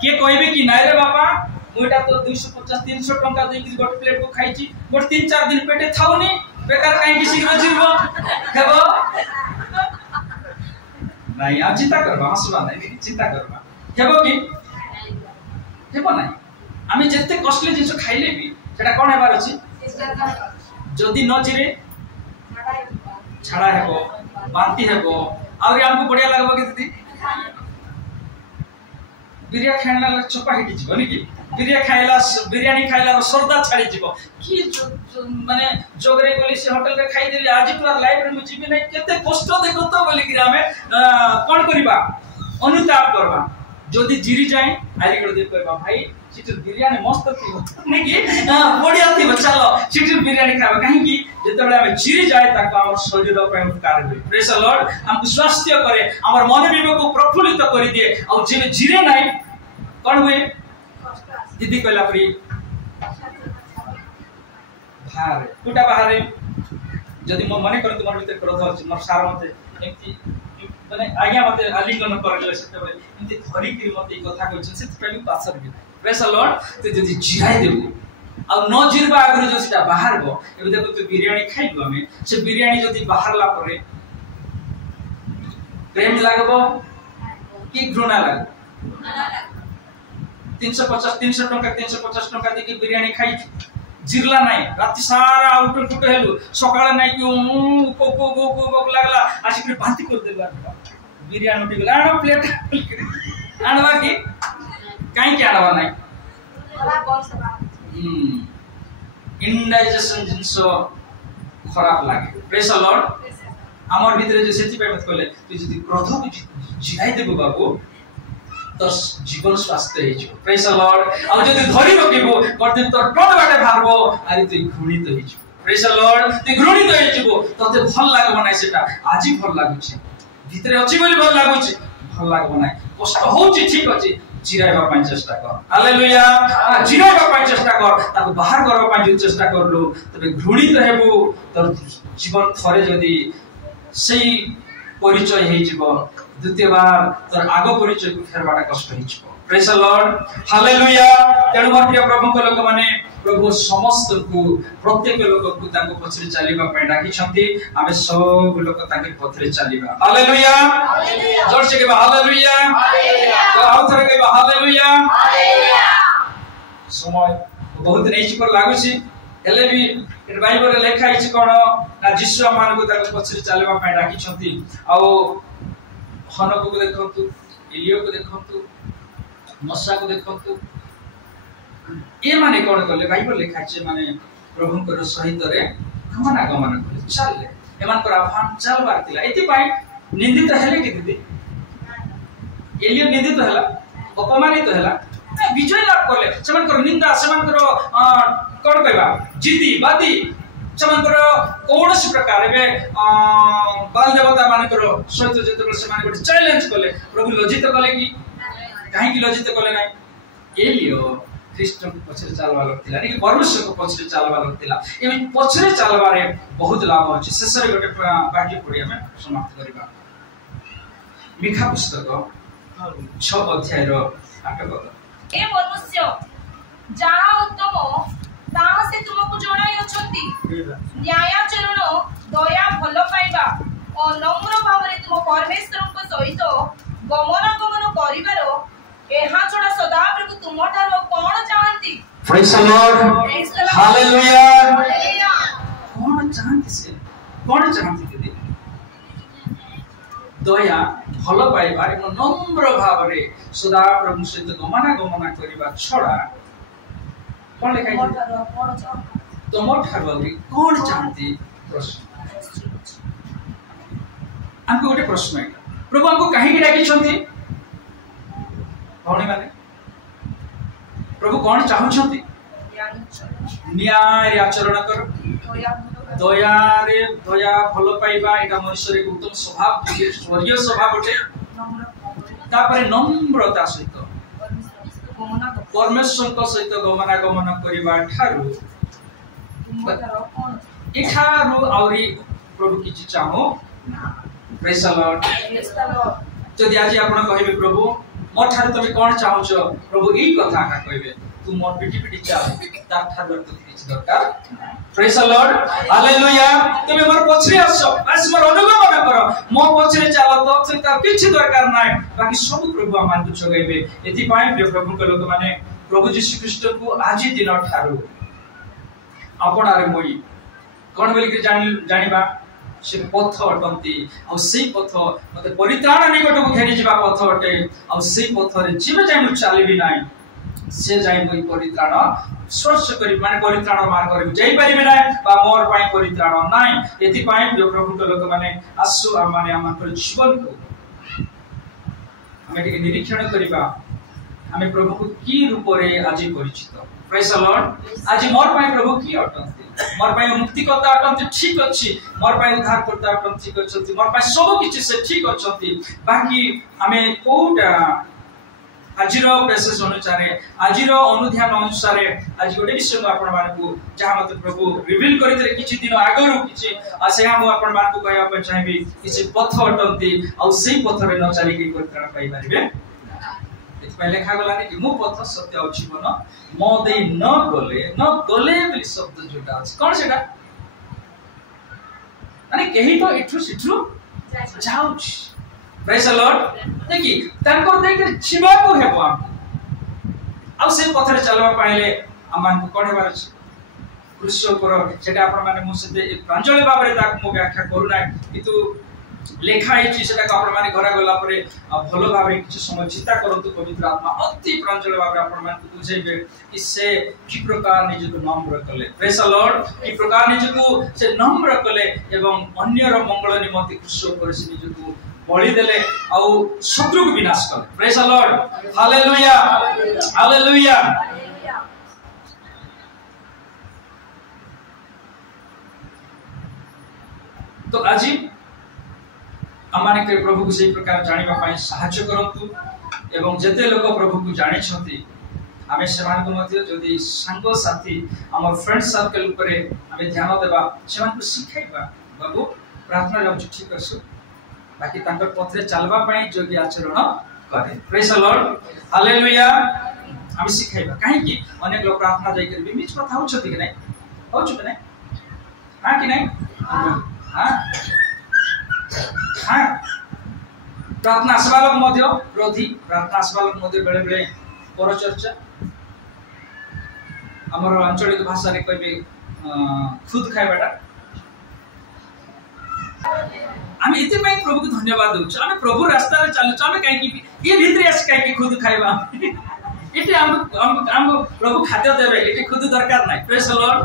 के कहबे कि नाइ रे बाबा मुइटा तो 250 300 टंका दे के गोट प्लेट को खाई छी गोट 3-4 दिन पेटे थाउनी बेकार काई कि शीघ्र जीवो हेबो नहीं आप चिंता करबा हसबा नहीं चिंता करबा हेबो कि हेबो नहीं आमी जत्ते कॉस्टली जिंस खाइले भी सेटा कोन हेबार अछि जदि न जिरे छाड़ा हेबो बांती हेबो और हमको बढ़िया लागबो कि दीदी बिरिया खाइला चोपा हिटी जीव नि कि बिरयानी खाइला सरदा छाड़ी जीव कि माने जोगरे गली से होटल रे खाई देली आज पूरा लाइफ रे मु जीबी नै केते कष्ट देखो तो बोली कि हमें कोन करबा अनुताप करबा जदि जिरी जाए आरी कर दे कहबा भाई सिटर बिरयानी मस्त थी नै कि बढ़िया थी चलो सिटर बिरयानी खाबा काहे कि जेतेबेले हमें जिरी जाए ताको हमर शरीर पर उपकार होय प्रेज द लॉर्ड हमको स्वास्थ्य करे हमर मन विवेक को प्रफुल्लित कर दिए और जेबे जिरे नै कोन होय दीदी कहला परी बाहर कोटा बाहर जदि मो मने करत मोर भीतर क्रोध अछि मोर सारा मते एमती माने आज्ञा मते आलिंगन करले सेते बेले एमती धरी कि मते कथा कहछ से पहले पासर भी प्रेज द लॉर्ड ते जदि जिराई देबो आ न जिरबा आगु जो सेटा बाहर गो एबे देखो तो बिरयानी खाइबो हमें से बिरयानी जदि बाहर ला परे प्रेम लागबो कि घृणा लागबो 350 टंका देके बिरयानी खाई जिरला नाही राती सारा आउटर फुट हेलु सकाळ नाही कि को लागला आसी के बांती कर देबा बिरयानी उठी गेला आनो प्लेट आनवा कि काई के आनवा नाही इंडाइजेशन जिंसो खराब लागे प्रेज द लॉर्ड हमर भीतर जे सेति पे मत कहले तू जदी क्रोध को जिराई देबो बाबू तो जीवन स्वास्थ्य हे जो प्रेज द लॉर्ड आ जदी धरि रखिबो करते तो टोड बाटे भारबो आरि तू घृणित हे जो प्रेज द लॉर्ड तू घृणित हे जो तते भल लागबो नै सेटा आजि भल लागु छै भितरे अछि बोली भल लागु छै भल लागबो नै कष्ट होउछि ठीक अछि जिराइबा ପାଇଁ चेष्टा कर हालेलुया जिराइबा ପାଇଁ चेष्टा कर ताको बाहर करबा ପାଇଁ चेष्टा करलो तबे घृणित हेबो तर जीवन थरे जदी सेही परिचय हे जीव द्वितीय बार तर आगो परिचय को फेरबाटा कष्ट हे जीव प्रेज द लॉर्ड हालेलुया तेणु प्रिय प्रभु को लोक माने प्रभु समस्त को प्रत्येक लोक को ताको पछरे चलीबा पे डाकी छथि आमे सब लोक ताके पछरे चलीबा हालेलुया हालेलुया जोर से के हालेलुया हालेलुया तो आउ थरे के हालेलुया हालेलुया समय बहुत नेची पर लागु छी एले भी बाइबल रे लेखा हिच कोन ना जिसु मान को ताको पछरे चलीबा पे डाकी छथि आ हनको को देखंतु एलियो को देखंतु मसा को देखंतु ए माने कोन करले बाइबल लिखा छै माने प्रभु को सहित रे गमन करले चलले एमान को आह्वान चलबार थिला एति पाई निंदित हेले कि दीदी एलियो निंदित हला अपमानित हला विजय लाभ करले समान को निंदा समान को कोन कहबा जिद्दी बादी समान को कोनसी प्रकार में बाल देवता मान को सहित जते समान को चैलेंज करले प्रभु लज्जित करले कि काहे कि लज्जित करले नै एलियो ख्रीष्ट को पछरे चालवा लगतिला नि परमेश्वर को पछरे चालवा लगतिला एमे पछरे चालबारे बहुत लाभ अछि शेषरे गोटे वाक्य पढि हम समाप्त करिबा मिखा पुस्तक 6 अध्याय रो 8 पद ए मनुष्य जहा उत्तम ताहा से तुमको जणाई अछंती न्यायाचरण दया भल पाइबा और नम्र भावरे तुम परमेश्वर को सहित गमन करिवारो एहा छोड़ा सदा प्रभु तुमठारो कोन चाहंती praise the Lord hallelujah hallelujah कोन चाहंती से कोन चाहंती दीदी दया भल पाइबा एवं नम्र भावरे सदा प्रभु सहित गमन करिबा छोड़ा कोन लेखाई तुमठारो कोन चाहंती प्रश्न हमको गोटे प्रश्न है प्रभु हमको कहीं डाकी छंती भौणी माने प्रभु कौन चाहउछंती न्याय आचरण कर दया रे दया भलो पाइबा एटा मनुष्य रे उत्तम स्वभाव स्वर्गीय स्वभाव उठे तापर नम्रता सहित परमेश्वर सहित गमनागमन करबा ठारू इठारू आउरी प्रभु किछि चाहो प्रेज द लॉर्ड जदि आज आपण कहबे प्रभु मोर ठारू तमे कोन चाहौछ प्रभु ई कथा का कहबे तू मोर पिटी पिटी चाह तार ठारू तो किछि दरकार प्रेज द लॉर्ड हालेलुया तमे मोर पछरे आसो आज मोर अनुगमन कर मो पछरे चालो तो चिंता किछि दरकार नाय बाकी सब प्रभु आमान को जगाइबे एति पाए प्रिय प्रभु के लोक माने प्रभु यीशु ख्रीष्ट को आज दिन ठारू आपण आरे मोई कोन बोली के जानिबा से पथ अटंती आ सेई पथ मते परित्राण निकट को घेरी जिबा पथ अटे आ सेई पथ रे जीव जाय मु चालिबी नाय से जाय मोई परित्राण स्पर्श करी माने परित्राण मार्ग रे जाई परिबे नाय बा मोर पाई परित्राण नाय एति पाए जो प्रभु के लोक माने आसु माने आमान पर जीवन को हमें निरीक्षण करिबा हमें प्रभु को की रूप रे आज परिचित प्रेज द लॉर्ड आज मोर पाई प्रभु की अटंती मोर पाई मुक्ति करता अटंती ठीक अछि मोर पाई उद्धार करता अटंती ठीक अछि मोर पाई सब किछि से ठीक अछि बाकी हमें कोटा आजिरो प्रेसेस अनुसार आजिरो अनुध्यान अनुसार आज गोटे विषय को आपण मान को जहा मत प्रभु रिवील करितरे किछि दिन आगरु किछि आ से हम आपण मान को कहया पर चाहेबी किछि पथ अटंती आ सेही पथ रे न चली के परित्राण पाई परिबे पहले लिखा गला कि मु पथ सत्य और जीवन मो दे न गले बोली शब्द जोटा अछि कोन सेटा माने केही तो इठु सिठु जाउछ प्रेज द लॉर्ड देखि तांको देख जीवा को हेबो हम आ से पथ रे चलवा पाइले अमान को कोढेबार अछि कृष्ण पर सेटा आपण माने मु से प्रांजल बाबरे ताक मु व्याख्या करू ना किंतु लेखा है सेटा आपण माने घरा गला परे भलो भाबरे किछ समय चिंता करंतु पवित्र आत्मा अति प्रांजल भाबरे आपण मान को बुझेबे कि से कि प्रकार निज को नम्र कले प्रेज द लॉर्ड कि प्रकार निज को से नम्र कले एवं अन्यर मंगल निमंत्रण कृष्ण पर से निज को बलि देले आ शत्रु को विनाश कले praise the Lord hallelujah hallelujah तो आज आमाने के प्रभु को सही प्रकार जानिबा पाई सहायता करंतु एवं जते लोक प्रभु को जानि छथि आमे समान को मध्य जदि संग साथी हमर फ्रेंड सर्कल ऊपर आमे ध्यान देबा समान को सिखाइबा बाबू प्रार्थना लाउछ ठीक अछि बाकी तांकर पथरे चलबा पाई जोगी आचरण करे प्रेज द लॉर्ड हालेलुया आमे सिखाइबा काहे कि अनेक लोक प्रार्थना जाई कर बीच कथा होछ कि नै होछ कि नै हां कि नै हां हां प्रार्थना सवालक मध्य विरोधी प्रार्थना सवालक मध्य बेले बेले पर चर्चा हमर आंचलिक भाषा रे कहबे खुद खाइबाटा हम इते पई प्रभु को धन्यवाद दउ हम प्रभु रास्ता रे चल हम काहे कि ये भीतर आस काहे कि खुद खाइबा इते हम प्रभु खाद्य देबे इते खुद दरकार नै प्रेज द लॉर्ड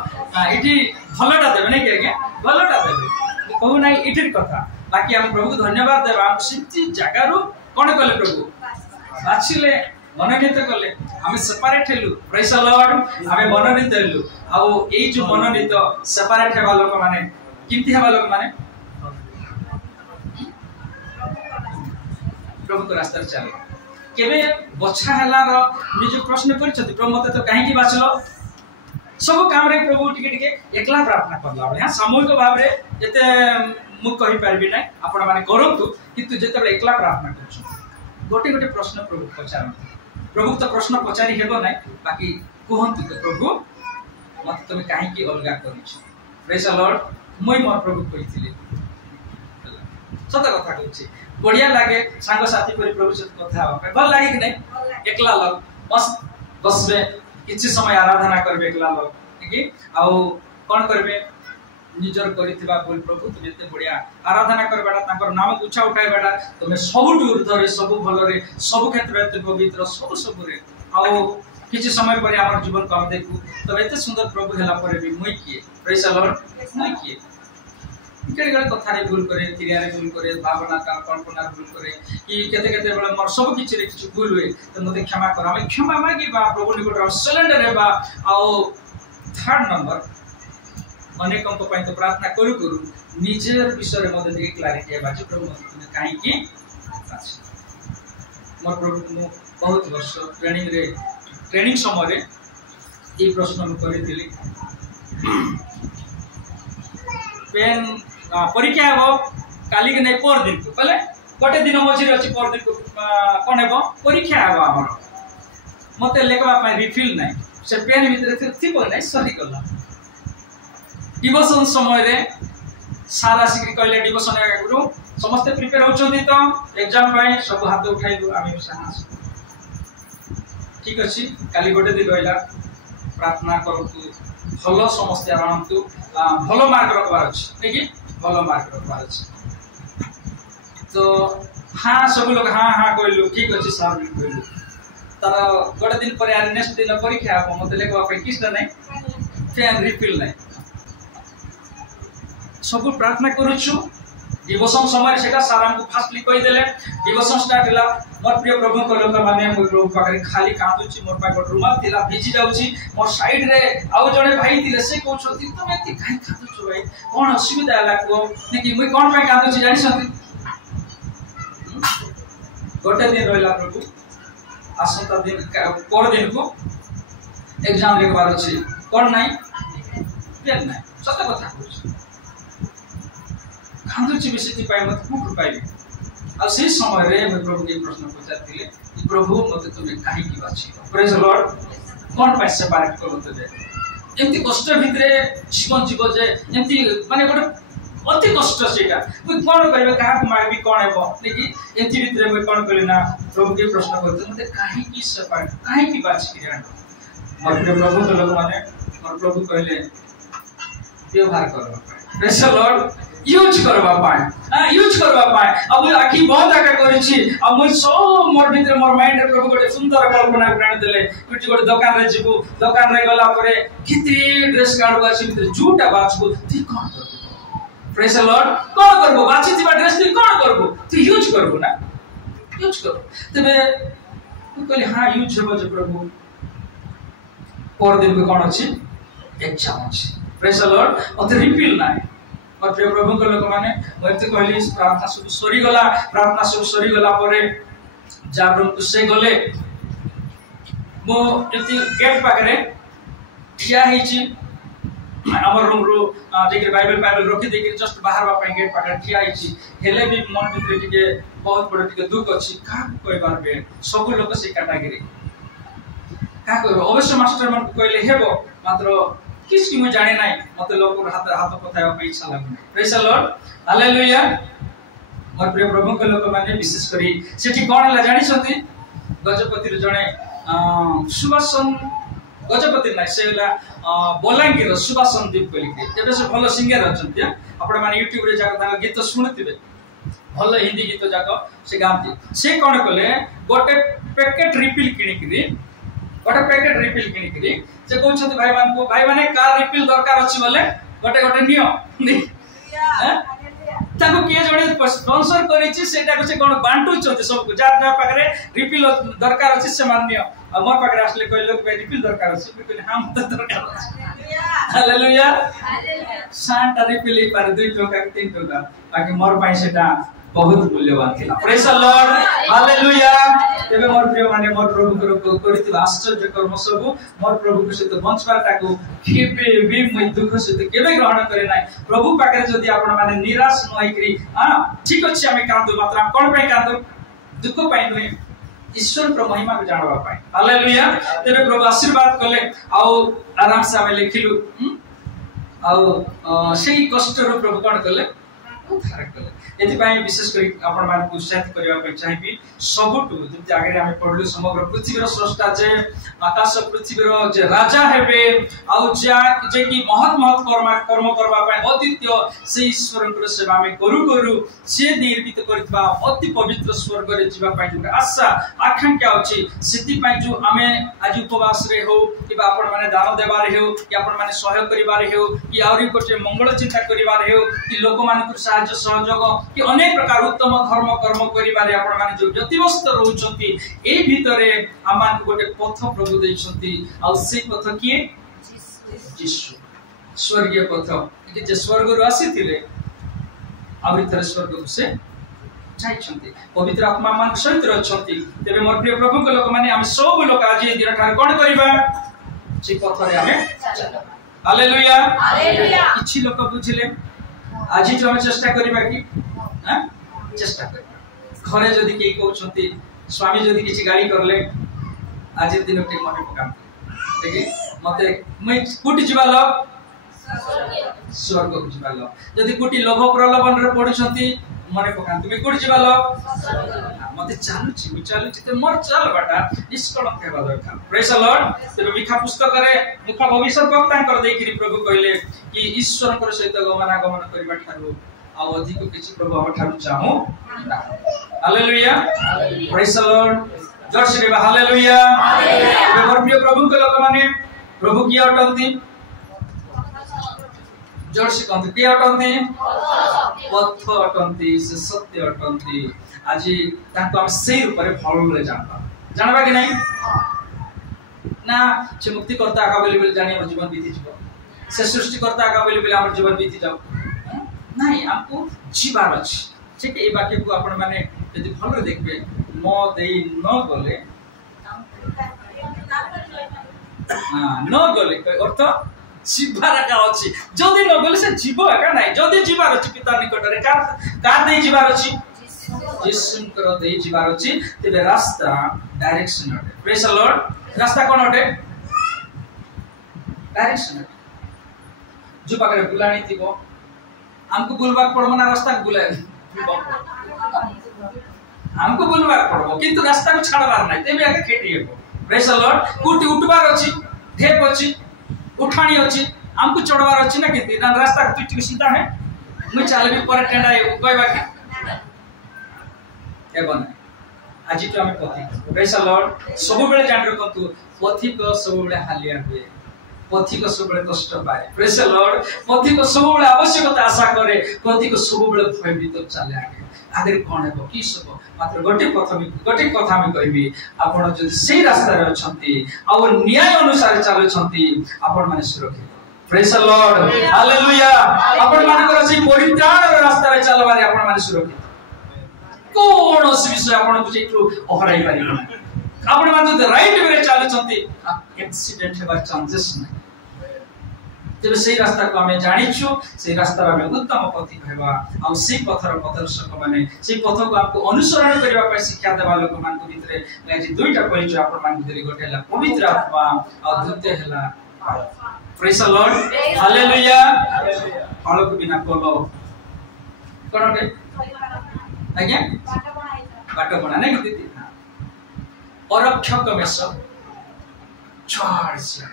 इते भलटा देबे नै के भलटा देबे कहू नै इतिर कथा बाकी हम प्रभु को धन्यवाद देबा हम सिद्धि जगह रो कोन कले प्रभु बाछिले मनोनीत कले हम सेपरेट हेलु प्रेज द लॉर्ड हम मनोनीत हेलु आ एई जो मनोनीत सेपरेट हेबा लोक माने किंती हेबा लोक माने प्रभु को रास्ता चले केबे बछा हला रो निज प्रश्न करछथि प्रभु मते तो काहे की बाचलो सब काम रे प्रभु टिके टिके एकला प्रार्थना करला हां सामूहिक भाव रे जते मु कहि परबी नै आपण माने करंतु किंतु जते एकला प्रार्थना करछु गोटे गोटे प्रश्न प्रभु पचार प्रभु तो प्रश्न पचारि हेबो नै बाकी कहंतु के प्रभु मते तुम काहे की अलगा करिछ प्रेज द लॉर्ड मोय मोर प्रभु कहिथिले सत कथा कहछि बढ़िया लागे संग साथी पर प्रभु से कथा हो भल लागे कि नै एकला लोग मस्त बसबे किछि समय आराधना करबे एकला लोग कि आउ कोन करबे निजर करितबा बोल प्रभु तुम एते बढ़िया आराधना करबाडा तांकर नाम उछा उठाइबाडा तुमे सबुट ऊर्ध्व रे सब भल रे सब क्षेत्र रे पवित्र सब रे आउ किछि समय पर हमर जीवन को हम देखू तब एते सुंदर प्रभु हला पर भी मुई किए प्रेज द लॉर्ड मुई किए केड़ी गले कथा रे भूल करे क्रिया रे भूल करे भावना का कल्पना भूल करे कि केते केते बेले मोर सब किछि रे किछि भूल होय त मते क्षमा कर हम क्षमा मांगी बा प्रभु निकट सिलेंडर हेबा आउ थर्ड नंबर अनेक को पई तो प्रार्थना करू करू निजेर विषय रे मते क्लैरिटी हेबा जे प्रभु तुम काहे कि मोर प्रभु को बहुत वर्ष ट्रेनिंग समय ये प्रश्न मुझे पेन परीक्षा हे काली के नहीं पर दिन को कहले गोटे दिन मझे अच्छी पर दिन को कौन हे परीक्षा हे आम मत लेखा रिफिल ना से पेन भितर थी ना सरीगला डिवोशन समय सारा आसिक कहले डिवोशन आगु समस्ते प्रिपेयर होचंती तो एग्जाम पाई सब हाथ उठाइलु आमे साहस ठीक अछि काली गोटे दिन रहिला प्रार्थना करतु भलो समस्या आनतु भलो मार्क रखबार अछि नै कि भलो मार्क रखबार अछि तो हां सब लोग हां हां कहलु ठीक अछि सर कहलु तर गोटे दिन पर यार नेक्स्ट दिन परीक्षा आप मते लेखवा पे किछटा नै फैन रिफिल नै सब प्रार्थना करूछु डिवोशन समय सेटा सारा को फास्टली कहि देले डिवोशन स्टार्ट होला मोर प्रिय प्रभु को लोक माने मोर प्रभु पाखरे खाली कांदुची मोर पाखरे रुमाल थिला भिजी जाउची मोर साइड रे आउ जणे भाई थिले से कहउछथि तमे एति काई कांदुछु भाई कोन असुविधा लागो नेकी मुई कोन पाई कांदुची जानि सथि गोटे दिन रहला प्रभु आसंता दिन पर दिन को एग्जाम लेबार अछि कोन नाही पेन नाही सत्य कथा कहउछु खांदुची विषय पाई मत खूब पाइबे आ से समय रे मैं प्रभु के प्रश्न पचारथिले कि प्रभु मते तुमे काहे की बाछि प्रेज लॉर्ड कोन पाई सेपरेट को मते दे एमती कष्ट भितरे जीवन जीव जे एमती माने गोटे अति कष्ट सेटा कोई कोन करबे काहा को मारबी कोन हेबो लेकि एमती भितरे मैं कोन करले ना प्रभु के प्रश्न करते मते काहे की सेपरेट काहे की बाछि कि जानो मोर प्रभु तो लोग माने मोर प्रभु कहले व्यवहार करो प्रेज लॉर्ड यूज करबा पाए अब आखि बहुत आका करिछि अब মই सब मोर भीतर मोर माइंड रे प्रभु गोटे सुंदर कल्पना प्राण देले कुटी गोटे दुकान रे जिबु दुकान रे गला परे किते ड्रेस काढबो अछि भीतर जूटा बाछबो ती कोन करबो प्रेज द लॉर्ड कोन करबो बाछि दिबा ड्रेस ती कोन करबो तू यूज करबो ना यूज करो तबे तू कहली हां यूज हेबो जे प्रभु पर दिन को कोन अछि एग्जाम अछि प्रेज द लॉर्ड अते रिफिल ना और प्रिय प्रभु को लोक माने मते कहली प्रार्थना सब सरी गला परे जाब्रम कुसे गले मो एति गेट पाखरे ठिया हिची हमर रूम रो जेके बाइबल रखि देके जस्ट बाहर बा पे गेट पाखरे ठिया हिची हेले भी मन भितर के बहुत बड़ के दुख अछि का कहबार बे सब लोक से कैटेगरी का कहबो अवश्य मास्टर मन कहले हेबो मात्र किसकी मैं जाने नहीं मते लोग हाथ हाथ पताया पे इच्छा लागु प्रेज द लॉर्ड हालेलुया मोर प्रिय प्रभु के लोक माने विशेष करी सेठी कोन हला जानि सथि गजपति रे जणे सुभाषन गजपति नै सेला बोलांगीर सुभाषन दीप कलिके जेबे से भलो सिंगर अछंती आपण माने YouTube रे जाक ता गीत सुनतिबे भलो हिंदी गीत जाक से गाती से कोन कले गोटे पैकेट रिफिल किनिकरी गोटे पैकेट रिफिल किनिकरी से कहउछथि भाई माने कार रिफिल दरकार अछि बोले गोटे गोटे नियो ताको के जणे स्पॉन्सर करिछि सेटा को से कोन बांटू छथि सब को जा पाखरे रिफिल दरकार अछि से मान्य आ मोर पाखरे आसले कहले लोग रिफिल दरकार अछि कहले हां मत दरकार अछि हालेलुया साटा रिफिल पर 2 टका 3 टका बाकी मोर पाई सेटा बहुत मूल्यवान थिला प्रेज द लॉर्ड हालेलुया तेबे मोर प्रिय माने मोर प्रभु को करिति आश्चर्य कर्म सब मोर प्रभु को सहित बंचबाटा को केबे भी मैं दुख सहित केबे ग्रहण करे नै प्रभु पाखरे जदी आपण माने निराश न होइकरी हां ठीक अछि हमें कांदो मात्र कोन पे कांदो दुख पाइ नै ईश्वर प्र महिमा को जानबा पाइ हालेलुया तेबे प्रभु आशीर्वाद कले आ आराम से हमें लिखिलु आ सेही कष्ट रो प्रभु कोन कले उद्धार कले एति पई विशेष करी आपण मान को उत्साहित करबा पई चाहिबी सबटु जति आगे हम पढलु समग्र पृथ्वीर स्रष्टा जे आकाश पृथ्वीर जे राजा हेबे आ जे की महत कर्म करबा पई अद्वितीय से ईश्वर को सेवा में करू से निर्मित करथिबा अति पवित्र स्वर्ग रे जीवा पई जो आशा आकांक्षा अछि सिद्धि पई जो हमें आज उपवास रे हो कि आपण माने दान देबा रे हो कि आपण माने सहयोग करिबा रे हो कि आउरी कोटे मंगल चिंता करिबा रे हो कि लोक मान को सहायता सहयोग कि अनेक प्रकार उत्तम धर्म कर्म करिबारे आपण माने जो व्यतिव्यस्त रहउछंती ए भितरे आमान गोटे पथ प्रभु दैछंती आ से पथ किए यीशु स्वर्गीय पथ कि जे स्वर्ग रु आसीथिले आबि तर स्वर्ग से जाइछन्ति पवित्र आत्मा मान सहित रहछन्ति तेबे मोर प्रिय प्रभु के लोक माने हम सब लोक आज ए दिन ठार कोन करबा से पथरे हमें हालेलुया हालेलुया किछि लोक बुझिले आज जो हम चेष्टा करबा कि हां चेष्टा करबा घरे जदी के कहउछन्ति स्वामी जदी किछि गाली करले आज दिन के मने पकाम देखि मते मैं कुटी जिबालो स्वर्ग को जिबालो जदी कुटी लोभ प्रलोभन रे पडुछन्ति मने पकाम तुमे कुटी जिबालो मते चालुछि मी चालुछि ते मोर चाल बाटा निष्कलंक हेबा दरकार प्रेज द लॉर्ड ते मिखा पुस्तक रे मुख भविष्यवक्ता कर देखिरि प्रभु कहले कि ईश्वर को सहित गमनागमन करबा ठारू आ अधिक किछि प्रभु हम ठारू चाहू hallelujah praise the Lord Jersey रे हालेलुया हालेलुया मोर प्रिय प्रभु के लोक माने प्रभु की अटंती जर्सी कहते की अटंती पथ अटंती से सत्य अटंती आज ताको हम सही रूप रे फल रे जानबा कि नहीं ना से मुक्ति करता का बोली जानी हम जीवन बीती जीव से सृष्टि करता का बोली हमर जीवन बीती जाऊ नहीं हमको जीवार अछि ठीक ए वाक्य को आपण माने यदि भल रे देखबे म देई न गले हां न गले अर्थ जीवार का अछि जदी न गले से जीव का नहीं जदी जीवार अछि पिता निकट रे का देई जीवार अछि यीशु कर देई जीवार अछि तेबे रास्ता डायरेक्शन अटे प्रेज द लॉर्ड रास्ता कोन अटे डायरेक्शन जो पाखरे बुलानी थिबो हमको बुलवा पड़बो ना रास्ता को बुलाए हमको बुलवा पड़बो किंतु रास्ता को छाड़बार नहीं तेबे आके खेती हेबो प्रेज द लॉर्ड कुटी उठबार अछि ढेप अछि उठाणी अछि हमको चढ़बार अछि ना किंतु ना रास्ता को ठीक सीधा है मैं चलबी पर टेंडा कहबा के एबन आज तो हमें पथिक प्रेज द लॉर्ड सब बेले जान रखंतु पथिक सब बेले हालिया हुए पथिक सब बेले कष्ट पाए प्रेज द लॉर्ड पथिक सब बेले आवश्यकता आशा करे पथिक सब बेले भयभीत चले आगे कोन हेबो की सब मात्र गोटे कथा में कहबी आपण जदि सही रास्ता रे अछंती आ न्याय अनुसार चले छंती आपण माने सुरक्षित प्रेज द लॉर्ड हालेलुया आपण मानकर से परित्राण रास्ता रे चलबारे आपण माने सुरक्षित कोन विषय आपण को जेठू ओहराई पारिबो आपण माने राइट वे चले छंती एक्सीडेंट हेबार चांसेस नै जब सही रास्ता को हमें जानिछु सही रास्ता रे उत्तम पथि कहबा आ सही पथर प्रदर्शक माने सही पथ को आपको अनुसरण करबा पर शिक्षा देबा लोक मान को भितरे जे दुईटा परिचय आपण मान भितरे गोटेला पवित्र आत्मा आ द्वितीय हला प्रेज द लॉर्ड हालेलुया आलोक बिना कोलो कोनटे आज्ञा बाट बना नहीं दीदी अरक्षक मेष चार से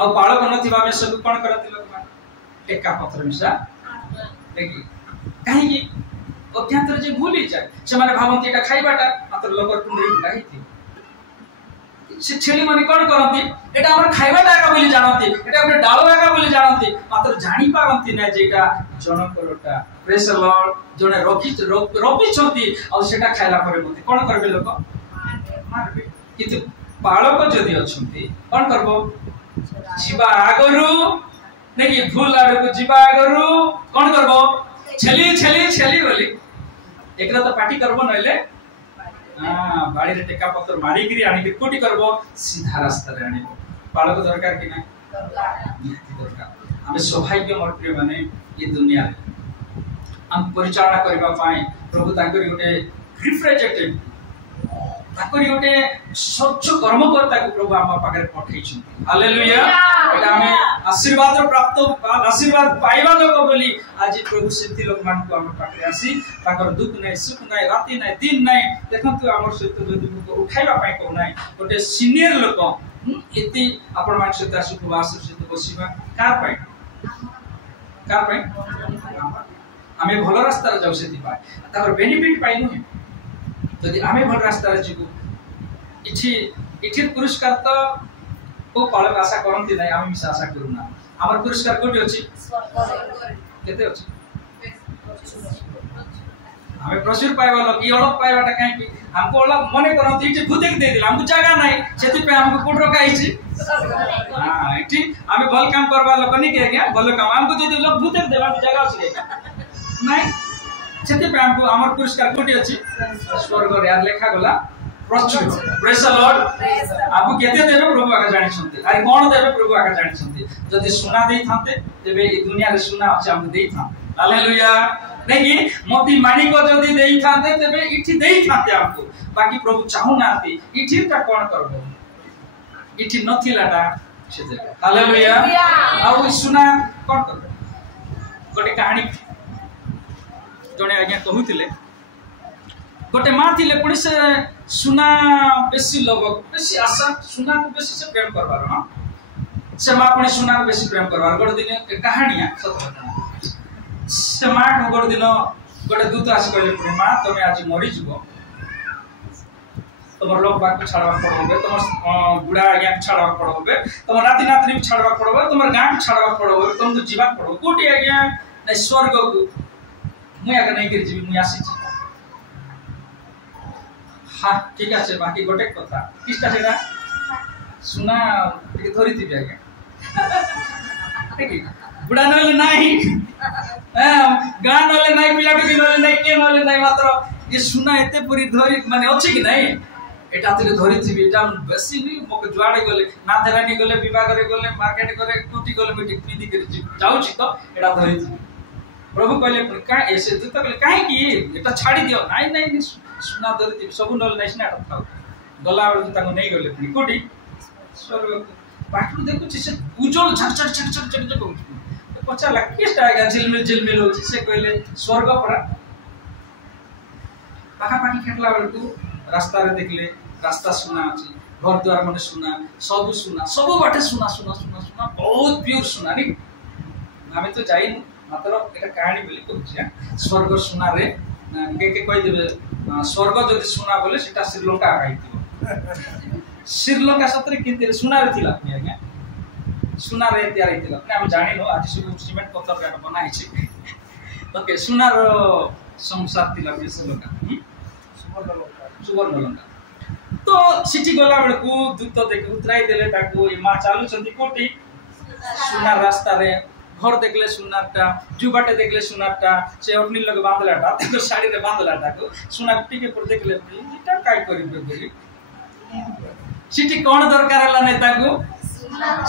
आ बालक नथिबा में सब कोन करथि लोक मान टेका पत्थर मिसा देखि काहे कि अत्यंतर जे भूली जाय से माने भावंती एटा खाइबाटा मात्र लोकर कुंडली नाही थी से छेली माने कोन करथि एटा हमर खाइबाटा का बोली जानथि एटा हमर डालवा का बोली जानथि मात्र जानि पावंती नै जेटा जनकरटा प्रेज द लॉर्ड जने रोपी छथि आ सेटा खाइला परे मते कोन करबे लोक मारबे किंतु बालक जदि अछंती कोन करबो जीवा आगरु नेकी भूल आडू को जीवा आगरु कोन करबो छेली बोली एकरा तो पार्टी करबो नइले हां बाड़ी रे टेका पत्थर मारी गिरी आनी के कोटी करबो सीधा रास्ता रे आनी बालक दरकार कि नै दरकार हमें सौभाग्य मोर प्रिय माने ये दुनिया हम परिचालना करबा पाए प्रभु ताकरी गोटे रिप्रेजेंटेटिव ताकरी गोटे स्वच्छ कर्मकर्ता को प्रभु हम पाखरे पठै छी हालेलुया एटा हमें आशीर्वाद प्राप्त आशीर्वाद पाइबा लोक बोली आज प्रभु सेति लोक मान को हम पाखरे आसी ताकर दुख नै सुख नै राति नै दिन नै देखंतु हमर सहित जदि को उठाइबा पाए को नै गोटे सीनियर लोक एति आपण मान सहित आसु उपवास सहित बसिबा कार पाए हमें भलो रास्ता रे जाउ सेति पाए ताकर बेनिफिट पाइ नै यदि आमे भल रास्ता रे जीवु इछि पुरस्कार तो को पालक आशा करंती नै आमे मिसा आशा करूना हमर पुरस्कार कोटी अछि केते अछि हमें प्रचुर पाइबा लोक ई अलग पाइबाटा काहे कि हमको अलग मने करंती जे भूते के दे दिला हमको जगह नै सेति पे हमको कोट रखा आइछि हां इठी आमे भल काम करबा लोक नै के गया भल काम हमको जे लोक भूते के देबा जगह अछि नै सेते पे हमको अमर पुरस्कार कोटी अछि स्वर्ग रे यार लेखा गला प्रचुर प्रेज द लॉर्ड आपको केते देबे प्रभु आके जानि छथि आइ कोन देबे प्रभु आके जानि छथि जदि सुना देई थाते तेबे ए दुनिया रे सुना अछि हम देई था हालेलुया नहीं मोती माणिक जदि देई थाते तेबे इठी देई थाते हमको बाकी प्रभु चाहू नाती इठी ता कोन करबो इठी नथिलाटा से जगह हालेलुया आ सुना कोन करबो गोटे कहानी जने आज्ञा कहूतिले गोटे माँ थिले पुणी से सुना बेसी लोभ बेसी आशा सुना को बेसी से प्रेम करबार हां से माँ पुणी सुना को बेसी प्रेम करबार गोटे दिन कहानिया सत घटना से माँ को गोटे दिन गोटे दूत आसी कहले पुणी माँ तमे आज मरि जबो तमर लोग बाक छाड़वा पड़ोबे तमर बुढ़ा आज्ञा छाड़वा पड़ोबे तमर नाती नातनी छाड़वा पड़ोबे तमर गांव छाड़वा पड़ोबे तुम तो जीवन पड़ो कोटी आज्ञा नै स्वर्ग को मुया के नै गिर जीवी मुया आसी हाँ ठीक है बाकी गोटे कथा किसटा सेटा सुना टिके धरि थि आज्ञा ठीक बुढ़ा नले नाही गां नले नाही पिला के नले नाही के नले नाही मात्र ये सुना एते पूरी धरि माने अछि कि नाही एटा तले धरि थि एटा बेसी नि मक जुआडे गले ना धरानी गले विवाह करे गले मार्केट करे टूटी गले मिटी पिदी के जाउ छी तो एटा धरि थि प्रभु कहले का ऐसे दूत कहले काहे कि एटा छाड़ी दियो नाही नाही सुना धरि थि सब नले नाही ना था गला बेल ताको नहीं गले पुनी कोटी स्वर्ग बाटू देखु छी से उजल झक झक झक झक झक झक पचा ला केस्टा आगा झिलमिल होछि से कहले स्वर्ग परा पाखा पाखी खेटला बेल को रास्ता रे देखले रास्ता सुना अछि घर द्वार मने सुना सब बाटे सुना बहुत प्योर सुना नी हमें तो जाई मात्र एटा कहानी बोली कहछि स्वर्ग सुना रे के कहि देबे स्वर्ग जदि सुना बोले सेटा श्रीलंका आइतिबो श्रीलंका सतरे किंते सुना रे थिला आज्ञा सुना रे तयार हितिला हम जानिनो आज सब सीमेंट पत्थर का बनाई छी ओके सुना रो संसार थिला श्रीलंका सुवर्ण लंका तो सिटी गला बेल को दूत देख उतराई देले ताको ए मा चालू छथि कोटी सुना रास्ता रे घर देखले सुनाटा जुबाटे देखले सुनाटा से अपनी लग बांधलाटा तो साड़ी रे बांधलाटा को सुना टिके पर देखले इटा काय करिबे बोली सिटी कोन दरकार हला नेता को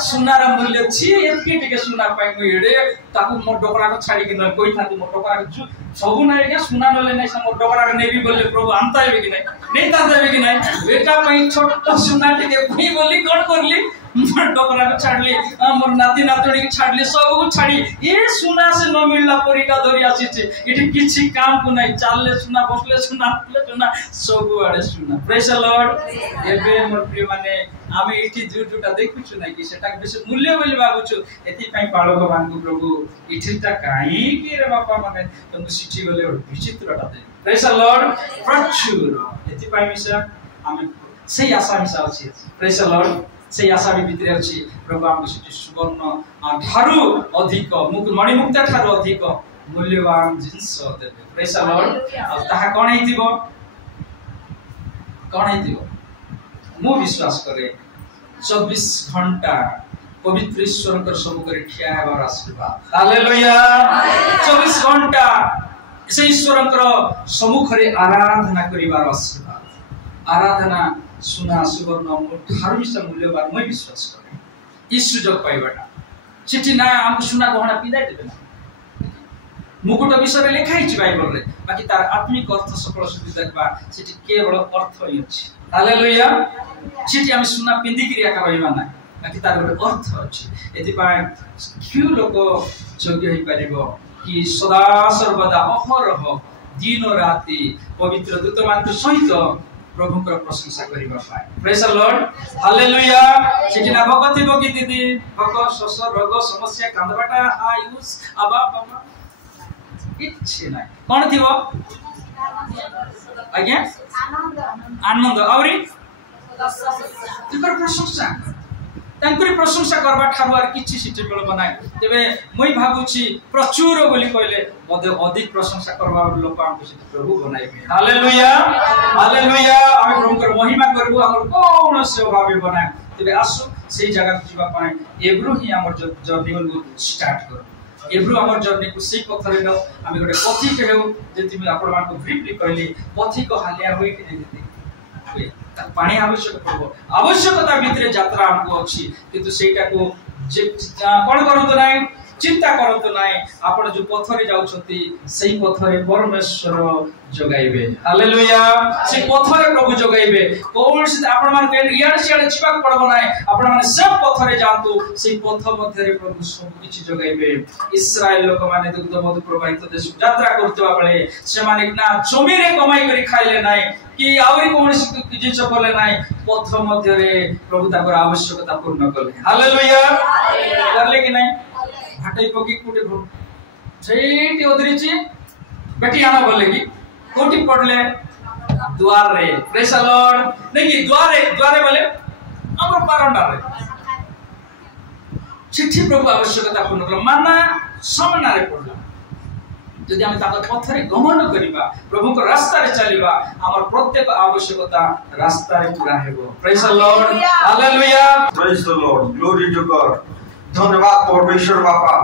सुनार मूल्य छी एतके टिके सुना पाई मु एडे ताकू मो डोकरा को छाड़ी के न कोई था मो डोकरा को सबु नै के सुना नले नै मो डोकरा को नेबी बोले प्रभु आनता है कि नहीं ता देबे कि नहीं बेटा पई छोट सुना टिके भई बोली कोन करली मोर डोकरा को छाड़ली मोर नाती नातड़ी को छाड़ली सब को छाड़ी ए सुना से न मिलला परिका धरि आसी छी इठी किछि काम को नै चालले सुना बसले सुना सब आडे सुना प्रेज द लॉर्ड एबे मोर प्रिय माने आमे इठी जुटा देखु छु नै कि सेटा बेसी मूल्य बोली बाबू छु एति पई पाळो भगवान को प्रभु इठिटा काई कि रे बापा माने तुम सिटी गले विचित्रटा दे प्रेज द लॉर्ड प्रचुर एति पई मिसा आमे सेही आशा मिसा अछि प्रेज द लॉर्ड से आशा भी भितर अछि प्रभु हम सिटी सुवर्ण ठारू अधिक मणिमुक्त ठारू अधिक मूल्यवान जिंस देबे प्रेज द लॉर्ड अब ताहा कोन हेतिबो मु विश्वास करे 24 घंटा पवित्र ईश्वर कर सब करे ठिया हेबार आशीर्वाद हालेलुया 24 घंटा से ईश्वर कर सम्मुख रे आराधना करिवार आशीर्वाद आराधना सुना सुवर्ण ठारू से मूल्यवान मैं विश्वास करे ई सुजोग पाइबाटा चिठी ना हम सुना गहना पिदाई देबे ना मुकुट विषय लिखाई छि बाइबल रे बाकी तार आत्मिक अर्थ सकल सुधि देखबा चिठी केवल अर्थ ही अछि हालेलुया चिठी हम सुना पिंदी क्रिया का रहिबा ना बाकी तार गोटे अर्थ अछि एति पाए क्यू लोक योग्य होई परिबो कि सदा सर्वदा अहरह दिन राति पवित्र दूत मान सहित प्रभु का प्रशंसा करिबा पाए प्रेज द लॉर्ड हालेलुया चिठिना भगवती बगी दीदी भग सस रोग समस्या कांदबाटा आयुष अबा बाबा इच्छे नै कोन थिबो आज्ञा आनंद औरी प्रशंसा तंकुरी प्रशंसा करबा ठारू आर किछि सिटी बेल बनाय तबे मुई भाबुछि प्रचुर बोली कहले मधे अधिक प्रशंसा करबा लोक हमको सिटी प्रभु बनाइबे हालेलुया हालेलुया हम प्रभु कर महिमा करबो हमर कोन से भाबे बनाय तबे आसु सेही जगह जिबा पाए एब्रो ही हमर जर्नी को स्टार्ट करू एब्रु हमर जर्नी को से पथरे न आमे गोटे पथिक हेउ जेति मी आपण मान को ब्रीफली कहली पथिक हालिया होई कि जेति पानी आवश्यक पड़ो आवश्यकता भितरे यात्रा हमको अछि किंतु सेटा को कोन करतो नाही चिंता करतो नाही आपण जो पथरे जाउछंती सेही पथरे परमेश्वर जगाइबे हालेलुया से पथरे प्रभु जगाइबे कोन से आपण मान के यार से छिपाक पड़बो नाही आपण मान सब पथरे जातु से पथ मध्यरे प्रभु सब किछि जगाइबे इस्राएल लोक माने दुग्ध मधु प्रवाहित देश यात्रा करतवा बेले से माने ना जमी रे कमाई करी खाइले नाही कि आउरी कोन से जिंस बोले नाही पथ मध्यरे प्रभु ताकर आवश्यकता पूर्ण करले हालेलुया करले कि नाही हटाई पकी कोटे छैटी ओदरीची बेटी आना बोले कि कोटी पड़ले द्वार रे प्रेज द लॉर्ड नहीं द्वारे बोले हमर बारंडा रे चिट्ठी प्रभु आवश्यकता पूर्ण करला माना सामना रे पड़ला यदि हम ताकर पथरे गमन करिबा प्रभु को रास्ता रे चलिबा हमर प्रत्येक आवश्यकता रास्ता रे पूरा हेबो praise the Lord hallelujah praise the lord glory to God धन्यवाद परमेश्वर बापा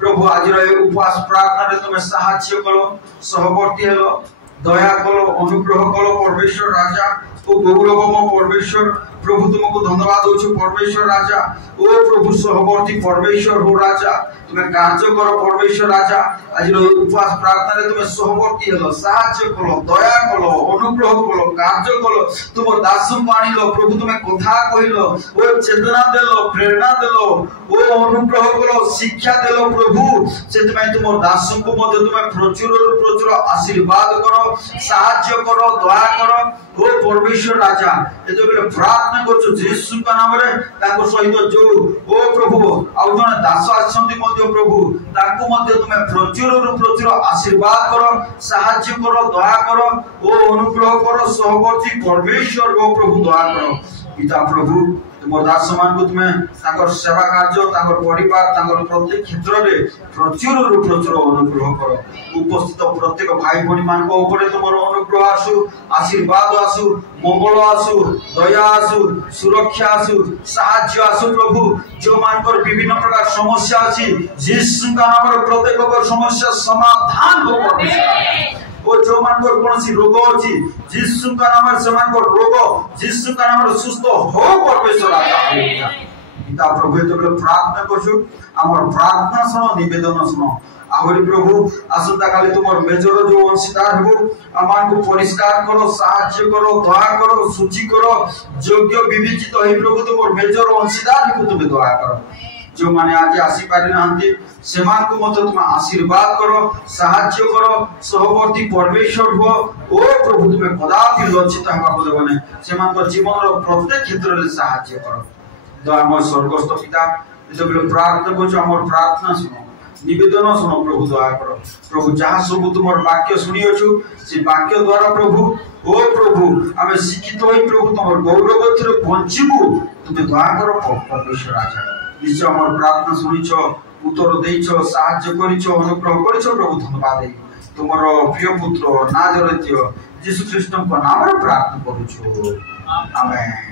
प्रभु आज उपवास प्रार्थना रे तुम साहाय्य कलो सहवर्ती हेलो दया कलो अनुग्रह कलो परमेश्वर राजा ओ गौरवम परमेश्वर प्रभु तुमको धन्यवाद दोछु परमेश्वर राजा ओ प्रभु सहवर्ती परमेश्वर हो राजा तुम्हें कार्य करो परमेश्वर राजा आज उपवास प्रार्थना रे तुम्हें सहवर्ती हेलो साहाय्य कलो दया कलो अनुग्रह कलो कार्य कलो तुम दास पानी लो प्रभु तुम्हें कथा कहिलो ओ चेतना देलो प्रेरणा देलो ओ अनुग्रह कलो शिक्षा देलो प्रभु सेतमै तुम दास को मध्य तुम्हें प्रचुर आशीर्वाद करो साहाय्य करो दया करो ओ परमेश्वर राजा एतो बेले प्रार्थना करछु यीशु का नाम रे ताको सहित जो ओ प्रभु आउ जने दास आछंती मध्य प्रभु ताको मध्य तुमे प्रचुर आशीर्वाद करो साहाय्य करो दया करो ओ अनुग्रह करो सहवर्ती परमेश्वर ओ प्रभु दया करो पिता प्रभु तुम दास मान को तुमे ताकर सेवा कार्य ताकर परिवार ताकर प्रत्येक क्षेत्र रे प्रचुर अनुग्रह करो उपस्थित प्रत्येक भाई भणी मान को ऊपर तुमर अनुग्रह आसु आशीर्वाद आसु मंगल आसु दया आसु सुरक्षा आसु साहाय्य आसु प्रभु जो मानकर विभिन्न प्रकार समस्या अछि यीशु का नाम रे प्रत्येक समस्या समाधान हो परमेश्वर ओ जो मानकर कोनसी रोग अछि यीशु का नाम रे समानकर रोग यीशु का नाम रे सुस्थ हो परमेश्वर आज्ञा पिता प्रभु तो प्रार्थना करछु हमर प्रार्थना सुनो निवेदन सुनो आहुरी प्रभु आसंता काली तुमर मेजर जो अंशदार हो अमान को परिष्कार करो साहाय्य करो दया करो सूची करो योग्य विवेचित हे प्रभु तुमर मेजर अंशदार को तुम दया करो जो माने आज आसी पारि नांती सेमान को मत तुम आशीर्वाद करो साहाय्य करो सहवर्ती परमेश्वर हो ओ प्रभु तुम कदापि लज्जित हवा को देबने सेमान को जीवन रो प्रत्येक क्षेत्र रे साहाय्य करो दयामय स्वर्गस्थ पिता जब प्रार्थना को हमर प्रार्थना सुनो निवेदन सुनो प्रभु दया करो प्रभु जहाँ सब तुम वाक्य शुणियछु से वाक्य द्वारा प्रभु ओ प्रभु आमे शिक्षित होई प्रभु तुम गौरव रे बंचिबु तुम दया करो परमेश्वर राजा निश्चय हमर प्रार्थना शुणिछो उत्तर देइछो साहाय्य करिछो अनुग्रह करिछो प्रभु धन्यवाद देई तुमर प्रिय पुत्र नाजरेत्य यीशु ख्रीष्ट को नाम रे प्रार्थना करूछु आमेन।